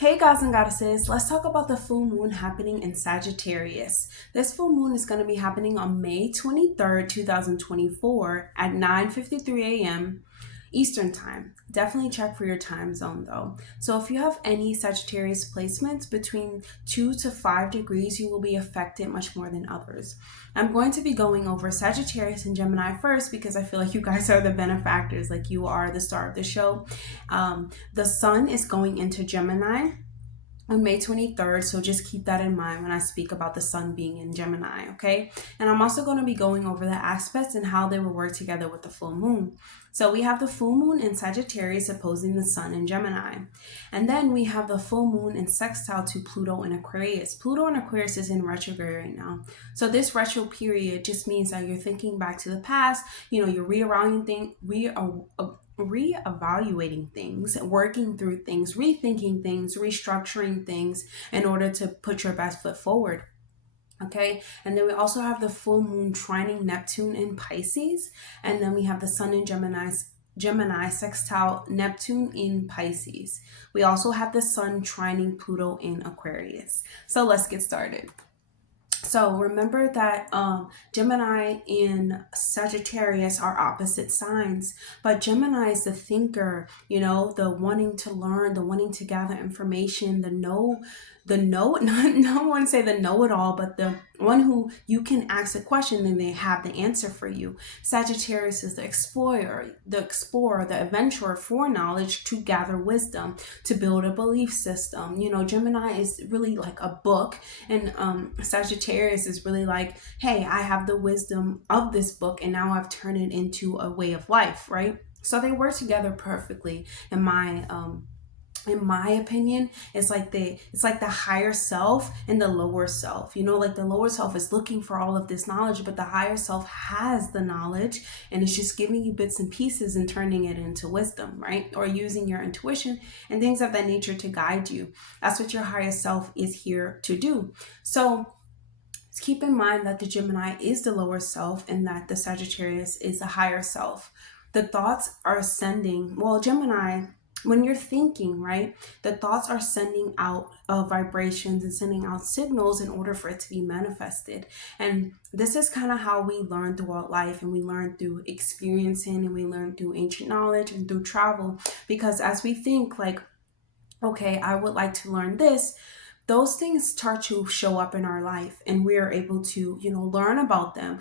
Hey gods and goddesses, let's talk about the full moon happening in Sagittarius. This full moon is going to be happening on May 23rd, 2024 at 9:53 a.m. Eastern Time. Definitely check for your time zone though. So if you have any Sagittarius placements between 2 to 5 degrees, you will be affected much more than others. I'm going to be going over Sagittarius and Gemini first because I feel like you guys are the benefactors, like you are the star of the show. The sun is going into Gemini on May 23rd, so just keep that in mind when I speak about the sun being in Gemini, okay? And I'm also going to be going over the aspects and how they will work together with the full moon. So we have the full moon in Sagittarius opposing the sun in Gemini. And then we have the full moon in sextile to Pluto in Aquarius. Pluto in Aquarius is in retrograde right now. So this retro period just means that you're thinking back to the past, you're reevaluating things, working through things, rethinking things, restructuring things in order to put your best foot forward. Okay, and then we also have the full moon trining Neptune in Pisces, and then we have the sun in Gemini sextile Neptune in Pisces. We also have the sun trining Pluto in Aquarius. So let's get started. So remember that Gemini and Sagittarius are opposite signs, but Gemini is the thinker, the wanting to learn, the wanting to gather information, no one say the know-it-all, but the one who you can ask a question and they have the answer for you. Sagittarius is the explorer, the adventurer for knowledge, to gather wisdom, to build a belief system. Gemini is really like a book, and Sagittarius is really like, hey, I have the wisdom of this book and now I've turned it into a way of life, right? So they work together perfectly in my opinion. It's like the higher self and the lower self. Like the lower self is looking for all of this knowledge, but the higher self has the knowledge and it's just giving you bits and pieces and turning it into wisdom, right? Or using your intuition and things of that nature to guide you. That's what your higher self is here to do. So keep in mind that the Gemini is the lower self and that the Sagittarius is the higher self. The thoughts are ascending. Well, Gemini, when you're thinking, right, the thoughts are sending out vibrations and sending out signals in order for it to be manifested. And this is kind of how we learn throughout life, and we learn through experiencing, and we learn through ancient knowledge and through travel. Because as we think like, okay, I would like to learn this, those things start to show up in our life and we are able to, learn about them.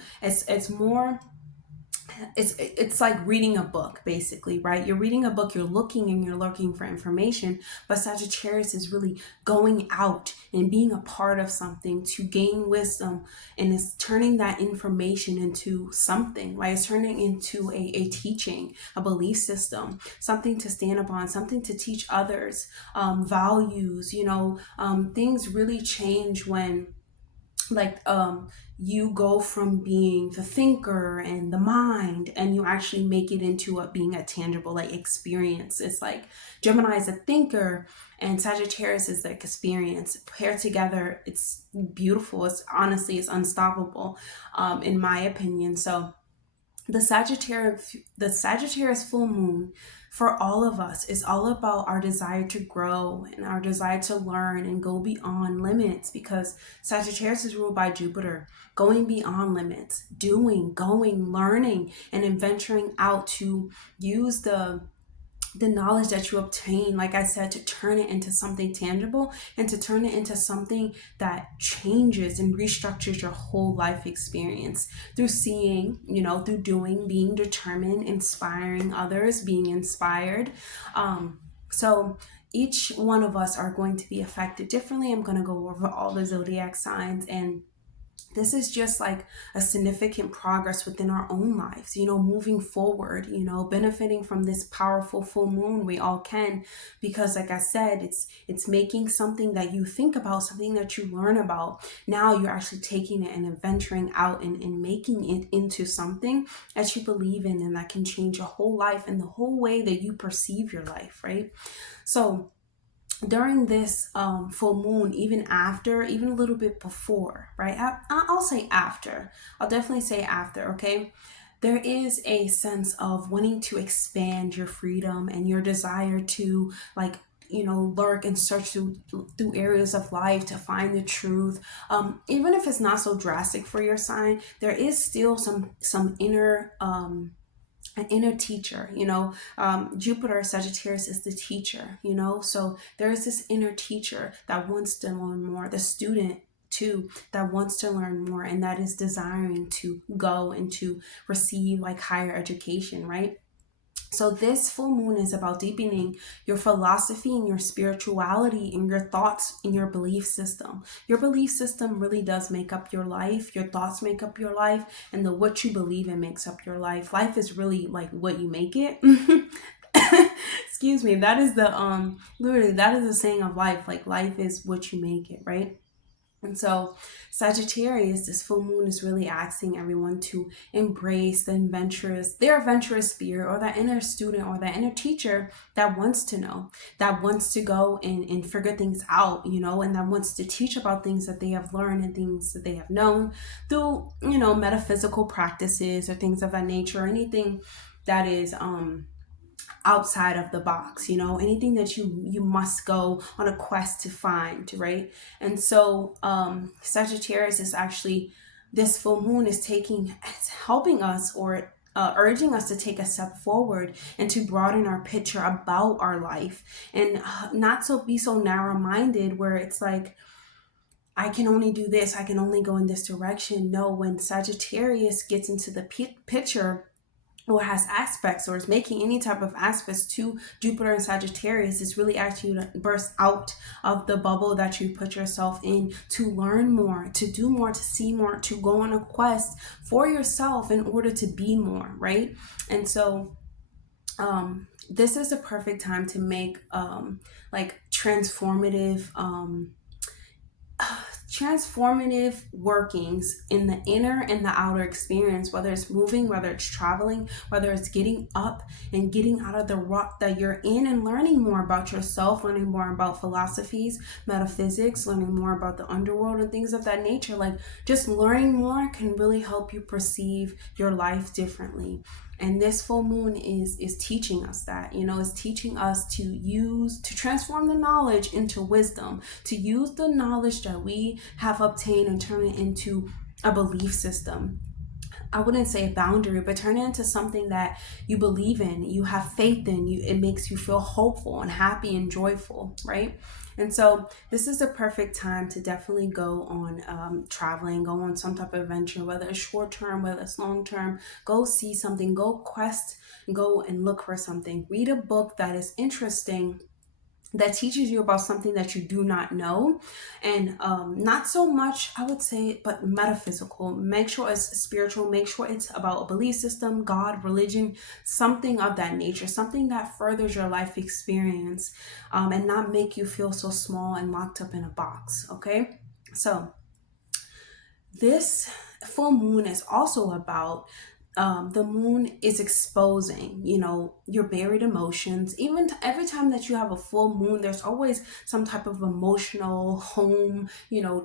It's like reading a book, basically, right? You're reading a book, you're looking for information, but Sagittarius is really going out and being a part of something to gain wisdom, and it's turning that information into something, right? It's turning into a teaching, a belief system, something to stand upon, something to teach others, values. Things really change when you go from being the thinker and the mind, and you actually make it into being a tangible experience. It's like Gemini is a thinker and Sagittarius is the experience. Paired together, it's beautiful. It's unstoppable, in my opinion. So the Sagittarius full moon for all of us is all about our desire to grow and our desire to learn and go beyond limits, because Sagittarius is ruled by Jupiter. Going beyond limits, going, learning, and adventuring out to use the knowledge that you obtain, like I said, to turn it into something tangible and to turn it into something that changes and restructures your whole life experience through seeing, through doing, being determined, inspiring others, being inspired. So each one of us are going to be affected differently. I'm going to go over all the zodiac signs, and this is just like a significant progress within our own lives, moving forward, benefiting from this powerful full moon. We all can, because like I said, it's making something that you think about, something that you learn about. Now you're actually taking it and adventuring out and making it into something that you believe in and that can change your whole life and the whole way that you perceive your life, right? So during this full moon, even a little bit before, right? I'll say after. I'll definitely say after, okay? There is a sense of wanting to expand your freedom and your desire to lurk and search through areas of life to find the truth. Even if it's not so drastic for your sign, there is still some inner an inner teacher. Jupiter Sagittarius is the teacher, so there is this inner teacher that wants to learn more, the student too that wants to learn more, and that is desiring to go and to receive like higher education, right? So this full moon is about deepening your philosophy and your spirituality and your thoughts and your belief system. Your belief system really does make up your life. Your thoughts make up your life, and the what you believe in makes up your life. Life is really like what you make it. Excuse me. That is the literally that is the saying of life. Like life is what you make it, right? And so Sagittarius, this full moon is really asking everyone to embrace their adventurous spirit, or that inner student or that inner teacher that wants to know, that wants to go and figure things out, and that wants to teach about things that they have learned and things that they have known through, metaphysical practices or things of that nature, or anything that is, outside of the box, anything that you must go on a quest to find, right? And so Sagittarius is actually, this full moon is it's helping us, or urging us to take a step forward and to broaden our picture about our life, and not be so narrow-minded where it's like, I can only do this, I can only go in this direction. No, when Sagittarius gets into the picture, or has aspects, or is making any type of aspects to Jupiter and Sagittarius, is really asking you to burst out of the bubble that you put yourself in, to learn more, to do more, to see more, to go on a quest for yourself in order to be more, right? And so this is a perfect time to make like transformative workings in the inner and the outer experience, whether it's moving, whether it's traveling, whether it's getting up and getting out of the rut that you're in and learning more about yourself, learning more about philosophies, metaphysics, learning more about the underworld and things of that nature. Like, just learning more can really help you perceive your life differently. And this full moon is teaching us that, is teaching us to transform the knowledge into wisdom, to use the knowledge that we have obtained and turn it into a belief system. I wouldn't say a boundary, but turn it into something that you believe in, you have faith in, it makes you feel hopeful and happy and joyful, right? And so this is the perfect time to definitely go on traveling, go on some type of adventure, whether it's short term, whether it's long term. Go see something, go quest, go and look for something. Read a book that is interesting, that teaches you about something that you do not know, and not so much, I would say, but metaphysical. Make sure it's spiritual, make sure it's about a belief system, God, religion, something of that nature, something that furthers your life experience, and not make you feel so small and locked up in a box. Okay, so this full moon is also about the moon is exposing, your buried emotions. Even every time that you have a full moon, there's always some type of emotional home,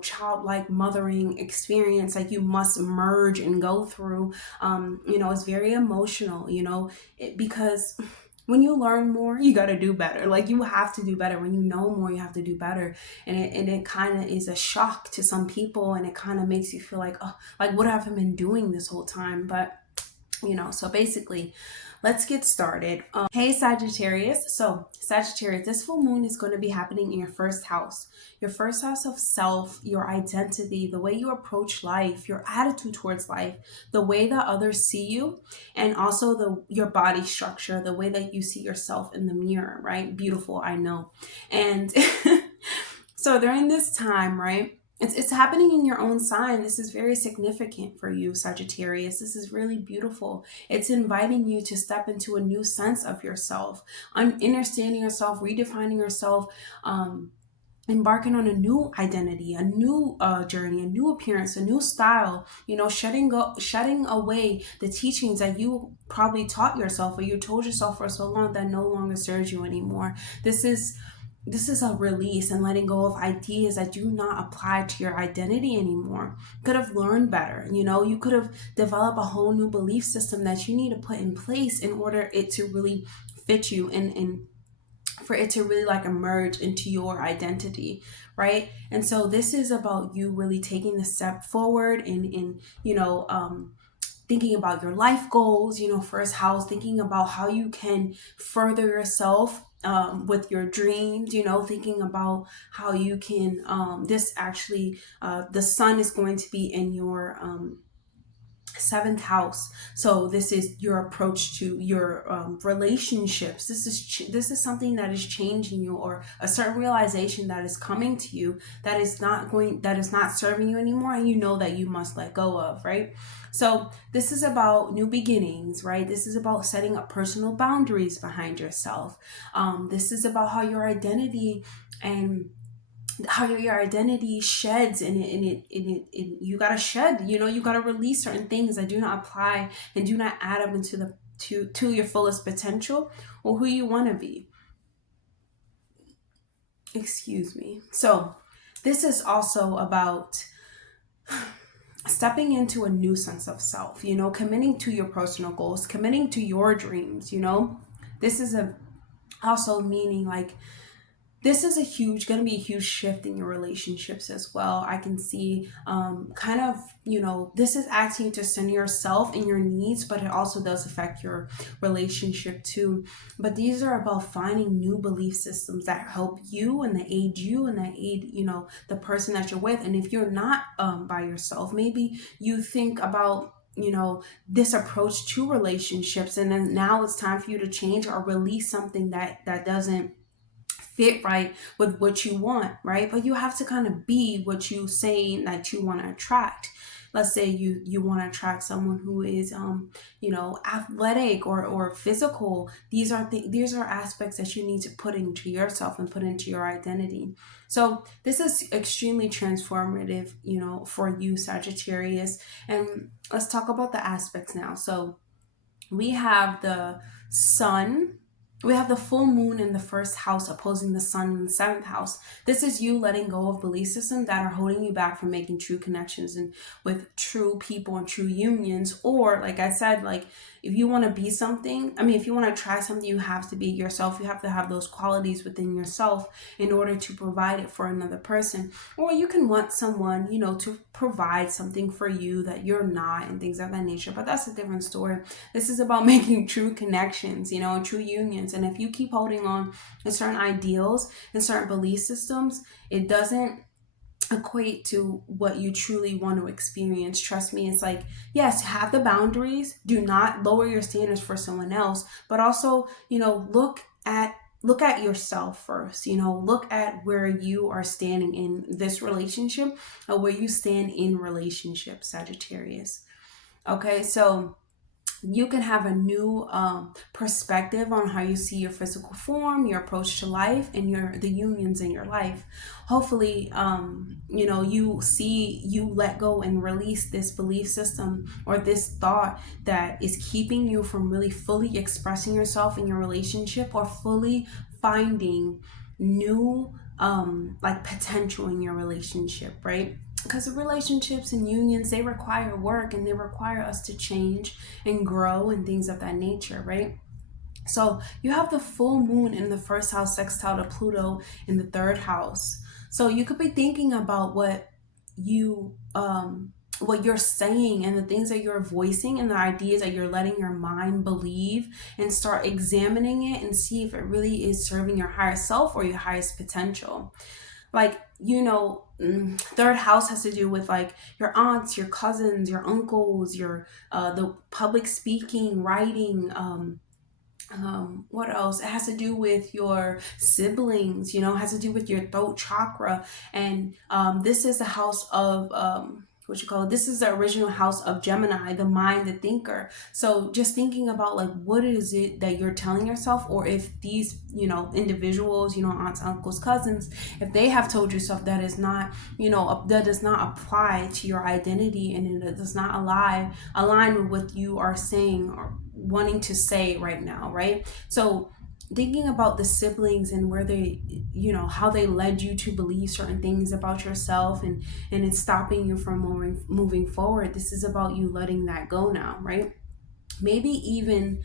childlike mothering experience, like you must merge and go through. It's very emotional, because when you learn more, you got to do better. Like, you have to do better. When you know more, you have to do better. And it kind of is a shock to some people, and it kind of makes you feel like, oh, like, what have I been doing this whole time? But so basically, let's get started. Hey Sagittarius. So Sagittarius, this full moon is going to be happening in your first house of self, your identity, the way you approach life, your attitude towards life, the way that others see you, and also your body structure, the way that you see yourself in the mirror, right? Beautiful, I know. And so during this time, right, it's happening in your own sign. This is very significant for you, Sagittarius. This is really beautiful. It's inviting you to step into a new sense of yourself, understanding yourself, redefining yourself, embarking on a new identity, a new journey, a new appearance, a new style, shutting away the teachings that you probably taught yourself or you told yourself for so long that no longer serves you anymore. This is a release and letting go of ideas that do not apply to your identity anymore. You could have learned better. You could have developed a whole new belief system that you need to put in place in order it to really fit you and for it to really like emerge into your identity, right? And so this is about you really taking the step forward in thinking about your life goals, first house, thinking about how you can further yourself with your dreams, thinking about how you can, the sun is going to be in your seventh house. So this is your approach to your relationships. This is something that is changing you, or a certain realization that is coming to you that is not serving you anymore, and you know that you must let go of, right? So this is about new beginnings, right? This is about setting up personal boundaries behind yourself. This is about how your identity and how your identity sheds, and you gotta shed, you gotta release certain things that do not apply and do not add up into to your fullest potential or who you want to be. Excuse me. So this is also about stepping into a new sense of self, committing to your personal goals, committing to your dreams. This is also meaning like, this is going to be a huge shift in your relationships as well. I can see this is asking you to center yourself and your needs, but it also does affect your relationship too. But these are about finding new belief systems that help you and that aid you and that aid, the person that you're with. And if you're not by yourself, maybe you think about this approach to relationships, and then now it's time for you to change or release something that doesn't fit right with what you want, right? But you have to kind of be what you say that you want to attract. Let's say you want to attract someone who is athletic or physical. These are aspects that you need to put into yourself and put into your identity. So this is extremely transformative, for you, Sagittarius. And let's talk about the aspects now. So we have the sun. We have the full moon in the first house opposing the sun in the seventh house. This is you letting go of belief systems that are holding you back from making true connections and with true people and true unions. Or like I said, like if you want to be something, if you want to try something, you have to be yourself. You have to have those qualities within yourself in order to provide it for another person. Or you can want someone, to provide something for you that you're not, and things of that nature. But that's a different story. This is about making true connections, and true unions. And if you keep holding on to certain ideals and certain belief systems, it doesn't equate to what you truly want to experience. Trust me, it's like, yes, have the boundaries, do not lower your standards for someone else, but also, look at yourself first. Look at where you are standing in this relationship, or where you stand in relationships, Sagittarius. Okay, so you can have a new perspective on how you see your physical form, your approach to life, and the unions in your life. Hopefully, you let go and release this belief system or this thought that is keeping you from really fully expressing yourself in your relationship, or fully finding new potential in your relationship, right? Because relationships and unions, they require work, and they require us to change and grow and things of that nature, right? So you have the full moon in the first house sextile to Pluto in the third house. So you could be thinking about what you're saying and the things that you're voicing and the ideas that you're letting your mind believe, and start examining it and see if it really is serving your higher self or your highest potential. Like, third house has to do with like your aunts, your cousins, your uncles, your the public speaking, writing, what else? It has to do with your siblings, it has to do with your throat chakra. And this is the house of this is the original house of Gemini, the mind, the thinker. So just thinking about like, what is it that you're telling yourself, or if these, individuals, aunts, uncles, cousins, if they have told you stuff that is not, that does not apply to your identity, and it does not align with what you are saying or wanting to say right now, right? So thinking about the siblings and where they, how they led you to believe certain things about yourself, and it's stopping you from moving forward. This is about you letting that go now, right? maybe even,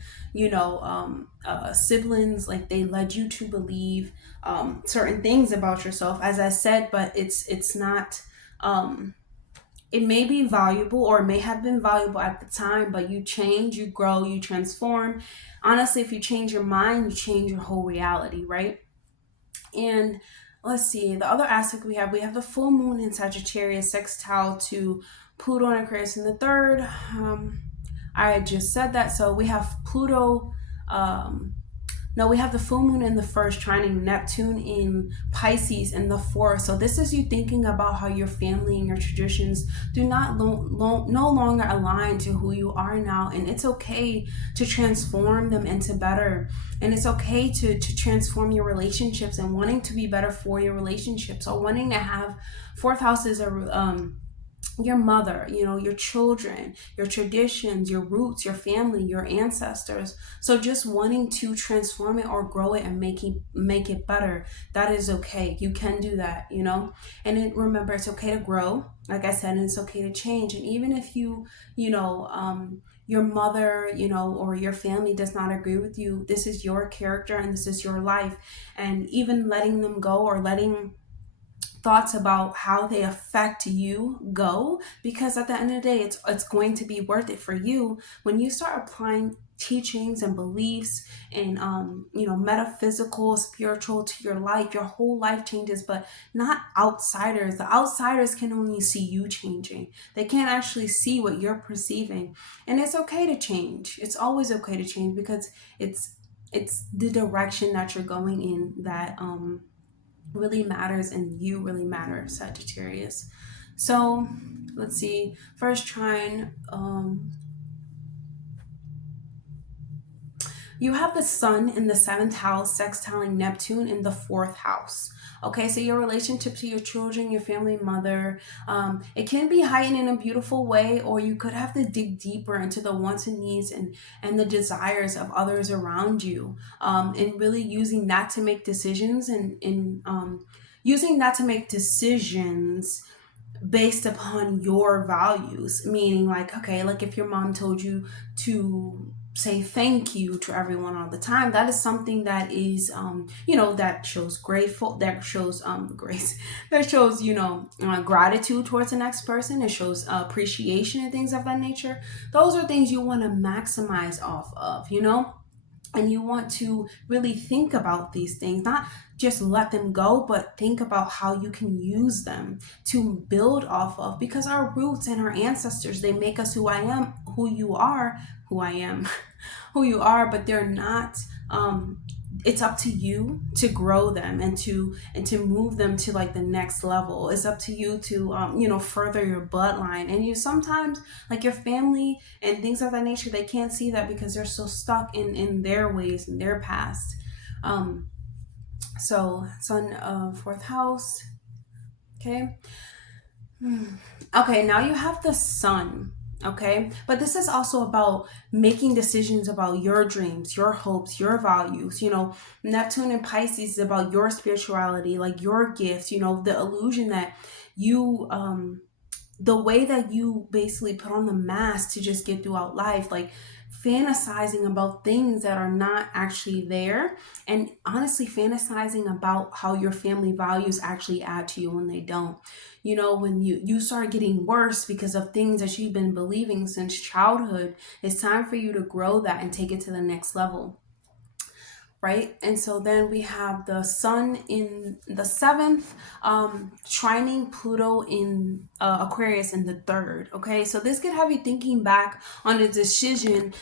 siblings, like they led you to believe certain things about yourself, as I said, but it's not, it may be valuable, or it may have been valuable at the time, but you change, you grow, you transform. Honestly, if you change your mind, you change your whole reality, right? And let's see, the other aspect we have the full moon in Sagittarius sextile to Pluto and Aquarius in the third. I just said that. So we have Pluto. No, we have the full moon in the first, trining Neptune in Pisces in the fourth. So this is you thinking about how your family and your traditions do not no longer align to who you are now, and it's okay to transform them into better, and it's okay to transform your relationships and wanting to be better for your relationships, or wanting to have fourth houses or your mother, your children, your traditions, your roots, your family, your ancestors. So just wanting to transform it or grow it and make it better, that is okay. You can do that. Remember, it's okay to grow, like I said, and it's okay to change. And even if your mother, or your family does not agree with you, this is your character and this is your life. And even letting them go, or letting thoughts about how they affect you go, because at the end of the day, it's going to be worth it for you when you start applying teachings and beliefs and metaphysical, spiritual to your life. Your whole life changes, but not outsiders. The outsiders can only see you changing. They can't actually see what you're perceiving. And it's okay to change. It's always okay to change, because it's the direction that you're going in that really matters, and you really matter, Sagittarius. So let's see, first trine, you have the sun in the seventh house sextiling Neptune in the fourth house. Okay, so your relationship to your children, your family, mother, it can be heightened in a beautiful way, or you could have to dig deeper into the wants and needs and the desires of others around you, and really using that to make decisions, and using that to make decisions based upon your values. Meaning, like, okay, like if your mom told you to say thank you to everyone all the time, that is something that is that shows grateful, that shows grace, that shows gratitude towards the next person. It shows appreciation and things of that nature. Those are things you want to maximize off of, and you want to really think about these things, not just let them go, but think about how you can use them to build off of, because our roots and our ancestors, they make us who I am, who you are, who I am, who you are, but they're not. It's up to you to grow them and to move them to like the next level. It's up to you to further your bloodline. And you sometimes, like your family and things of that nature, they can't see that because they're so stuck in their ways and their past. So sun, fourth house. Okay. Okay, now you have the sun. Okay, but this is also about making decisions about your dreams, your hopes, your values. Neptune and Pisces is about your spirituality, like your gifts, the illusion that you the way that you basically put on the mask to just get throughout life, like fantasizing about things that are not actually there, and honestly fantasizing about how your family values actually add to you when they don't. When you start getting worse because of things that you've been believing since childhood, it's time for you to grow that and take it to the next level. Right? And so then we have the sun in the seventh, trining Pluto in Aquarius in the third. Okay, so this could have you thinking back on a decision.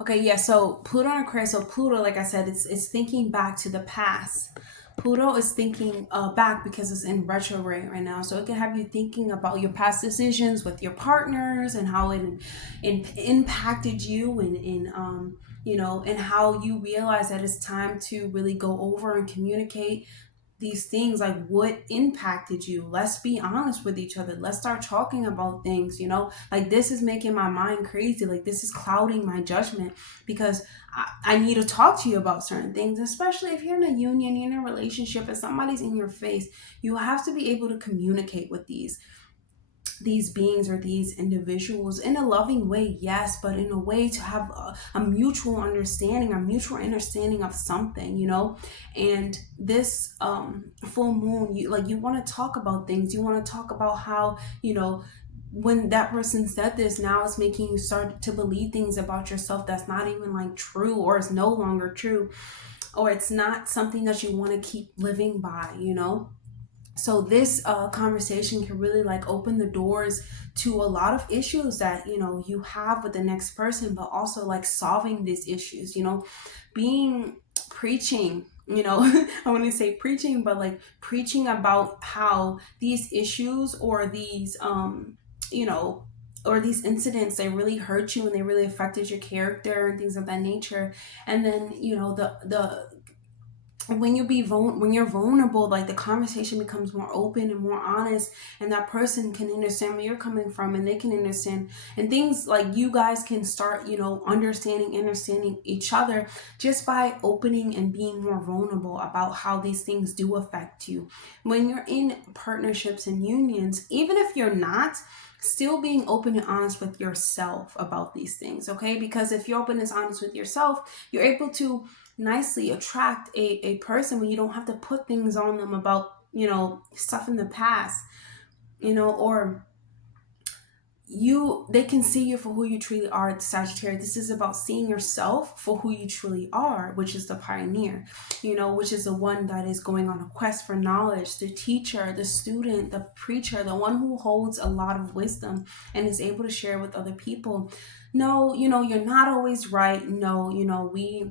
Okay, yeah, so Pluto and Aquarius. So Pluto, like I said, it's thinking back to the past. Pluto is thinking back because it's in retrograde right now. So it can have you thinking about your past decisions with your partners and how it impacted you, and how you realize that it's time to really go over and communicate these things, like what impacted you. Let's be honest with each other. Let's start talking about things, like this is making my mind crazy. Like this is clouding my judgment, because I need to talk to you about certain things, especially if you're in a union, you're in a relationship, and somebody's in your face. You have to be able to communicate with these. these beings or these individuals in a loving way, yes, but in a way to have a mutual understanding of something, you know. And this full moon, you want to talk about things. You want to talk about how, you know, when that person said this, now it's making you start to believe things about yourself that's not even like true, or is no longer true, or it's not something that you want to keep living by, you know. So this conversation can really like open the doors to a lot of issues that, you know, you have with the next person, but also like solving these issues, you know, being preaching, you know. I want to say preaching, but like preaching about how these issues or these you know, or these incidents, they really hurt you and they really affected your character and things of that nature. And then, you know, the when when you're vulnerable, like the conversation becomes more open and more honest, and that person can understand where you're coming from, and they can understand, and things like you guys can start, you know, understanding each other just by opening and being more vulnerable about how these things do affect you. When you're in partnerships and unions, even if you're not, still being open and honest with yourself about these things, okay? Because if you're open and honest with yourself, you're able to nicely attract a person when you don't have to put things on them about, you know, stuff in the past, you know, or they can see you for who you truly are. Sagittarius, this is about seeing yourself for who you truly are, which is the pioneer, you know, which is the one that is going on a quest for knowledge, the teacher, the student, the preacher, the one who holds a lot of wisdom and is able to share with other people. No, you know, you're not always right. No, you know, we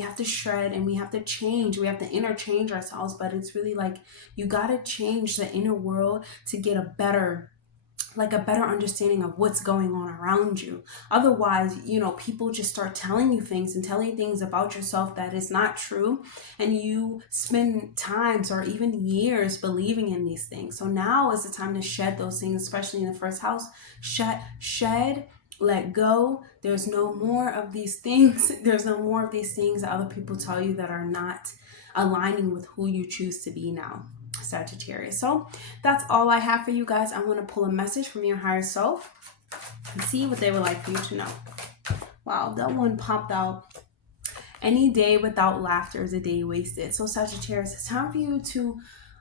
have to shred and we have to change, we have to interchange ourselves, but it's really like you got to change the inner world to get a better understanding of what's going on around you. Otherwise, you know, people just start telling you things and telling things about yourself that is not true, and you spend times or even years believing in these things. So now is the time to shed those things, especially in the first house. Shed, let go. There's no more of these things. There's no more of these things that other people tell you that are not aligning with who you choose to be now, Sagittarius. So that's all I have for you guys. I want to pull a message from your higher self and see what they would like for you to know. Wow, that one popped out. Any day without laughter is a day wasted. So Sagittarius, it's time for you to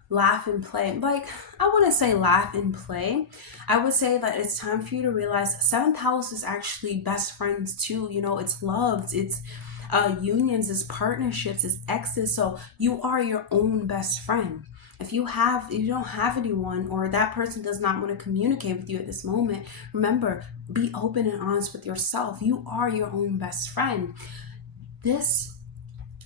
laugh and play. Like, I wouldn't say laugh and play. I would say that it's time for you to realize seventh house is actually best friends too. You know, it's loves, it's unions, it's partnerships, it's exes. So you are your own best friend. If you don't have anyone, or that person does not want to communicate with you at this moment, remember, be open and honest with yourself. You are your own best friend. This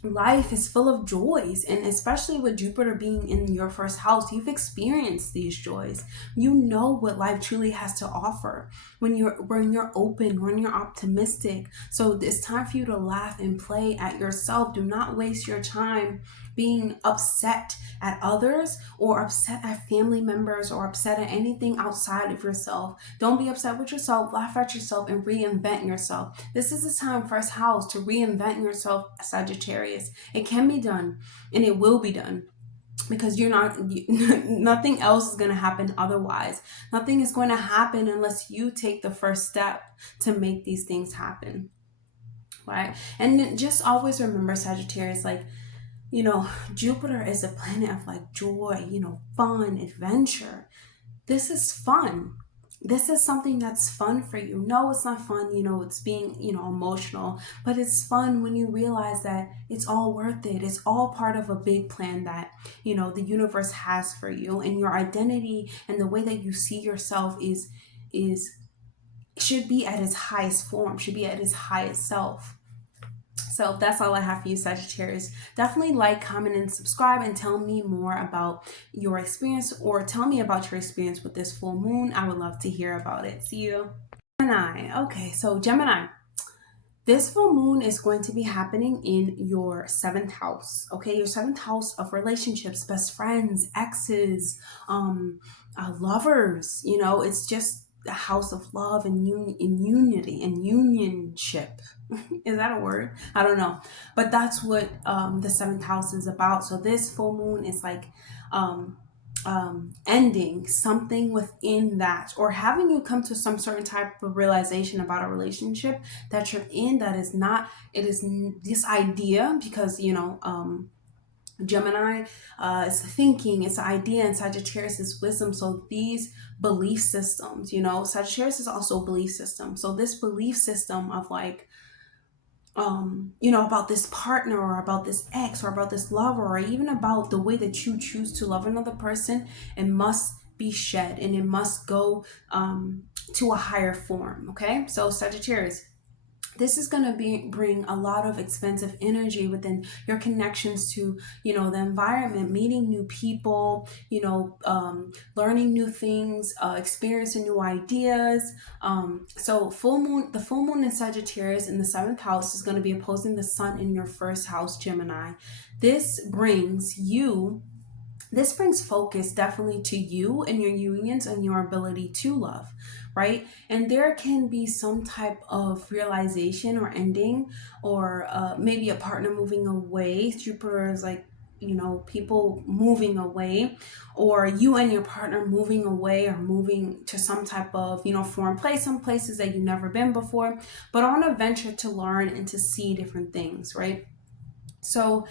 life is full of joys, and especially with Jupiter being in your first house, you've experienced these joys. You know what life truly has to offer when you're open, when you're optimistic. So it's time for you to laugh and play at yourself. Do not waste your time being upset at others, or upset at family members, or upset at anything outside of yourself. Don't be upset with yourself. Laugh at yourself and reinvent yourself. This is the time, first house, to reinvent yourself, Sagittarius. It can be done, and it will be done, because nothing else is going to happen otherwise. Nothing is going to happen unless you take the first step to make these things happen, right? And just always remember, Sagittarius, like, you know, Jupiter is a planet of like joy, you know, fun, adventure. This is fun. This is something that's fun for you. No, it's not fun, you know, it's being, you know, emotional, but it's fun when you realize that it's all worth it. It's all part of a big plan that, you know, the universe has for you, and your identity and the way that you see yourself should be at its highest form, should be at its highest self. So that's all I have for you, Sagittarius. Definitely like, comment, and subscribe, and tell me more about your experience, or tell me about your experience with this full moon. I would love to hear about it. See you. Gemini. Okay, so Gemini, this full moon is going to be happening in your seventh house. Okay, your seventh house of relationships, best friends, exes, lovers. You know, it's just the house of love and unity and unionship. Is that a word? I don't know, but that's what the seventh house is about. So this full moon is like ending something within that, or having you come to some certain type of realization about a relationship that you're in that is not, it is this idea, because Gemini is thinking, it's the idea, and Sagittarius is wisdom. So these belief systems, Sagittarius is also a belief system. So this belief system of like, about this partner, or about this ex, or about this lover, or even about the way that you choose to love another person, it must be shed, and it must go to a higher form. Okay, so Sagittarius, this is going to bring a lot of expensive energy within your connections to the environment, meeting new people, learning new things, experiencing new ideas. So the full moon in Sagittarius in the 7th house is going to be opposing the sun in your 1st house, Gemini. This brings focus definitely to you and your unions and your ability to love, right? And there can be some type of realization or ending, or maybe a partner moving away. Jupiter is like, people moving away, or you and your partner moving away, or moving to some type of, foreign place, some places that you've never been before, but on a venture to learn and to see different things, right? So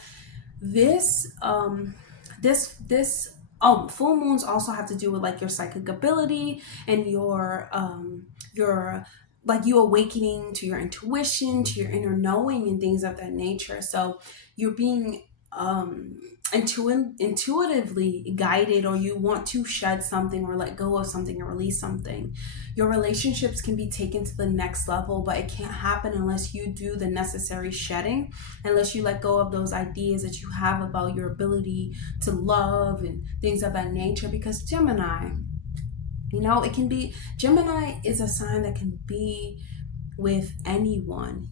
this full moons also have to do with like your psychic ability, and your like you awakening to your intuition, to your inner knowing, and things of that nature. So you're being intuitively guided, or you want to shed something, or let go of something, or release something. Your relationships can be taken to the next level, but it can't happen unless you do the necessary shedding, unless you let go of those ideas that you have about your ability to love and things of that nature. Because Gemini, Gemini is a sign that can be with anyone,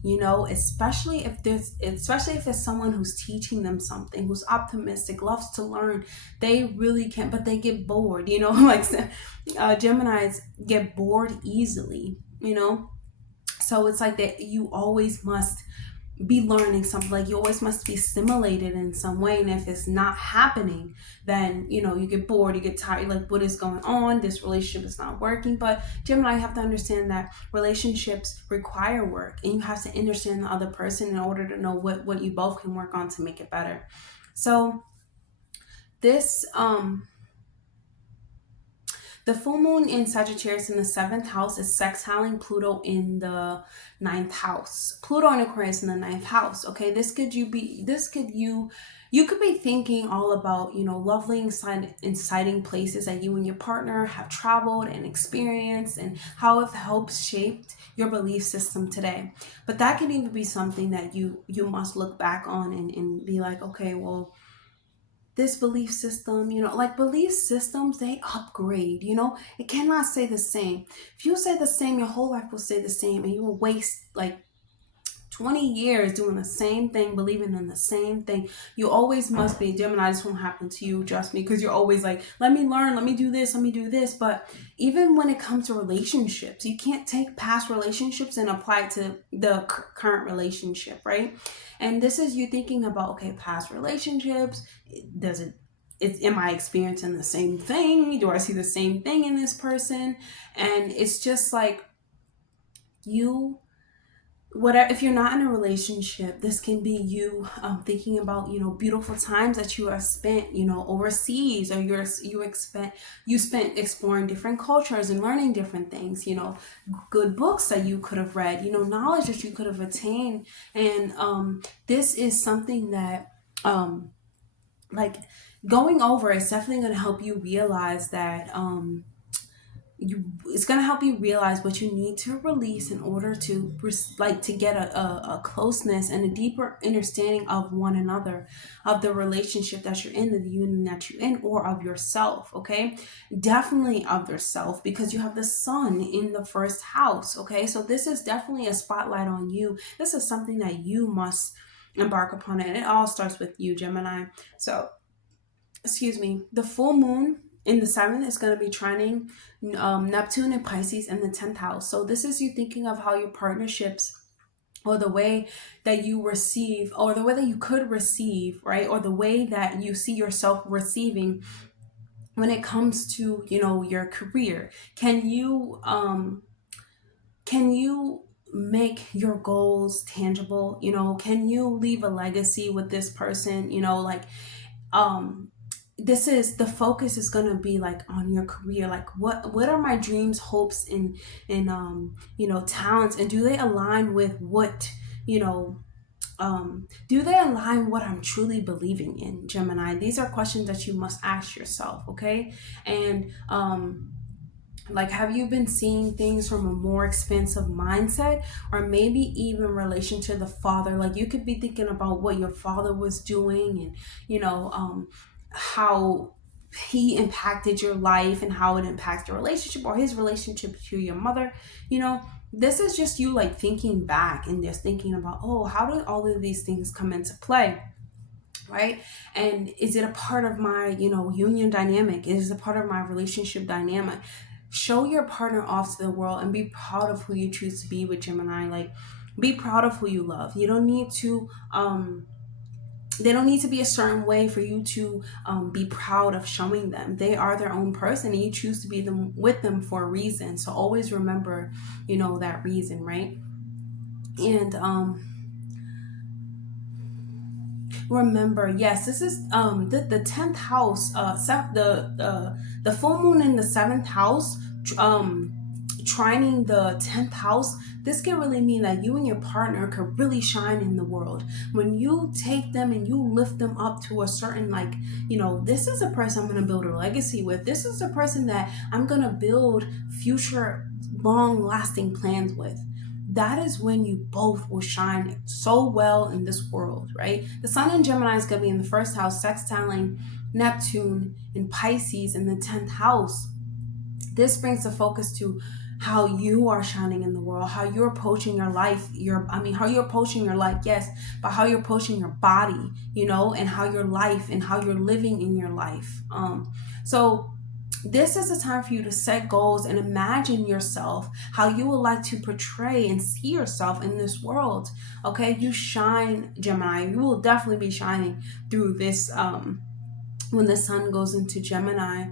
especially if there's someone who's teaching them something, who's optimistic, loves to learn. They really can, but they get bored, like Geminis get bored easily, so it's like that you always must be learning something, like you always must be stimulated in some way. And if it's not happening, then you get bored, you get tired, like what is going on, this relationship is not working. But Gemini, you have to understand that relationships require work, and you have to understand the other person in order to know what you both can work on to make it better. So this the full moon in Sagittarius in the 7th house is sextiling Pluto in the 9th house. Pluto and Aquarius in the 9th house. Okay, you could be thinking all about, lovely, exciting places that you and your partner have traveled and experienced, and how it helps shaped your belief system today. But that can even be something that you must look back on and be like, okay, well, this belief system, like belief systems, they upgrade, it cannot stay the same. If you say the same, your whole life will stay the same, and you will waste like 20 years doing the same thing, believing in the same thing. You always must be, Gemini, this won't happen to you, trust me, because you're always like, let me learn, let me do this. But even when it comes to relationships, you can't take past relationships and apply it to the current relationship, right? And this is you thinking about, okay, past relationships, am I experiencing the same thing? Do I see the same thing in this person? And it's just like, whatever, if you're not in a relationship, this can be you thinking about beautiful times that you have spent overseas, or you spent exploring different cultures and learning different things, good books that you could have read, knowledge that you could have attained. And this is something that like going over, it's definitely going to help you realize that it's going to help you realize what you need to release in order to to get a closeness and a deeper understanding of one another, of the relationship that you're in, the union that you're in, or of yourself. Okay, definitely of yourself, because you have the sun in the 1st house. Okay, so this is definitely a spotlight on you. This is something that you must embark upon, and it all starts with you, Gemini. So excuse me, the full moon in the 7th is going to be trining Neptune and Pisces in the 10th house. So this is you thinking of how your partnerships, or the way that you receive, or the way that you could receive, right? Or the way that you see yourself receiving when it comes to, you know, your career, can you make your goals tangible? You know, can you leave a legacy with this person? You know, like, um this is the focus is going to be like on your career. Like, what are my dreams, hopes, and you know, talents, and do they align with what, you know, do they align what I'm truly believing in, Gemini? These are questions that you must ask yourself, okay? And like, have you been seeing things from a more expansive mindset, or maybe even relation to the father? Like, you could be thinking about what your father was doing, and, you know, how he impacted your life and how it impacts your relationship, or his relationship to your mother. You know, this is just you like thinking back and just thinking about, oh, how did all of these things come into play? Right? And is it a part of my, you know, union dynamic? Is it a part of my relationship dynamic? Show your partner off to the world and be proud of who you choose to be with, Gemini. Like, be proud of who you love. You don't need to they don't need to be a certain way for you to be proud of showing them. They are their own person, and you choose to be them with them for a reason. So always remember, you know, that reason, right? And remember, yes, this is the 10th house, the full moon in the 7th house, um trining the 10th house. This can really mean that you and your partner could really shine in the world when you take them and you lift them up to a certain, like, you know, this is a person I'm going to build a legacy with. This is a person that I'm going to build future long lasting plans with. That is when you both will shine so well in this world, right? The sun in Gemini is going to be in the first house, sextiling Neptune in Pisces in the 10th house. This brings the focus to how you are shining in the world, how you're approaching your life, how you're approaching your life, yes, but how you're approaching your body, you know, and how your life and how you're living in your life. So this is a time for you to set goals and imagine yourself, how you would like to portray and see yourself in this world. Okay, you shine, Gemini. You will definitely be shining through this when the sun goes into Gemini.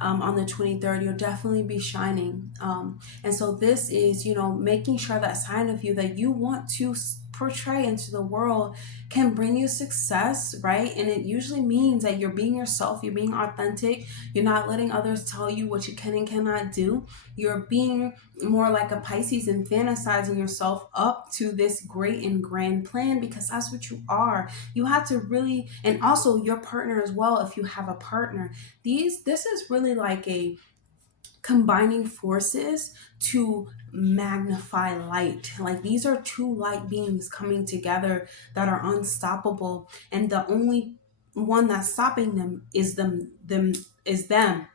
On the 23rd, you'll definitely be shining. And so this is, you know, making sure that side of you that you want to portray into the world can bring you success, right? And it usually means that you're being yourself, you're being authentic, you're not letting others tell you what you can and cannot do. You're being more like a Pisces and fantasizing yourself up to this great and grand plan, because that's what you are. You have to really, and also your partner as well, if you have a partner. This is really like a combining forces to magnify light. Like, these are two light beings coming together that are unstoppable, and the only one that's stopping them is them.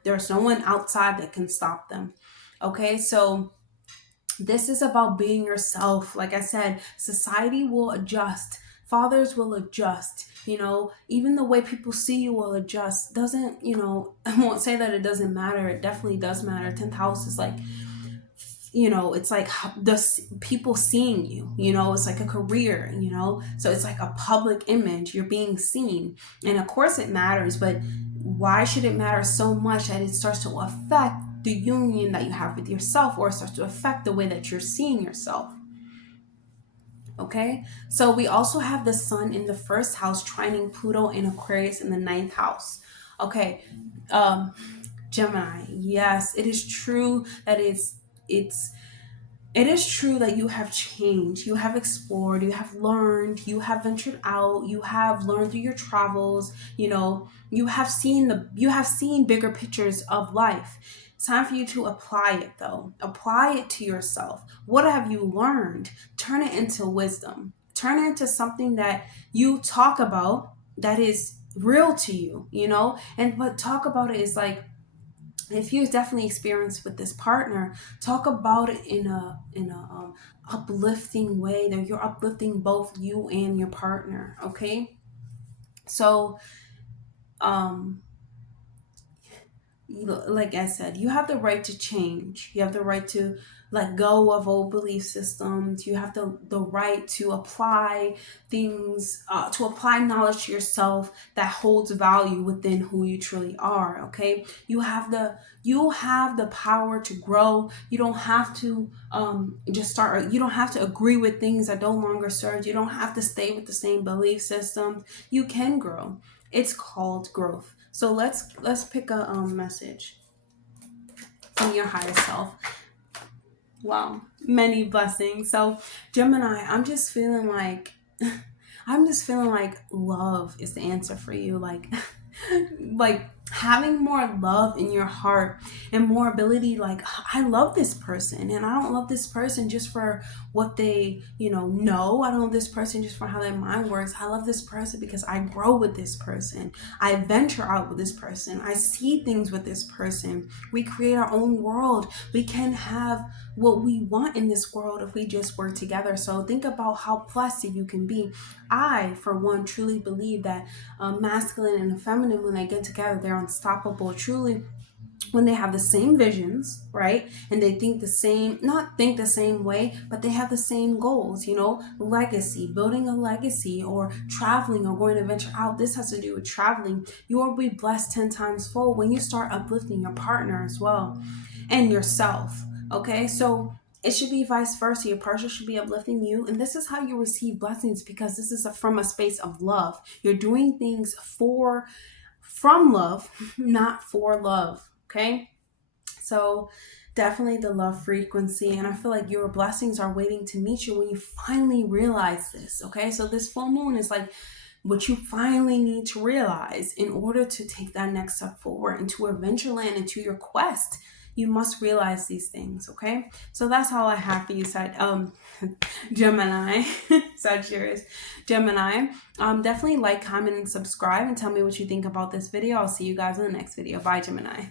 There's no one outside that can stop them. Okay, so this is about being yourself. Like I said, society will adjust, fathers will adjust, you know, even the way people see you will adjust. Doesn't, you know, I won't say that it doesn't matter. It definitely does matter. 10th house is like, you know, it's like the people seeing you, you know, it's like a career, you know, so it's like a public image. You're being seen, and of course it matters, but why should it matter so much that it starts to affect the union that you have with yourself, or it starts to affect the way that you're seeing yourself? Okay, so we also have the sun in the first house trining Pluto in Aquarius in the 9th house. Okay, um Gemini, yes, it is true that it's it is true that you have changed, you have explored, you have learned, you have ventured out, you have learned through your travels, you know, you have seen bigger pictures of life. It's time for you to apply it, though. Apply it to yourself. What have you learned? Turn it into wisdom. Turn it into something that you talk about that is real to you, you know? And what talk about it is like, if you definitely experienced with this partner, talk about it in a uplifting way, that you're uplifting both you and your partner. Okay, so um like I said, you have the right to change. You have the right to let go of old belief systems. You have the right to apply things, to apply knowledge to yourself that holds value within who you truly are. Okay, you have the power to grow. You don't have to just start. You don't have to agree with things that no longer serve. You don't have to stay with the same belief systems. You can grow. It's called growth. So let's pick a message from your higher self. Wow, many blessings. So Gemini, I'm just feeling like love is the answer for you. Like having more love in your heart and more ability. Like, I love this person, and I don't love this person just for what they know. I don't love this person just for how their mind works. I love this person because I grow with this person. I venture out with this person. I see things with this person. We create our own world. We can have what we want in this world if we just work together. So think about how blessed you can be. I, for one, truly believe that masculine and feminine, when they get together, they're unstoppable. Truly, when they have the same visions, right? And they think the same, not think the same way, but they have the same goals, legacy, building a legacy, or traveling, or going to venture out. This has to do with traveling. You will be blessed 10 times fold when you start uplifting your partner as well and yourself. Okay, so it should be vice versa. Your partner should be uplifting you, and this is how you receive blessings, because this is from a space of love. You're doing things from love, not for love. Okay, so definitely the love frequency, and I feel like your blessings are waiting to meet you when you finally realize this. Okay, so this full moon is like what you finally need to realize in order to take that next step forward into adventureland, into your quest. You must realize these things. Okay, so that's all I have for you, Gemini. Sagittarius, Gemini. Definitely like, comment, and subscribe, and tell me what you think about this video. I'll see you guys in the next video. Bye, Gemini.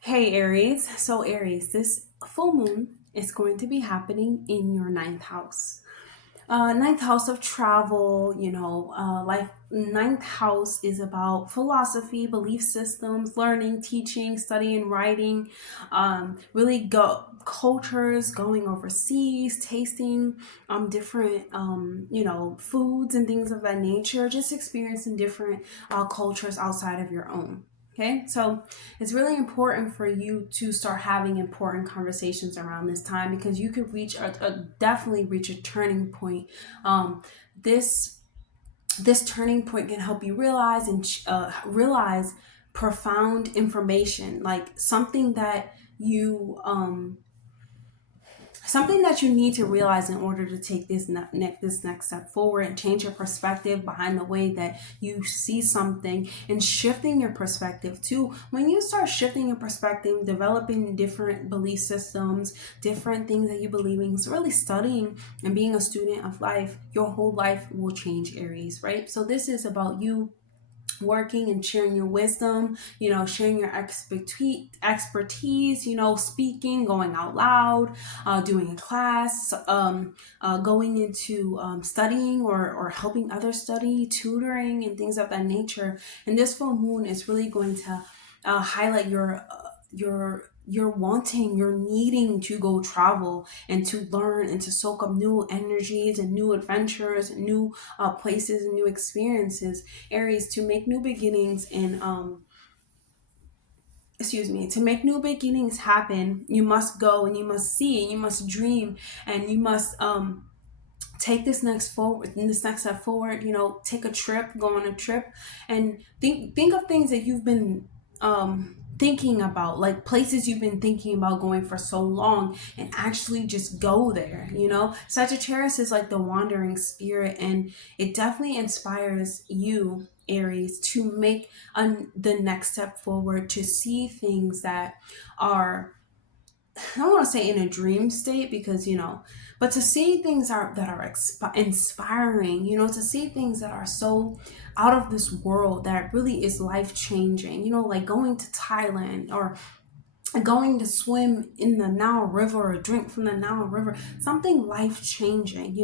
Hey, Aries. So Aries, this full moon is going to be happening in your 9th house. 9th house of travel, life. 9th house is about philosophy, belief systems, learning, teaching, studying, writing, really cultures, going overseas, tasting different foods and things of that nature, just experiencing different cultures outside of your own. Okay, so it's really important for you to start having important conversations around this time, because you could definitely reach a turning point. This turning point can help you realize profound information, like something that you need to realize in order to take this next step forward and change your perspective behind the way that you see something, and shifting your perspective too. When you start shifting your perspective, developing different belief systems, different things that you believe in, so really studying and being a student of life, your whole life will change, Aries, right? So this is about you working and sharing your wisdom, sharing your expertise, speaking, going out loud, doing a class, going into studying or helping others study, tutoring, and things of that nature. And this full moon is really going to highlight you're wanting, you're needing to go travel and to learn and to soak up new energies and new adventures and new places and new experiences. Aries, to make new beginnings and to make new beginnings happen, you must go and you must see and you must dream and you must take this next step forward. Take a trip, go on a trip, and think of things that you've been thinking about, like places you've been thinking about going for so long, and actually just go there. Sagittarius is like the wandering spirit, and it definitely inspires you, Aries, to make the next step forward, to see things that are, I don't want to say in a dream state, because but to see things that are inspiring, to see things that are so out of this world that really is life changing, like going to Thailand, or going to swim in the Nile River, or drink from the Nile River, something life changing,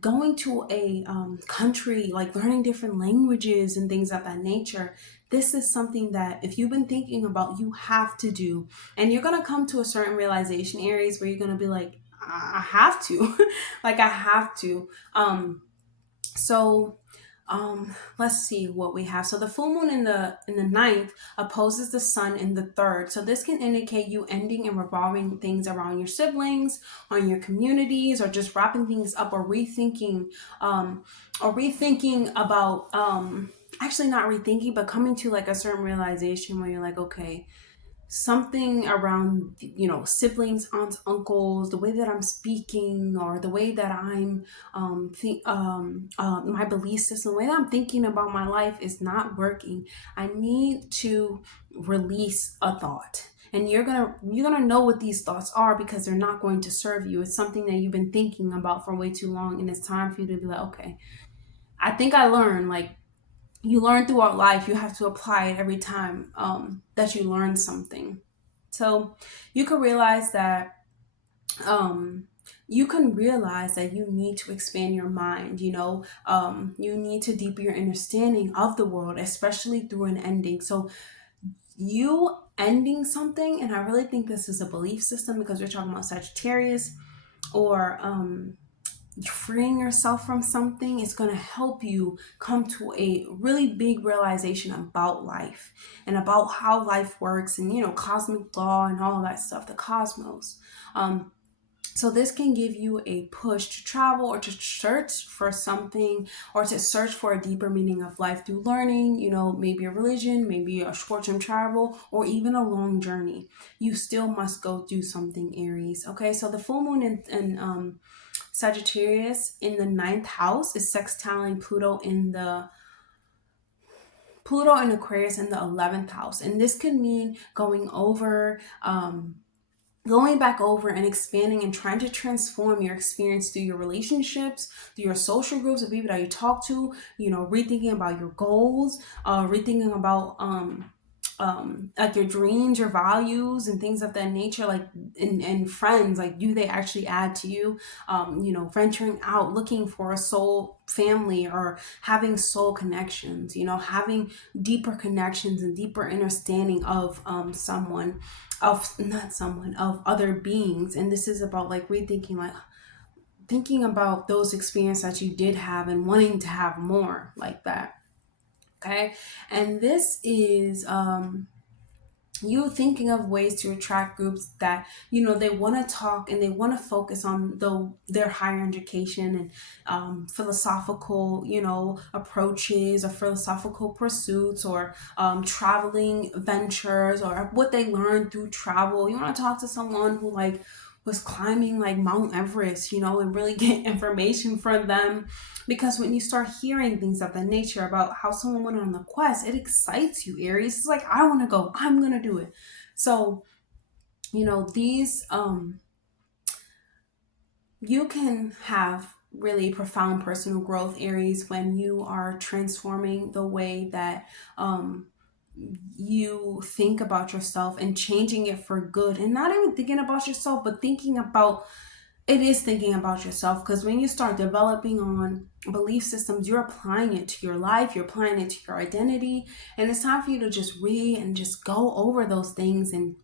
going to a country, like learning different languages and things of that nature. this is something that if you've been thinking about, you have to do. And you're going to come to a certain realization, Aries, where you're going to be like, I have to. Like, I have to. So let's see what we have. So the full moon in the ninth opposes the sun in the third. So this can indicate you ending and revolving things around your siblings, on your communities, or just wrapping things up, or rethinking about actually not rethinking, but coming to like a certain realization where you're like, okay, something around, you know, siblings, aunts, uncles, the way that I'm speaking, or the way that I'm my belief system, the way that I'm thinking about my life is not working. I need to release a thought. And you're gonna know what these thoughts are, because they're not going to serve you. It's something that you've been thinking about for way too long, and it's time for you to be like, okay, I think I learned. Like, you learn throughout life, you have to apply it every time that you learn something. So you can realize that you need to expand your mind. You need to deepen your understanding of the world, especially through an ending. So you ending something, and I really think this is a belief system, because we're talking about Sagittarius, or freeing yourself from something is going to help you come to a really big realization about life and about how life works, and cosmic law and all that stuff, the cosmos. So this can give you a push to travel, or to search for something, or to search for a deeper meaning of life through learning, maybe a religion, maybe a short-term travel, or even a long journey. You still must go do something, Aries. Okay, so the full moon in Sagittarius in the ninth house is sextiling Pluto in Aquarius in the 11th house. And this could mean going back over and expanding and trying to transform your experience through your relationships, through your social groups of people that you talk to, rethinking about your goals, rethinking about like your dreams, your values, and things of that nature. Like, and friends, like, do they actually add to you? Venturing out, looking for a soul family, or having soul connections, having deeper connections and deeper understanding of of other beings. And this is about like rethinking, like thinking about those experiences that you did have and wanting to have more like that. Okay. And this is you thinking of ways to attract groups that they want to talk and they want to focus on their higher education and philosophical approaches, or philosophical pursuits, or traveling ventures, or what they learned through travel. You want to talk to someone who like was climbing like Mount Everest, and really get information from them. Because when you start hearing things of that nature about how someone went on the quest, it excites you, Aries. It's like, I want to go, I'm going to do it. So, these, you can have really profound personal growth, Aries, when you are transforming the way that, you think about yourself and changing it for good, and not even thinking about yourself, but thinking about yourself. Because when you start developing on belief systems, you're applying it to your life, you're applying it to your identity, and it's time for you to just read and just go over those things and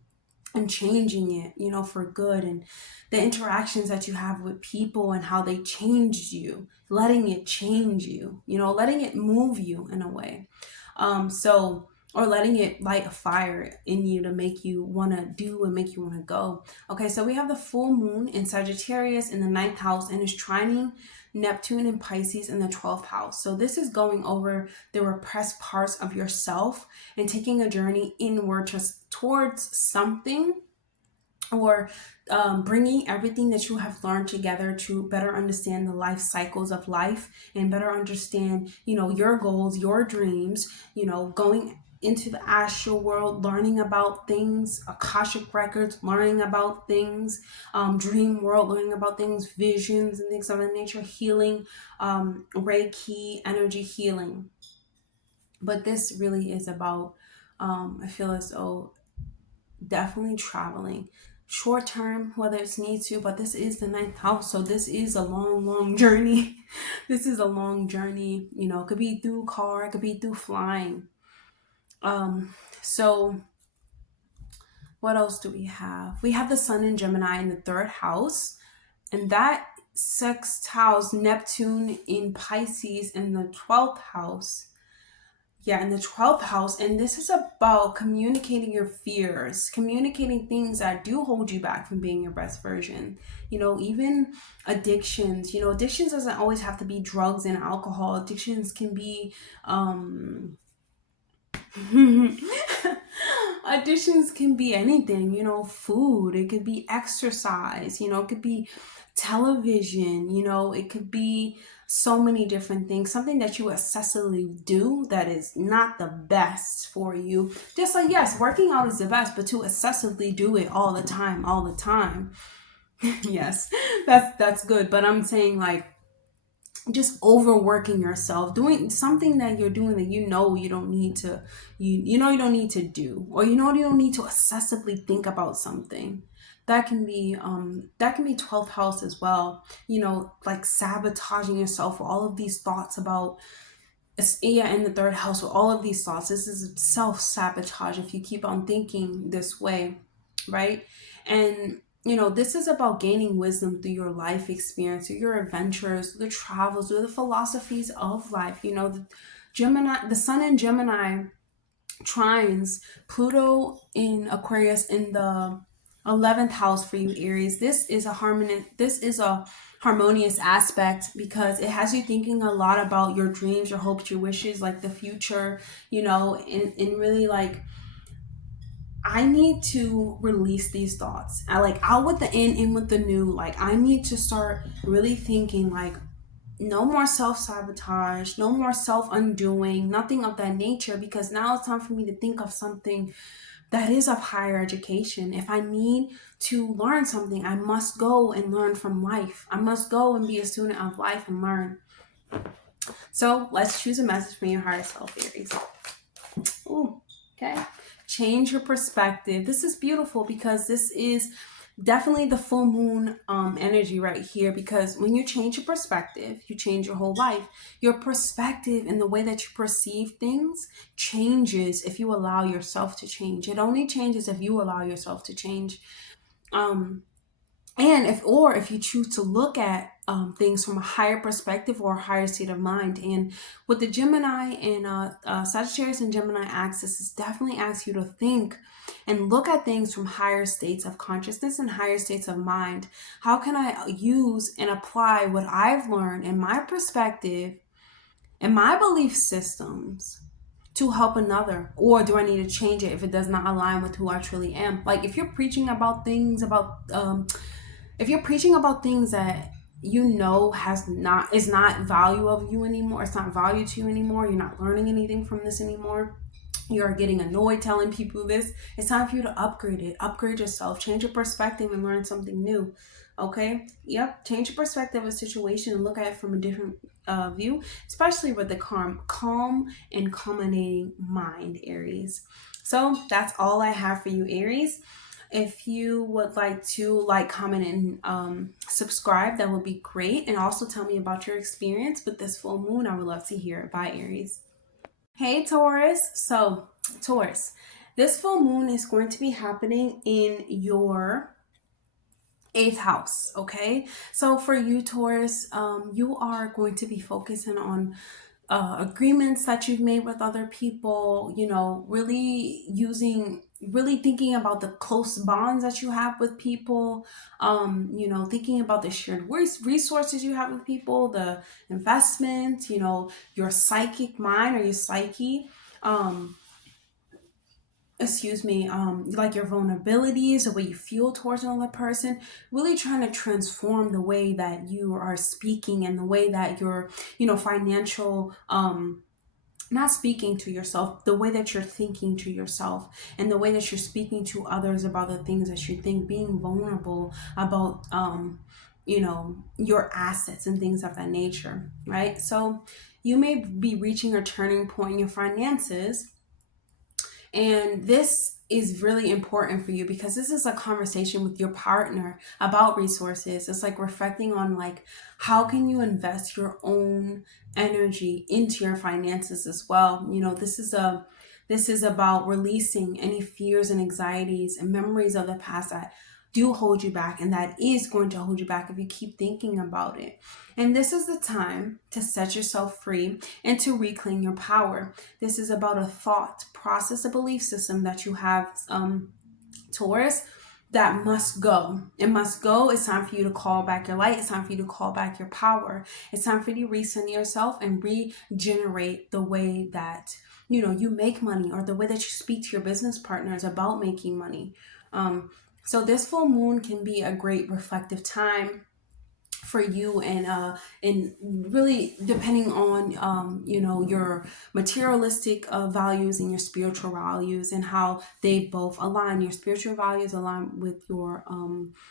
changing it, for good, and the interactions that you have with people and how they changed you, letting it change you, letting it move you in a way. Or letting it light a fire in you to make you want to do and make you want to go. Okay, so we have the full moon in Sagittarius in the ninth house, and is trining Neptune in Pisces in the 12th house. So this is going over the repressed parts of yourself and taking a journey inward towards something, or bringing everything that you have learned together to better understand the life cycles of life, and better understand, your goals, your dreams, going into the astral world, learning about things, Akashic records, learning about things, dream world, learning about things, visions and things of that nature, healing, Reiki, energy healing. But this really is about, I feel as though, definitely traveling. Short term, whether it's need to, but this is the ninth house, so this is a long journey. This is a long journey. It could be through car, it could be through flying. So what else do we have? We have the Sun in Gemini in the third house, and that sextiles Neptune in Pisces in the 12th house. Yeah, in the 12th house. And this is about communicating your fears, communicating things that do hold you back from being your best version. You know, even addictions. You know, addictions doesn't always have to be drugs and alcohol. Addictions can be Additions can be anything, you know, food, it could be exercise, you know, it could be television, you know, it could be so many different things. Something that you excessively do that is not the best for you. Just like, yes, working out is the best, but to excessively do it all the time. Yes, that's good. But I'm saying, like, just overworking yourself, doing something that you're doing that you know you don't need to, you know you don't need to do, or you know you don't need to excessively think about something. That can be 12th house as well. You know, like sabotaging yourself with all of these thoughts about, yeah, in the third house with all of these thoughts. This is self-sabotage if you keep on thinking this way, right? And you know, this is about gaining wisdom through your life experience, through your adventures, through the travels, through the philosophies of life. You know, the Sun in Gemini trines Pluto in Aquarius in the 11th house for you, Aries. This is a harmonious aspect because it has you thinking a lot about your dreams, your hopes, your wishes, like the future, you know, and really like, I need to release these thoughts. I like out with the in with the new. Like, I need to start really thinking like, no more self-sabotage, no more self-undoing, nothing of that nature, because now it's time for me to think of something that is of higher education. If I need to learn something, I must go and learn from life. I must go and be a student of life and learn. So let's choose a message from your higher self, Aries. Ooh, okay. Change your perspective. This is beautiful because this is definitely the full moon energy right here, because when you change your perspective, you change your whole life. Your perspective and the way that you perceive things changes if you allow yourself to change. It only changes if you allow yourself to change. And if you choose to look at things from a higher perspective or a higher state of mind. And with the Gemini and Sagittarius and Gemini axis, this definitely asks you to think and look at things from higher states of consciousness and higher states of mind. How can I use and apply what I've learned in my perspective and my belief systems to help another? Or do I need to change it if it does not align with who I truly am? Like, if you're preaching about things if you're preaching about things that you know is not value of you anymore, it's not value to you anymore, you're not learning anything from this anymore, you're getting annoyed telling people this, it's time for you to upgrade yourself, change your perspective and learn something new. Okay, yep, change your perspective of a situation and look at it from a different view, especially with the calm and culminating mind, Aries. So that's all I have for you, Aries. If you would like to like, comment, and subscribe, that would be great. And also tell me about your experience with this full moon. I would love to hear it. Bye, Aries. Hey, Taurus. So, Taurus, this full moon is going to be happening in your 8th house. Okay. So for you, Taurus, you are going to be focusing on agreements that you've made with other people, you know, really thinking about the close bonds that you have with people, you know, thinking about the shared resources you have with people, the investment, you know, your psychic mind or your psyche, like your vulnerabilities, the way you feel towards another person, really trying to transform the way that you are speaking and the way that your, you know, financial, not speaking to yourself, the way that you're thinking to yourself and the way that you're speaking to others about the things that you think, being vulnerable about, you know, your assets and things of that nature, right? So you may be reaching a turning point in your finances, and this is really important for you because this is a conversation with your partner about resources. It's like reflecting on like, how can you invest your own energy into your finances as well? You know, this is This is about releasing any fears and anxieties and memories of the past that do hold you back, and that is going to hold you back if you keep thinking about it. And this is the time to set yourself free and to reclaim your power. This is about a thought process, a belief system that you have, Taurus, that must go. It must go. It's time for you to call back your light. It's time for you to call back your power. It's time for you to recenter yourself and regenerate the way that you make money, or the way that you speak to your business partners about making money. So this full moon can be a great reflective time for you, and really depending on your materialistic values and your spiritual values, and how they both align. Your spiritual values align with your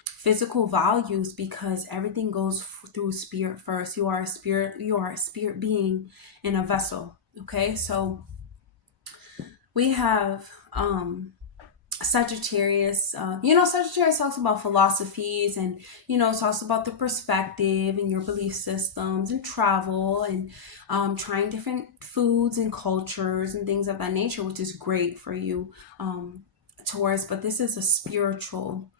physical values, because everything goes through spirit first. You are a spirit being in a vessel. Okay, so we have Sagittarius. Sagittarius talks about philosophies, and talks about the perspective and your belief systems and travel, and trying different foods and cultures and things of that nature, which is great for you, Taurus. But this is a spiritual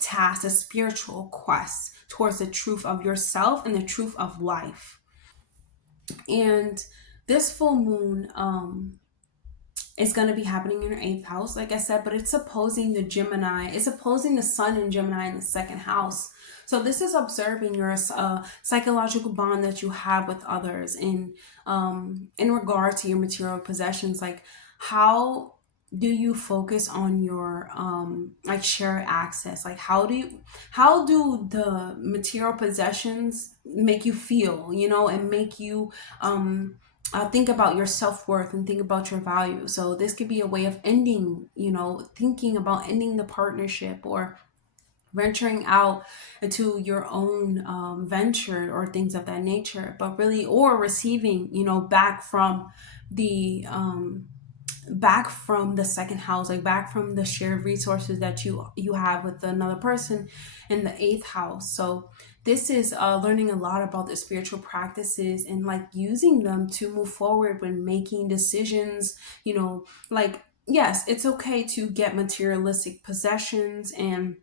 task, a spiritual quest towards the truth of yourself and the truth of life. And this full moon, it's going to be happening in your 8th house, like I said, but it's opposing the Gemini. It's opposing the Sun in Gemini in the 2nd house. So this is observing your psychological bond that you have with others in regard to your material possessions. Like, how do you focus on your like shared access? Like, how do the material possessions make you feel, and make you think about your self-worth and think about your value. So this could be a way of ending, thinking about ending the partnership, or venturing out into your own venture, or things of that nature. But really, or receiving, back from the 2nd house, like back from the shared resources that you have with another person in the 8th house. So this is learning a lot about the spiritual practices, and like using them to move forward when making decisions. Like, yes, it's okay to get materialistic possessions and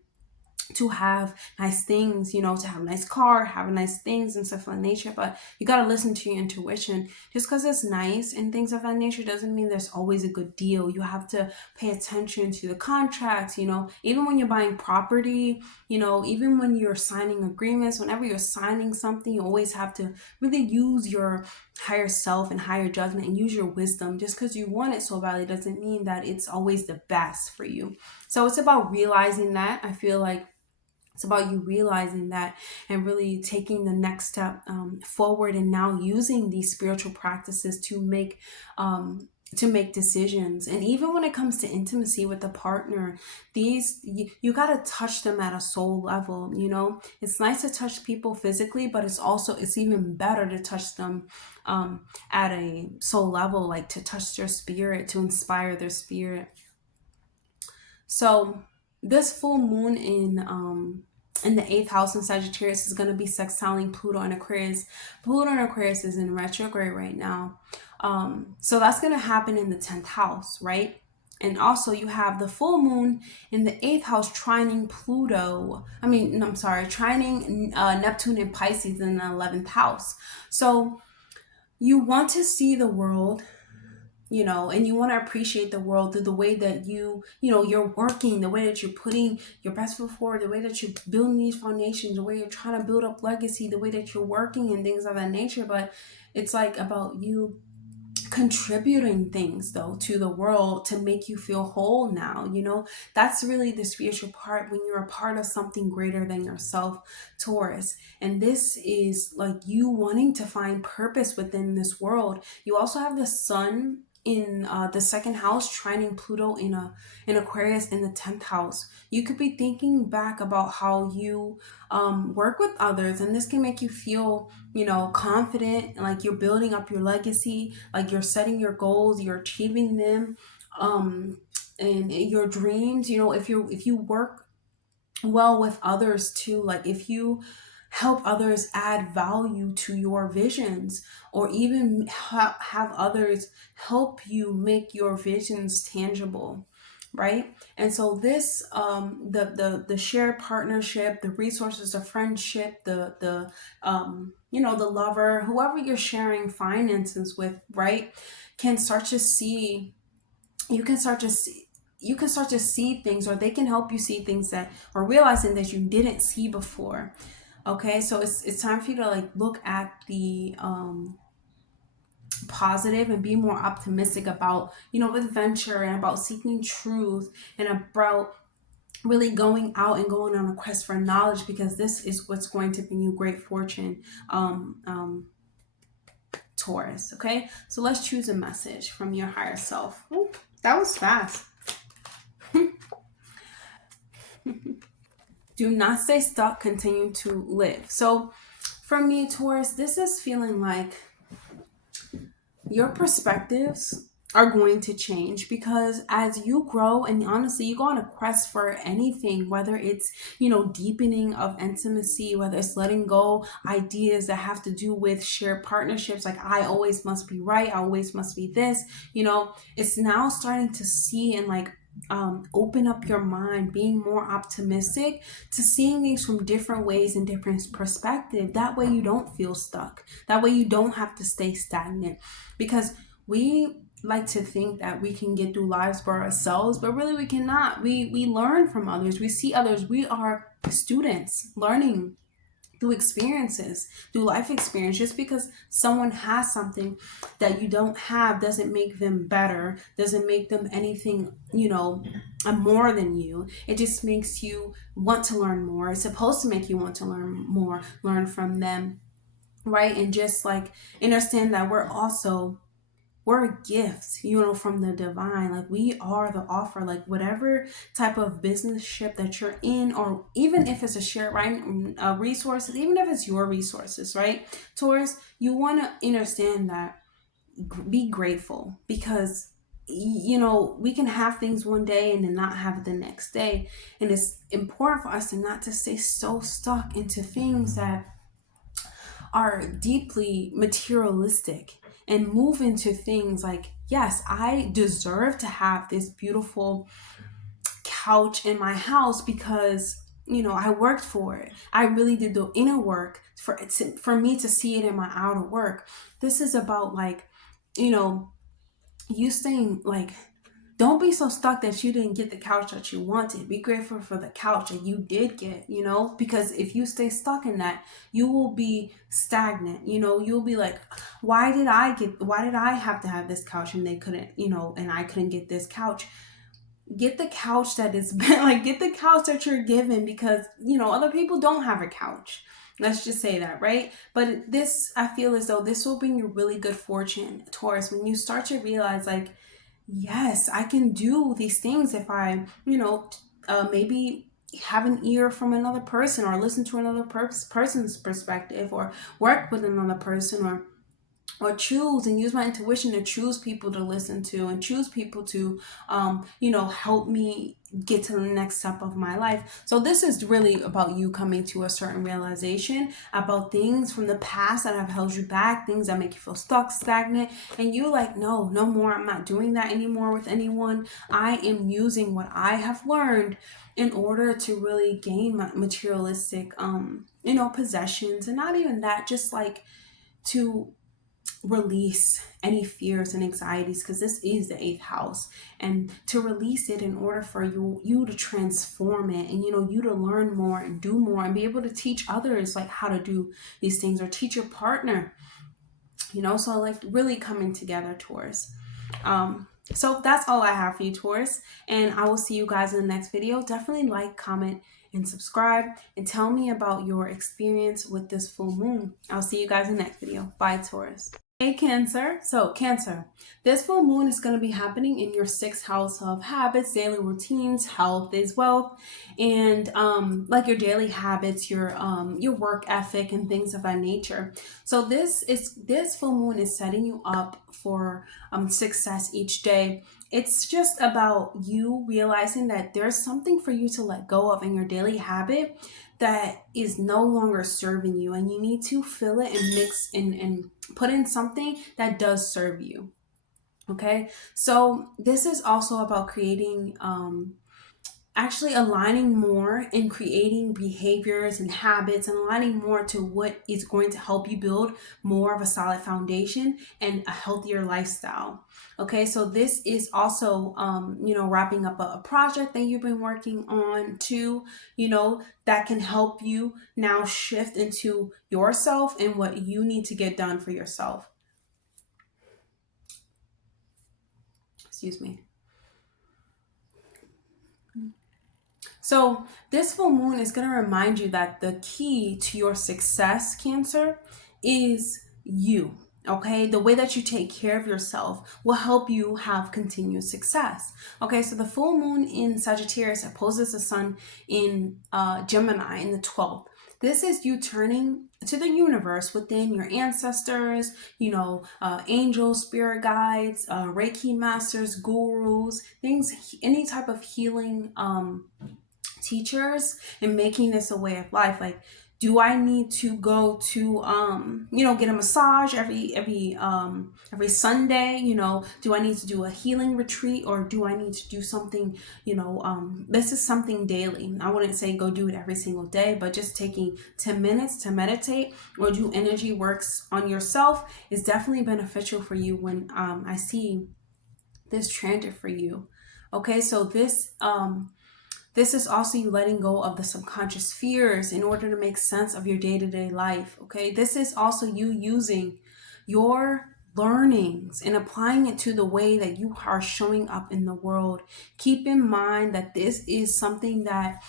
to have nice things, to have a nice car, have nice things and stuff of that nature. But you got to listen to your intuition. Just because it's nice and things of that nature doesn't mean there's always a good deal. You have to pay attention to the contracts, even when you're buying property, even when you're signing agreements, whenever you're signing something, you always have to really use your higher self and higher judgment and use your wisdom. Just because you want it so badly doesn't mean that it's always the best for you. So it's about realizing that. I feel like it's about you realizing that and really taking the next step forward, and now using these spiritual practices to make decisions. And even when it comes to intimacy with a partner, you got to touch them at a soul level. It's nice to touch people physically, but it's even better to touch them at a soul level, like to touch their spirit, to inspire their spirit. So this full moon in the 8th house in Sagittarius is going to be sextiling Pluto and Aquarius. Pluto and Aquarius is in retrograde right now. So that's going to happen in the 10th house, right? And also you have the full moon in the 8th house trining Neptune and Pisces in the 11th house. So you want to see the world, and you want to appreciate the world through the way that you're working, the way that you're putting your best foot forward, the way that you're building these foundations, the way you're trying to build up legacy, the way that you're working and things of that nature. But it's like about you contributing things though to the world to make you feel whole now. That's really the spiritual part, when you're a part of something greater than yourself, Taurus. And this is like you wanting to find purpose within this world. You also have the sun in the 2nd house trining Pluto in Aquarius in the 10th house. You could be thinking back about how you work with others, and this can make you feel confident, like you're building up your legacy, like you're setting your goals, you're achieving them, and your dreams. If you work well with others too, like if you help others add value to your visions, or even have others help you make your visions tangible, right? And so this the shared partnership, the resources of friendship, the the lover, whoever you're sharing finances with, right, can start to see you can start to see you can start to see things, or they can help you see things that, or realizing that you didn't see before. Okay, so it's time for you to like look at the positive and be more optimistic about, adventure, and about seeking truth, and about really going out and going on a quest for knowledge, because this is what's going to bring you great fortune, Taurus. Okay, so let's choose a message from your higher self. Ooh, that was fast. Do not stay stuck, continue to live. So for me, Taurus, this is feeling like your perspectives are going to change, because as you grow, and honestly you go on a quest for anything, whether it's deepening of intimacy, whether it's letting go ideas that have to do with shared partnerships, like I always must be right, I always must be this, it's now starting to see and like open up your mind, being more optimistic to seeing things from different ways and different perspective. That way you don't feel stuck, that way you don't have to stay stagnant, because we like to think that we can get through lives by ourselves, but really we cannot. We learn from others, we see others, we are students learning through experiences, through life experience. Just because someone has something that you don't have doesn't make them better, doesn't make them anything, more than you. It just makes you want to learn more. It's supposed to make you want to learn more, learn from them, right? And just like understand that we're a gift, from the divine. Like we are the offer. Like whatever type of business ship that you're in, or even if it's a share, right, resources, even if it's your resources, right, Taurus, you want to understand that, be grateful, because we can have things one day and then not have it the next day. And it's important for us to not to stay so stuck into things that are deeply materialistic, and move into things like, yes, I deserve to have this beautiful couch in my house because I worked for it. I really did the inner work for me to see it in my outer work. This is about like, you staying like, don't be so stuck that you didn't get the couch that you wanted. Be grateful for the couch that you did get, because if you stay stuck in that, you will be stagnant. You'll be like, why did I have to have this couch and they couldn't, and I couldn't get this couch? Get the couch that is like, get the couch that you're given, because, other people don't have a couch. Let's just say that, right? But this, I feel as though this will bring you really good fortune, Taurus, when you start to realize like, yes, I can do these things if I, maybe have an ear from another person, or listen to another person's perspective, or work with another person, or choose and use my intuition to choose people to listen to, and choose people to help me get to the next step of my life. So this is really about you coming to a certain realization about things from the past that have held you back, things that make you feel stuck, stagnant, and you like, no more, I'm not doing that anymore with anyone. I am using what I have learned in order to really gain my materialistic possessions, and not even that, just like to release any fears and anxieties, because this is the 8th house, and to release it in order for you to transform it, and you to learn more and do more, and be able to teach others like how to do these things, or teach your partner, so like really coming together, Taurus. So that's all I have for you, Taurus, and I will see you guys in the next video. Definitely like, comment, and subscribe, and tell me about your experience with this full moon. I'll see you guys in the next video. Bye, Taurus. Hey, Cancer. So Cancer, this full moon is going to be happening in your 6th house of habits, daily routines, health is wealth, and like your daily habits, your work ethic, and things of that nature. So this full moon is setting you up for success each day, It's just about you realizing that there's something for you to let go of in your daily habit that is no longer serving you, and you need to fill it and mix and put in something that does serve you. Okay, so this is also about creating actually aligning more in creating behaviors and habits, and aligning more to what is going to help you build more of a solid foundation and a healthier lifestyle. Okay, so this is also wrapping up a project that you've been working on too, that can help you now shift into yourself and what you need to get done for yourself. Excuse me. So, this full moon is going to remind you that the key to your success, Cancer, is you. Okay, the way that you take care of yourself will help you have continued success. Okay, so the full moon in Sagittarius opposes the sun in Gemini in the 12th. This is you turning to the universe within your ancestors, angels, spirit guides, Reiki masters, gurus, things, any type of healing teachers, and making this a way of life. Like, do I need to go to get a massage every Sunday? Do I need to do a healing retreat, or do I need to do something, this is something daily. I wouldn't say go do it every single day, but just taking 10 minutes to meditate or do energy works on yourself is definitely beneficial for you when I see this transit for you. Okay, so this is also you letting go of the subconscious fears in order to make sense of your day-to-day life. Okay, this is also you using your learnings and applying it to the way that you are showing up in the world. Keep in mind that this is something that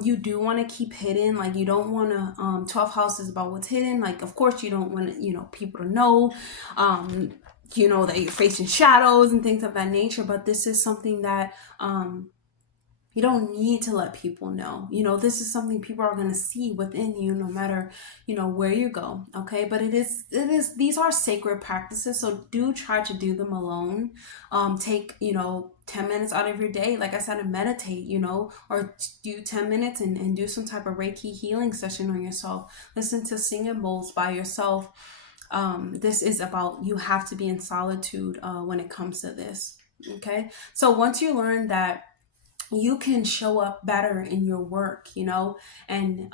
you do want to keep hidden. Like, you don't want to 12 houses about what's hidden. Like, of course you don't want people to know that you're facing shadows and things of that nature, but this is something that you don't need to let people know. This is something people are going to see within you no matter, where you go. Okay. But these are sacred practices. So do try to do them alone. Take, 10 minutes out of your day, like I said, and meditate, or do 10 minutes and do some type of Reiki healing session on yourself. Listen to singing bowls by yourself. This is about, you have to be in solitude when it comes to this. Okay. So once you learn that you can show up better in your work, and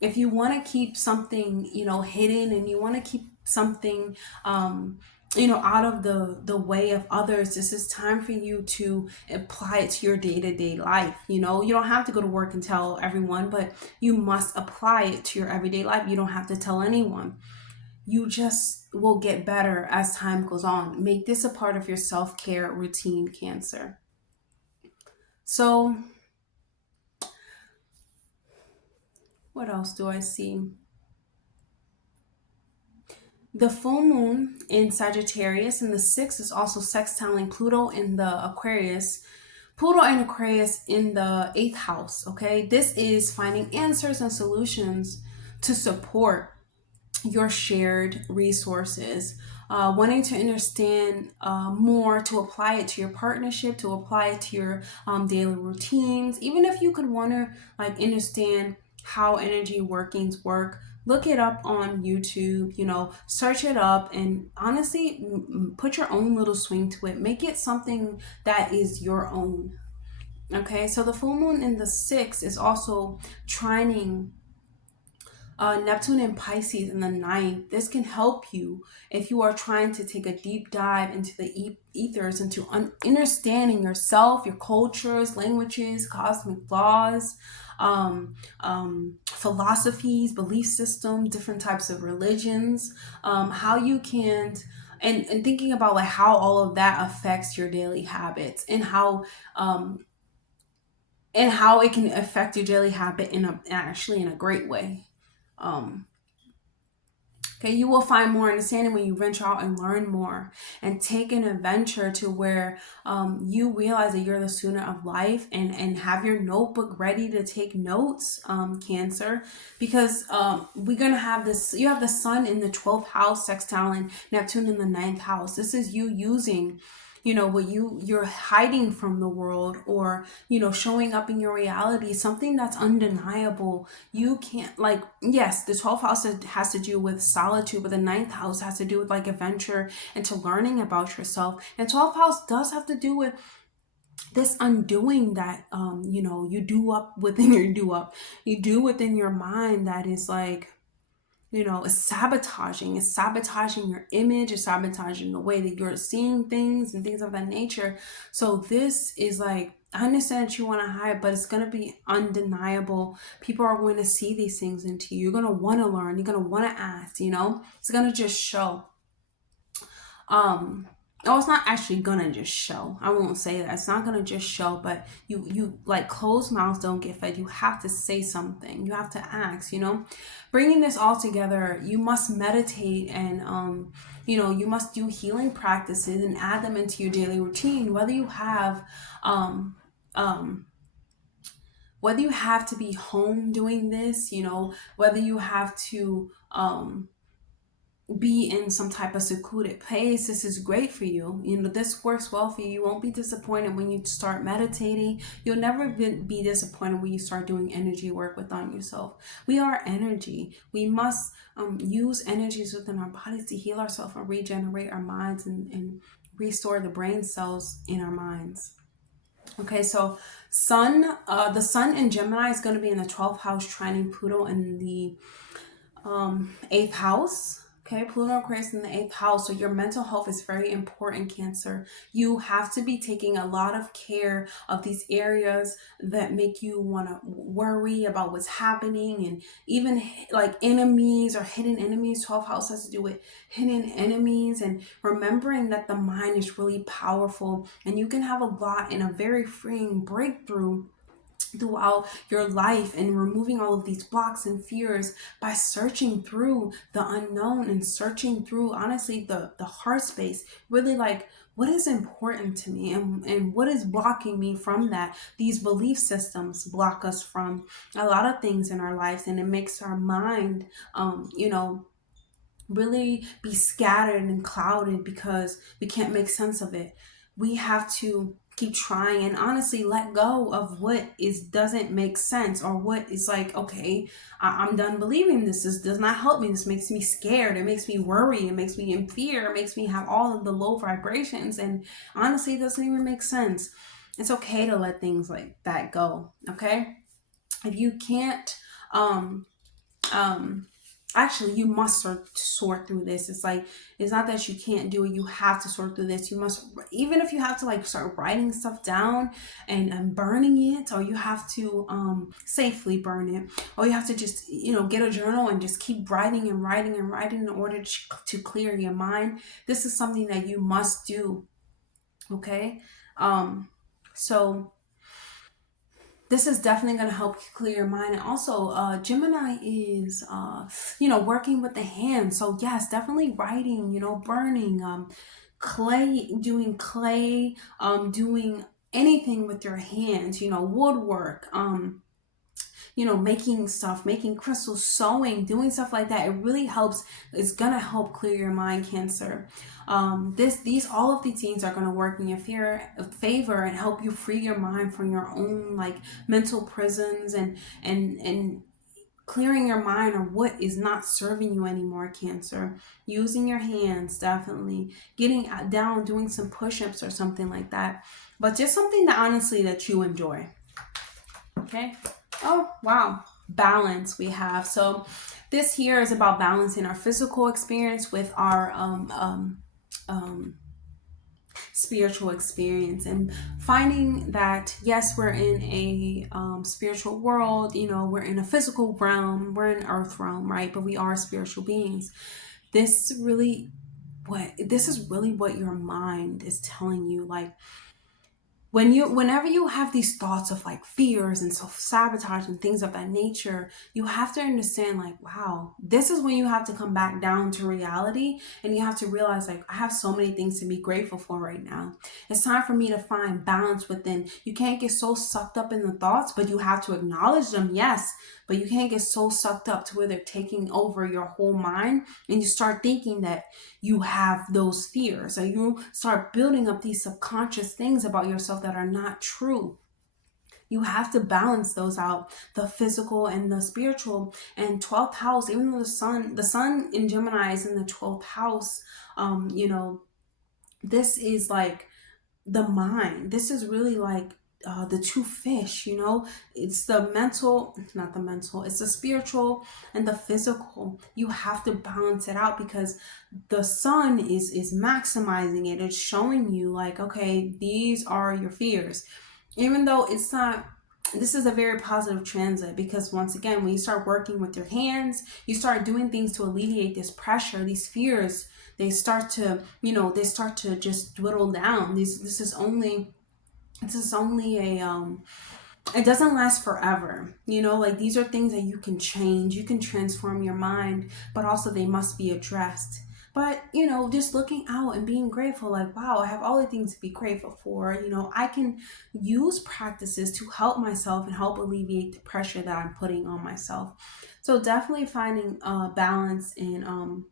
if you want to keep something, hidden, and you want to keep something, out of the way of others, this is time for you to apply it to your day-to-day life. You don't have to go to work and tell everyone, but you must apply it to your everyday life. You don't have to tell anyone. You just will get better as time goes on. Make this a part of your self-care routine, Cancer. So, what else do I see? The full moon in Sagittarius in the 6th is also sextiling Pluto in the Aquarius. Pluto and Aquarius in the 8th house, okay? This is finding answers and solutions to support your shared resources. Wanting to understand more, to apply it to your partnership, to apply it to your daily routines. Even if you could want to understand how energy workings work, look it up on YouTube, search it up, and honestly, put your own little swing to it. Make it something that is your own. Okay, so the full moon in the 6th is also trining Neptune and Pisces in the 9th. This can help you if you are trying to take a deep dive into the ethers, into understanding yourself, your cultures, languages, cosmic laws, philosophies, belief systems, different types of religions, how you can, and thinking about how all of that affects your daily habits, and how it can affect your daily habit in a great way. Okay, you will find more understanding when you venture out and learn more and take an adventure to where you realize that you're the student of life, and have your notebook ready to take notes, Cancer, because we're going to have this. You have the sun in the 12th house sextile and Neptune in the 9th house. This is you using you know, what you're hiding from the world, or, you know, showing up in your reality, something that's undeniable. You can't, like, yes, the 12th house has to do with solitude, but the ninth house has to do with like adventure and to learning about yourself. And 12th house does have to do with this undoing that, you know, you do within your mind, that is like, you know, it's sabotaging your image, it's sabotaging the way that you're seeing things and things of that nature. So this is like, I understand that you want to hide, but it's going to be undeniable. People are going to see these things into you. You're going to want to learn, you're going to want to ask, you know, it's going to just show. Oh, it's not actually gonna just show. I won't say that. It's not gonna just show, but you like, closed mouths don't get fed. You have to say something. You have to ask, you know. Bringing this all together, you must meditate, and you know, you must do healing practices and add them into your daily routine. Um um whether you have to be home doing this, you know, whether you have to be in some type of secluded place, this is great for you. You know, this works well for you. You won't be disappointed when you start meditating. You'll never be disappointed when you start doing energy work within yourself. We are energy. We must use energies within our bodies to heal ourselves and regenerate our minds, and restore the brain cells in our minds. Okay, so the sun in Gemini is going to be in the 12th house, trining Pluto in the 8th house. Okay, Pluto Aquarius in the 8th house. So your mental health is very important, Cancer. You have to be taking a lot of care of these areas that make you want to worry about what's happening, and even like enemies or hidden enemies. 12th house has to do with hidden enemies, and remembering that the mind is really powerful, and you can have a lot in a very freeing breakthrough throughout your life, and removing all of these blocks and fears by searching through the unknown, and searching through, honestly, the heart space, really like, what is important to me, and what is blocking me from that. These belief systems block us from a lot of things in our lives, and it makes our mind you know, really be scattered and clouded, because we can't make sense of it. We have to keep trying, and honestly let go of what is doesn't make sense, or what is like, okay, I'm done believing this. This does not help me. This makes me scared. It makes me worry. It makes me in fear. It makes me have all of the low vibrations, and honestly it doesn't even make sense. It's okay to let things like that go. Okay, if you can't um um actually, you must sort through this. It's like, it's not that you can't do it, you have to sort through this. You must, even if you have to like start writing stuff down, and burning it, or you have to safely burn it, or you have to just, you know, get a journal and just keep writing and writing and writing in order to clear your mind. This is something that you must do. Okay, so this is definitely going to help clear your mind. And also, Gemini is, you know, working with the hands. So yes, definitely writing, you know, burning, clay, doing anything with your hands, you know, woodwork, you know, making stuff, making crystals, sewing, doing stuff like that. It really helps. It's gonna help clear your mind, Cancer. All of these things are gonna work in your favor, and help you free your mind from your own like mental prisons, and clearing your mind or what is not serving you anymore, Cancer. Using your hands, definitely getting down, doing some push-ups or something like that, but just something that honestly that you enjoy. Okay. Oh, wow. Balance we have. So this here is about balancing our physical experience with our spiritual experience, and finding that, yes, we're in a spiritual world, you know, we're in a physical realm, we're in earth realm, right? But we are spiritual beings. This is really what your mind is telling you. Like, whenever you have these thoughts of like fears and self-sabotage and things of that nature, you have to understand like, wow, this is when you have to come back down to reality, and you have to realize like, I have so many things to be grateful for right now. It's time for me to find balance within. You can't get so sucked up in the thoughts, but you have to acknowledge them, yes, but you can't get so sucked up to where they're taking over your whole mind, and you start thinking that you have those fears, or you start building up these subconscious things about yourself that are not true. You have to balance those out, the physical and the spiritual. And 12th house, even though the sun in Gemini is in the 12th house, you know, this is like the mind. This is really like the two fish, you know. It's the mental, not the mental, it's the spiritual and the physical. You have to balance it out, because the sun is maximizing it. It's showing you like, okay, these are your fears, even though it's not. This is a very positive transit, because once again, when you start working with your hands, you start doing things to alleviate this pressure, these fears, they start to, you know, they start to just dwindle down. This is only a it doesn't last forever, you know. Like, these are things that you can change, you can transform your mind, but also they must be addressed. But, you know, just looking out and being grateful, like, wow, I have all the things to be grateful for. You know, I can use practices to help myself and help alleviate the pressure that I'm putting on myself. So definitely finding balance in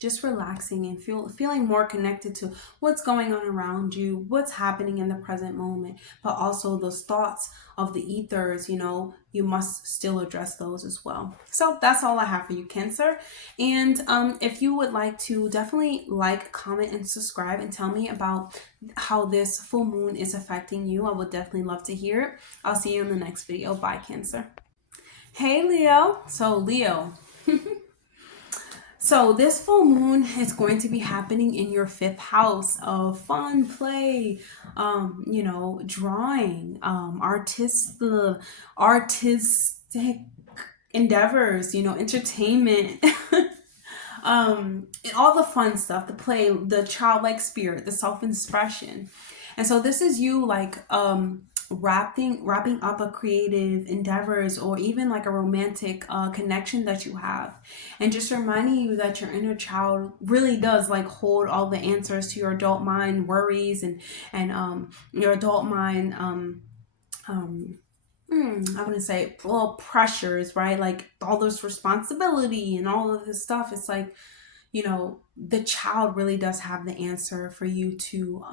just relaxing and feeling more connected to what's going on around you, what's happening in the present moment, but also those thoughts of the ethers, you know, you must still address those as well. So that's all I have for you, Cancer. And if you would like to, definitely like, comment, and subscribe, and tell me about how this full moon is affecting you. I would definitely love to hear it. I'll see you in the next video. Bye, Cancer. Hey, Leo. So, Leo. So this full moon is going to be happening in your 5th house of fun, play, you know, drawing, artistic endeavors, you know, entertainment, and all the fun stuff, the play, the childlike spirit, the self-expression. And so this is you like wrapping up a creative endeavors, or even like a romantic connection that you have, and just reminding you that your inner child really does like hold all the answers to your adult mind worries, and your adult mind I wouldn't say, well, pressures, right? Like all this responsibility and all of this stuff. It's like, you know, the child really does have the answer for you to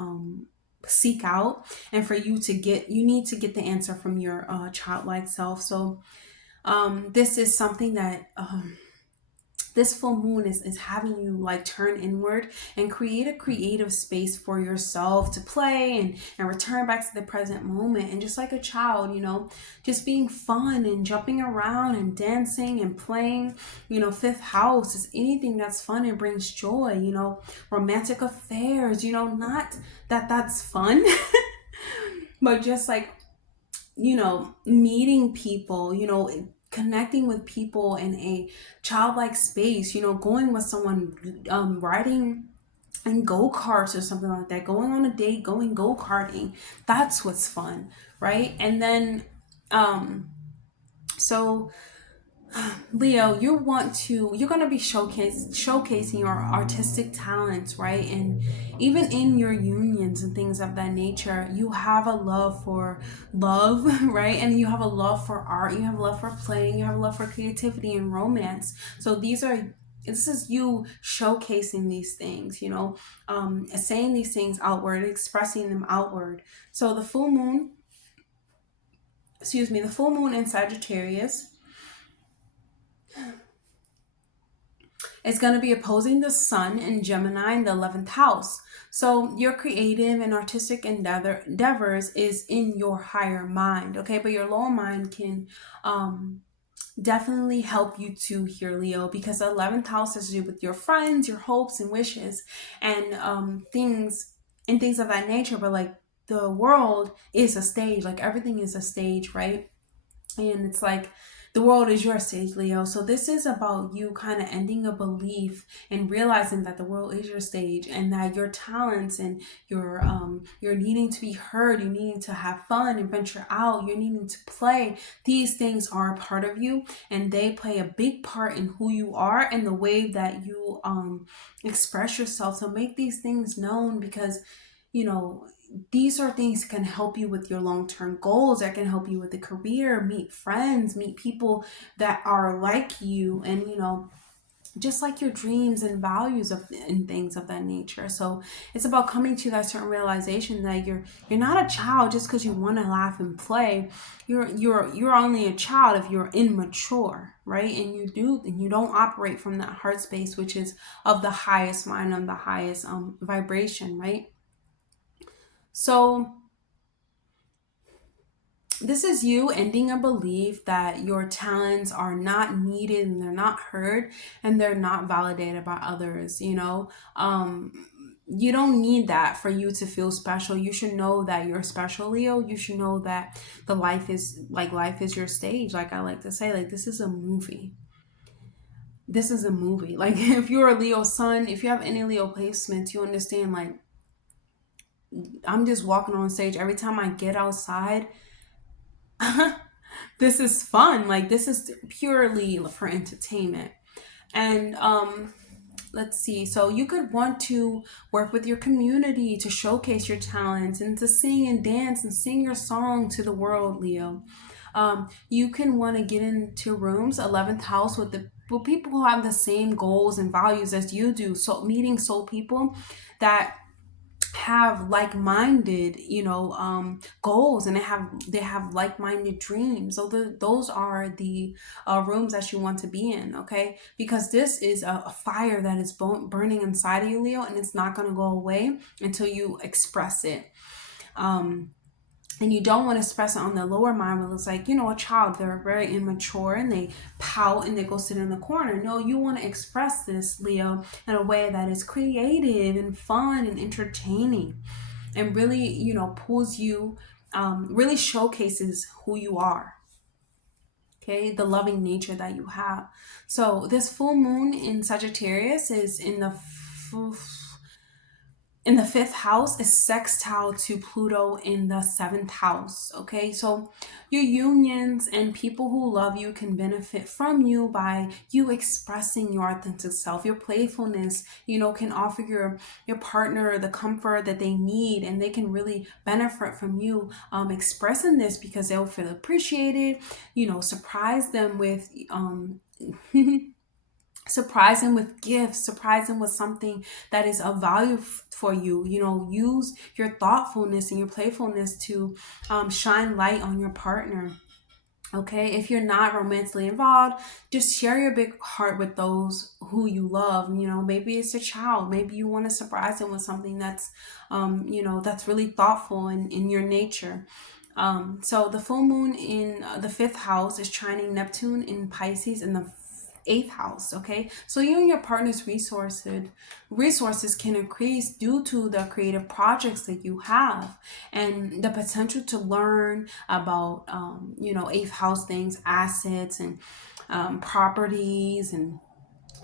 seek out, and for you to get, you need to get the answer from your childlike self. So this is something that this full moon is having you like turn inward and create a creative space for yourself to play and return back to the present moment. And just like a child, you know, just being fun and jumping around and dancing and playing. You know, 5th house is anything that's fun and brings joy, you know, romantic affairs, you know, not that that's fun, but just like, you know, meeting people, you know, connecting with people in a childlike space, you know, going with someone, riding in go-karts or something like that, going on a date, going go-karting. That's what's fun, right? And then so Leo, you're going to be showcasing your artistic talents, right? And even in your unions and things of that nature, you have a love for love, right? And you have a love for art, you have a love for playing, you have a love for creativity and romance. So this is you showcasing these things, you know, saying these things outward, expressing them outward. So the full moon in Sagittarius, it's going to be opposing the sun in Gemini in the 11th house. So your creative and artistic endeavors is in your higher mind, okay? But your lower mind can definitely help you to hear, Leo, because the 11th house has to do with your friends, your hopes and wishes, and things of that nature. But like, the world is a stage, like everything is a stage, right? And it's like, The world is your stage, Leo. So this is about you kind of ending a belief and realizing that the world is your stage, and that your talents and your needing to be heard, you needing to have fun and venture out, you're needing to play. These things are a part of you, and they play a big part in who you are and the way that you express yourself. So make these things known, because you know, these are things that can help you with your long-term goals, that can help you with a career, meet friends, meet people that are like you, and just like your dreams and values of and things of that nature. So it's about coming to that certain realization that you're not a child just because you want to laugh and play. You're only a child if you're immature, right? And you don't operate from that heart space, which is of the highest mind, of the highest vibration, right? So this is you ending a belief that your talents are not needed and they're not heard and they're not validated by others. You don't need that for you to feel special. You should know that you're special, Leo. You should know that life is your stage. Like I like to say, like, this is a movie. This is a movie. Like, if you're a Leo sun, if you have any Leo placements, you understand, like, I'm just walking on stage. Every time I get outside, this is fun. Like, this is purely for entertainment. And let's see. So you could want to work with your community to showcase your talents and to sing and dance and sing your song to the world, Leo. You can want to get into rooms, 11th house, with people who have the same goals and values as you do. So meeting soul people that have like-minded goals, and they have like-minded dreams. So those are the rooms that you want to be in, okay? Because this is a fire that is burning inside of you, Leo, and it's not going to go away until you express it. And you don't want to express it on the lower mind where it's like, a child, they're very immature and they pout and they go sit in the corner. No, you want to express this, Leo, in a way that is creative and fun and entertaining, and really, pulls you, really showcases who you are. Okay, the loving nature that you have. So this full moon in Sagittarius is in the fifth house, is sextile to Pluto in the seventh house. Okay, so your unions and people who love you can benefit from you by you expressing your authentic self. Your playfulness, can offer your partner the comfort that they need, and they can really benefit from you expressing this, because they'll feel appreciated. Surprise them with surprise them with gifts, surprise them with something that is of value for you. Use your thoughtfulness and your playfulness to shine light on your partner. Okay, if you're not romantically involved, just share your big heart with those who you love. Maybe it's a child, maybe you want to surprise them with something that's that's really thoughtful in your nature. So the full moon in the fifth house is trining Neptune in Pisces in the eighth house. Okay, so you and your partner's resources can increase due to the creative projects that you have, and the potential to learn about eighth house things, assets and properties and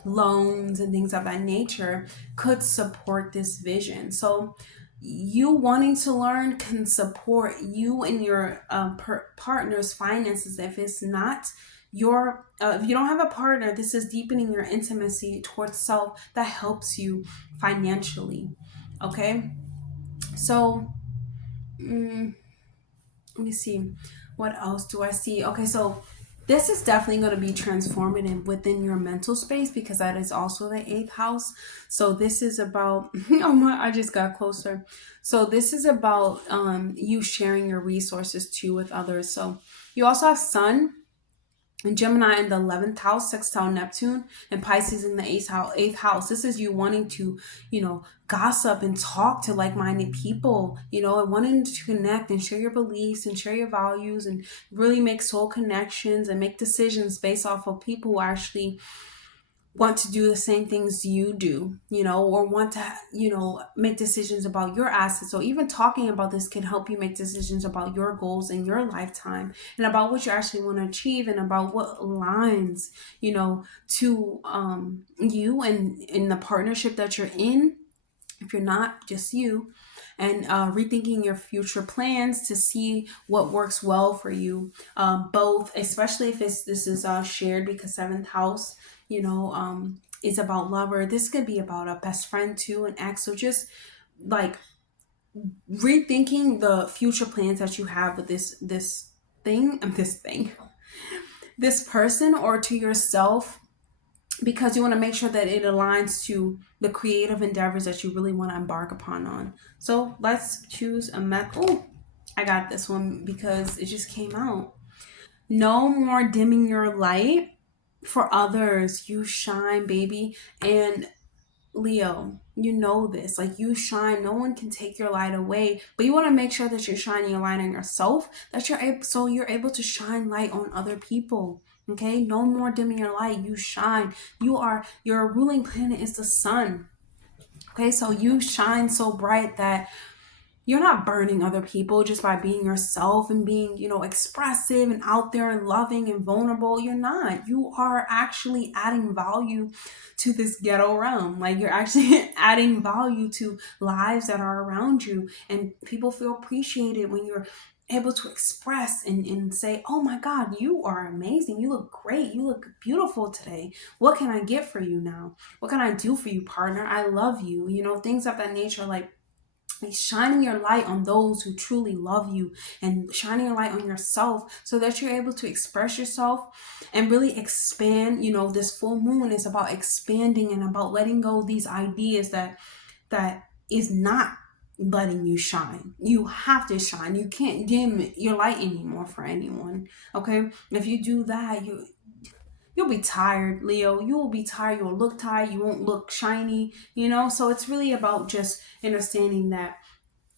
loans and things of that nature could support this vision. So you wanting to learn can support you and your partner's finances. If it's not if you don't have a partner, this is deepening your intimacy towards self that helps you financially. Okay, so let me see, what else do I see? Okay, so this is definitely going to be transformative within your mental space, because that is also the eighth house. So this is about oh my, I just got closer. So this is about you sharing your resources too with others. So you also have Sun and Gemini in the 11th house, sextile Neptune, and Pisces in the eighth house. This is you wanting to, gossip and talk to like-minded people, and wanting to connect and share your beliefs and share your values and really make soul connections and make decisions based off of people who actually want to do the same things you do, or want to, make decisions about your assets. So even talking about this can help you make decisions about your goals in your lifetime, and about what you actually want to achieve, and about what aligns, to you and in the partnership that you're in, if you're not just you, and rethinking your future plans to see what works well for you, both, especially if this is shared, because seventh house, is about lover. This could be about a best friend too, an ex. So just like rethinking the future plans that you have with this person, or to yourself, because you want to make sure that it aligns to the creative endeavors that you really want to embark upon on. So let's choose a Oh, I got this one because it just came out. No more dimming your light for others. You shine, baby. And Leo, you know this. Like, you shine. No one can take your light away. But you want to make sure that you're shining your light on yourself, that you're able to shine light on other people. Okay? No more dimming your light. You shine. Your ruling planet is the sun. Okay? So you shine so bright that you're not burning other people just by being yourself and being, expressive and out there and loving and vulnerable. You're not. You are actually adding value to this ghetto realm. Like, you're actually adding value to lives that are around you. And people feel appreciated when you're able to express and say, oh my God, you are amazing. You look great. You look beautiful today. What can I get for you now? What can I do for you, partner? I love you. Things of that nature. Like, shining your light on those who truly love you, and shining your light on yourself, so that you're able to express yourself and really expand. This full moon is about expanding and about letting go of these ideas that is not letting you shine. You have to shine. You can't dim your light anymore for anyone. Okay? If you do that, you'll be tired, Leo. You will be tired. You'll look tired. You won't look shiny, So it's really about just understanding that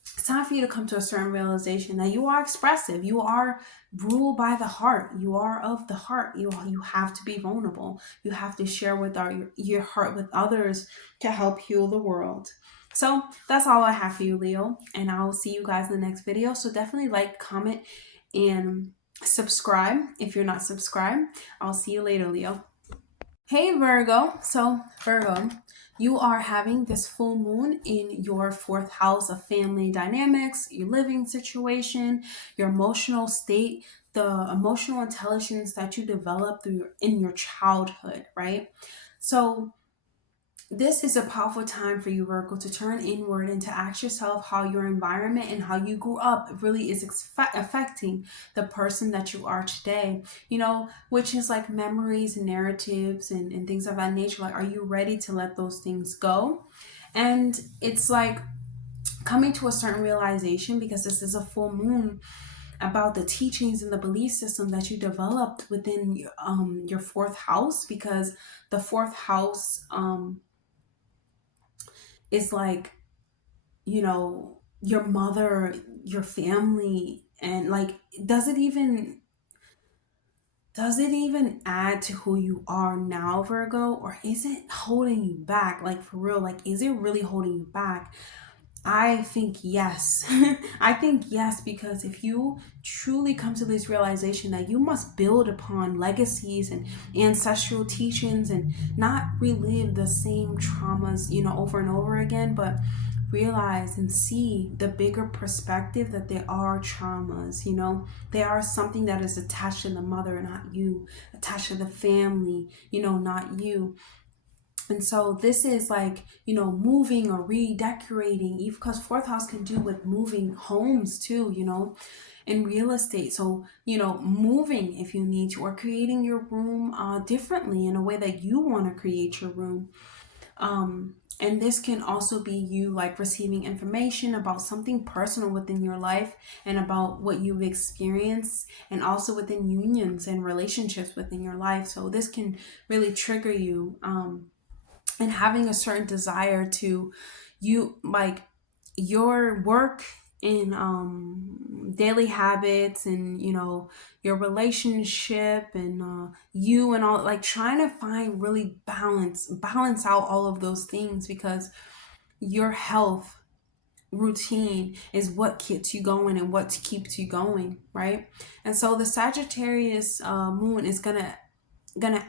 it's time for you to come to a certain realization that you are expressive. You are ruled by the heart. You are of the heart. You have to be vulnerable. You have to share with your heart with others to help heal the world. So that's all I have for you, Leo. And I will see you guys in the next video. So definitely like, comment, and subscribe if you're not subscribed. I'll see you later, Leo. Hey, Virgo. So, Virgo, you are having this full moon in your fourth house of family dynamics, your living situation, your emotional state, the emotional intelligence that you develop in your childhood, right? So, this is a powerful time for you, Virgo, to turn inward and to ask yourself how your environment and how you grew up really is affecting the person that you are today, which is like memories and narratives and things of that nature. Like, are you ready to let those things go? And it's like coming to a certain realization, because this is a full moon, about the teachings and the belief system that you developed within your fourth house, because the fourth house is like, your mother, your family, and like, does it even add to who you are now, Virgo? Or is it holding you back? Like, for real, like, is it really holding you back? I think yes. I think yes, because if you truly come to this realization that you must build upon legacies and ancestral teachings and not relive the same traumas, over and over again, but realize and see the bigger perspective that there are traumas, they are something that is attached to the mother, not you, attached to the family, not you. And so this is like, moving or redecorating, even because fourth house can do with moving homes too, in real estate. So, moving if you need to, or creating your room differently in a way that you want to create your room. And this can also be you like receiving information about something personal within your life and about what you've experienced, and also within unions and relationships within your life. So this can really trigger you. And having a certain desire to, you like, your work in daily habits and, you know, your relationship and you and all, like trying to find really balance out all of those things, because your health routine is what keeps you going and what keeps you going, right? And so the Sagittarius moon is gonna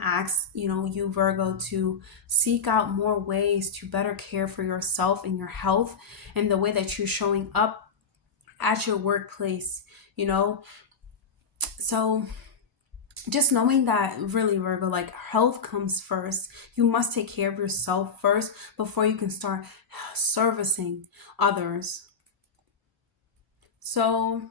ask, you know, you Virgo, to seek out more ways to better care for yourself and your health and the way that you're showing up at your workplace, you know. So just knowing that, really, Virgo, like health comes first. You must take care of yourself first before you can start servicing others. So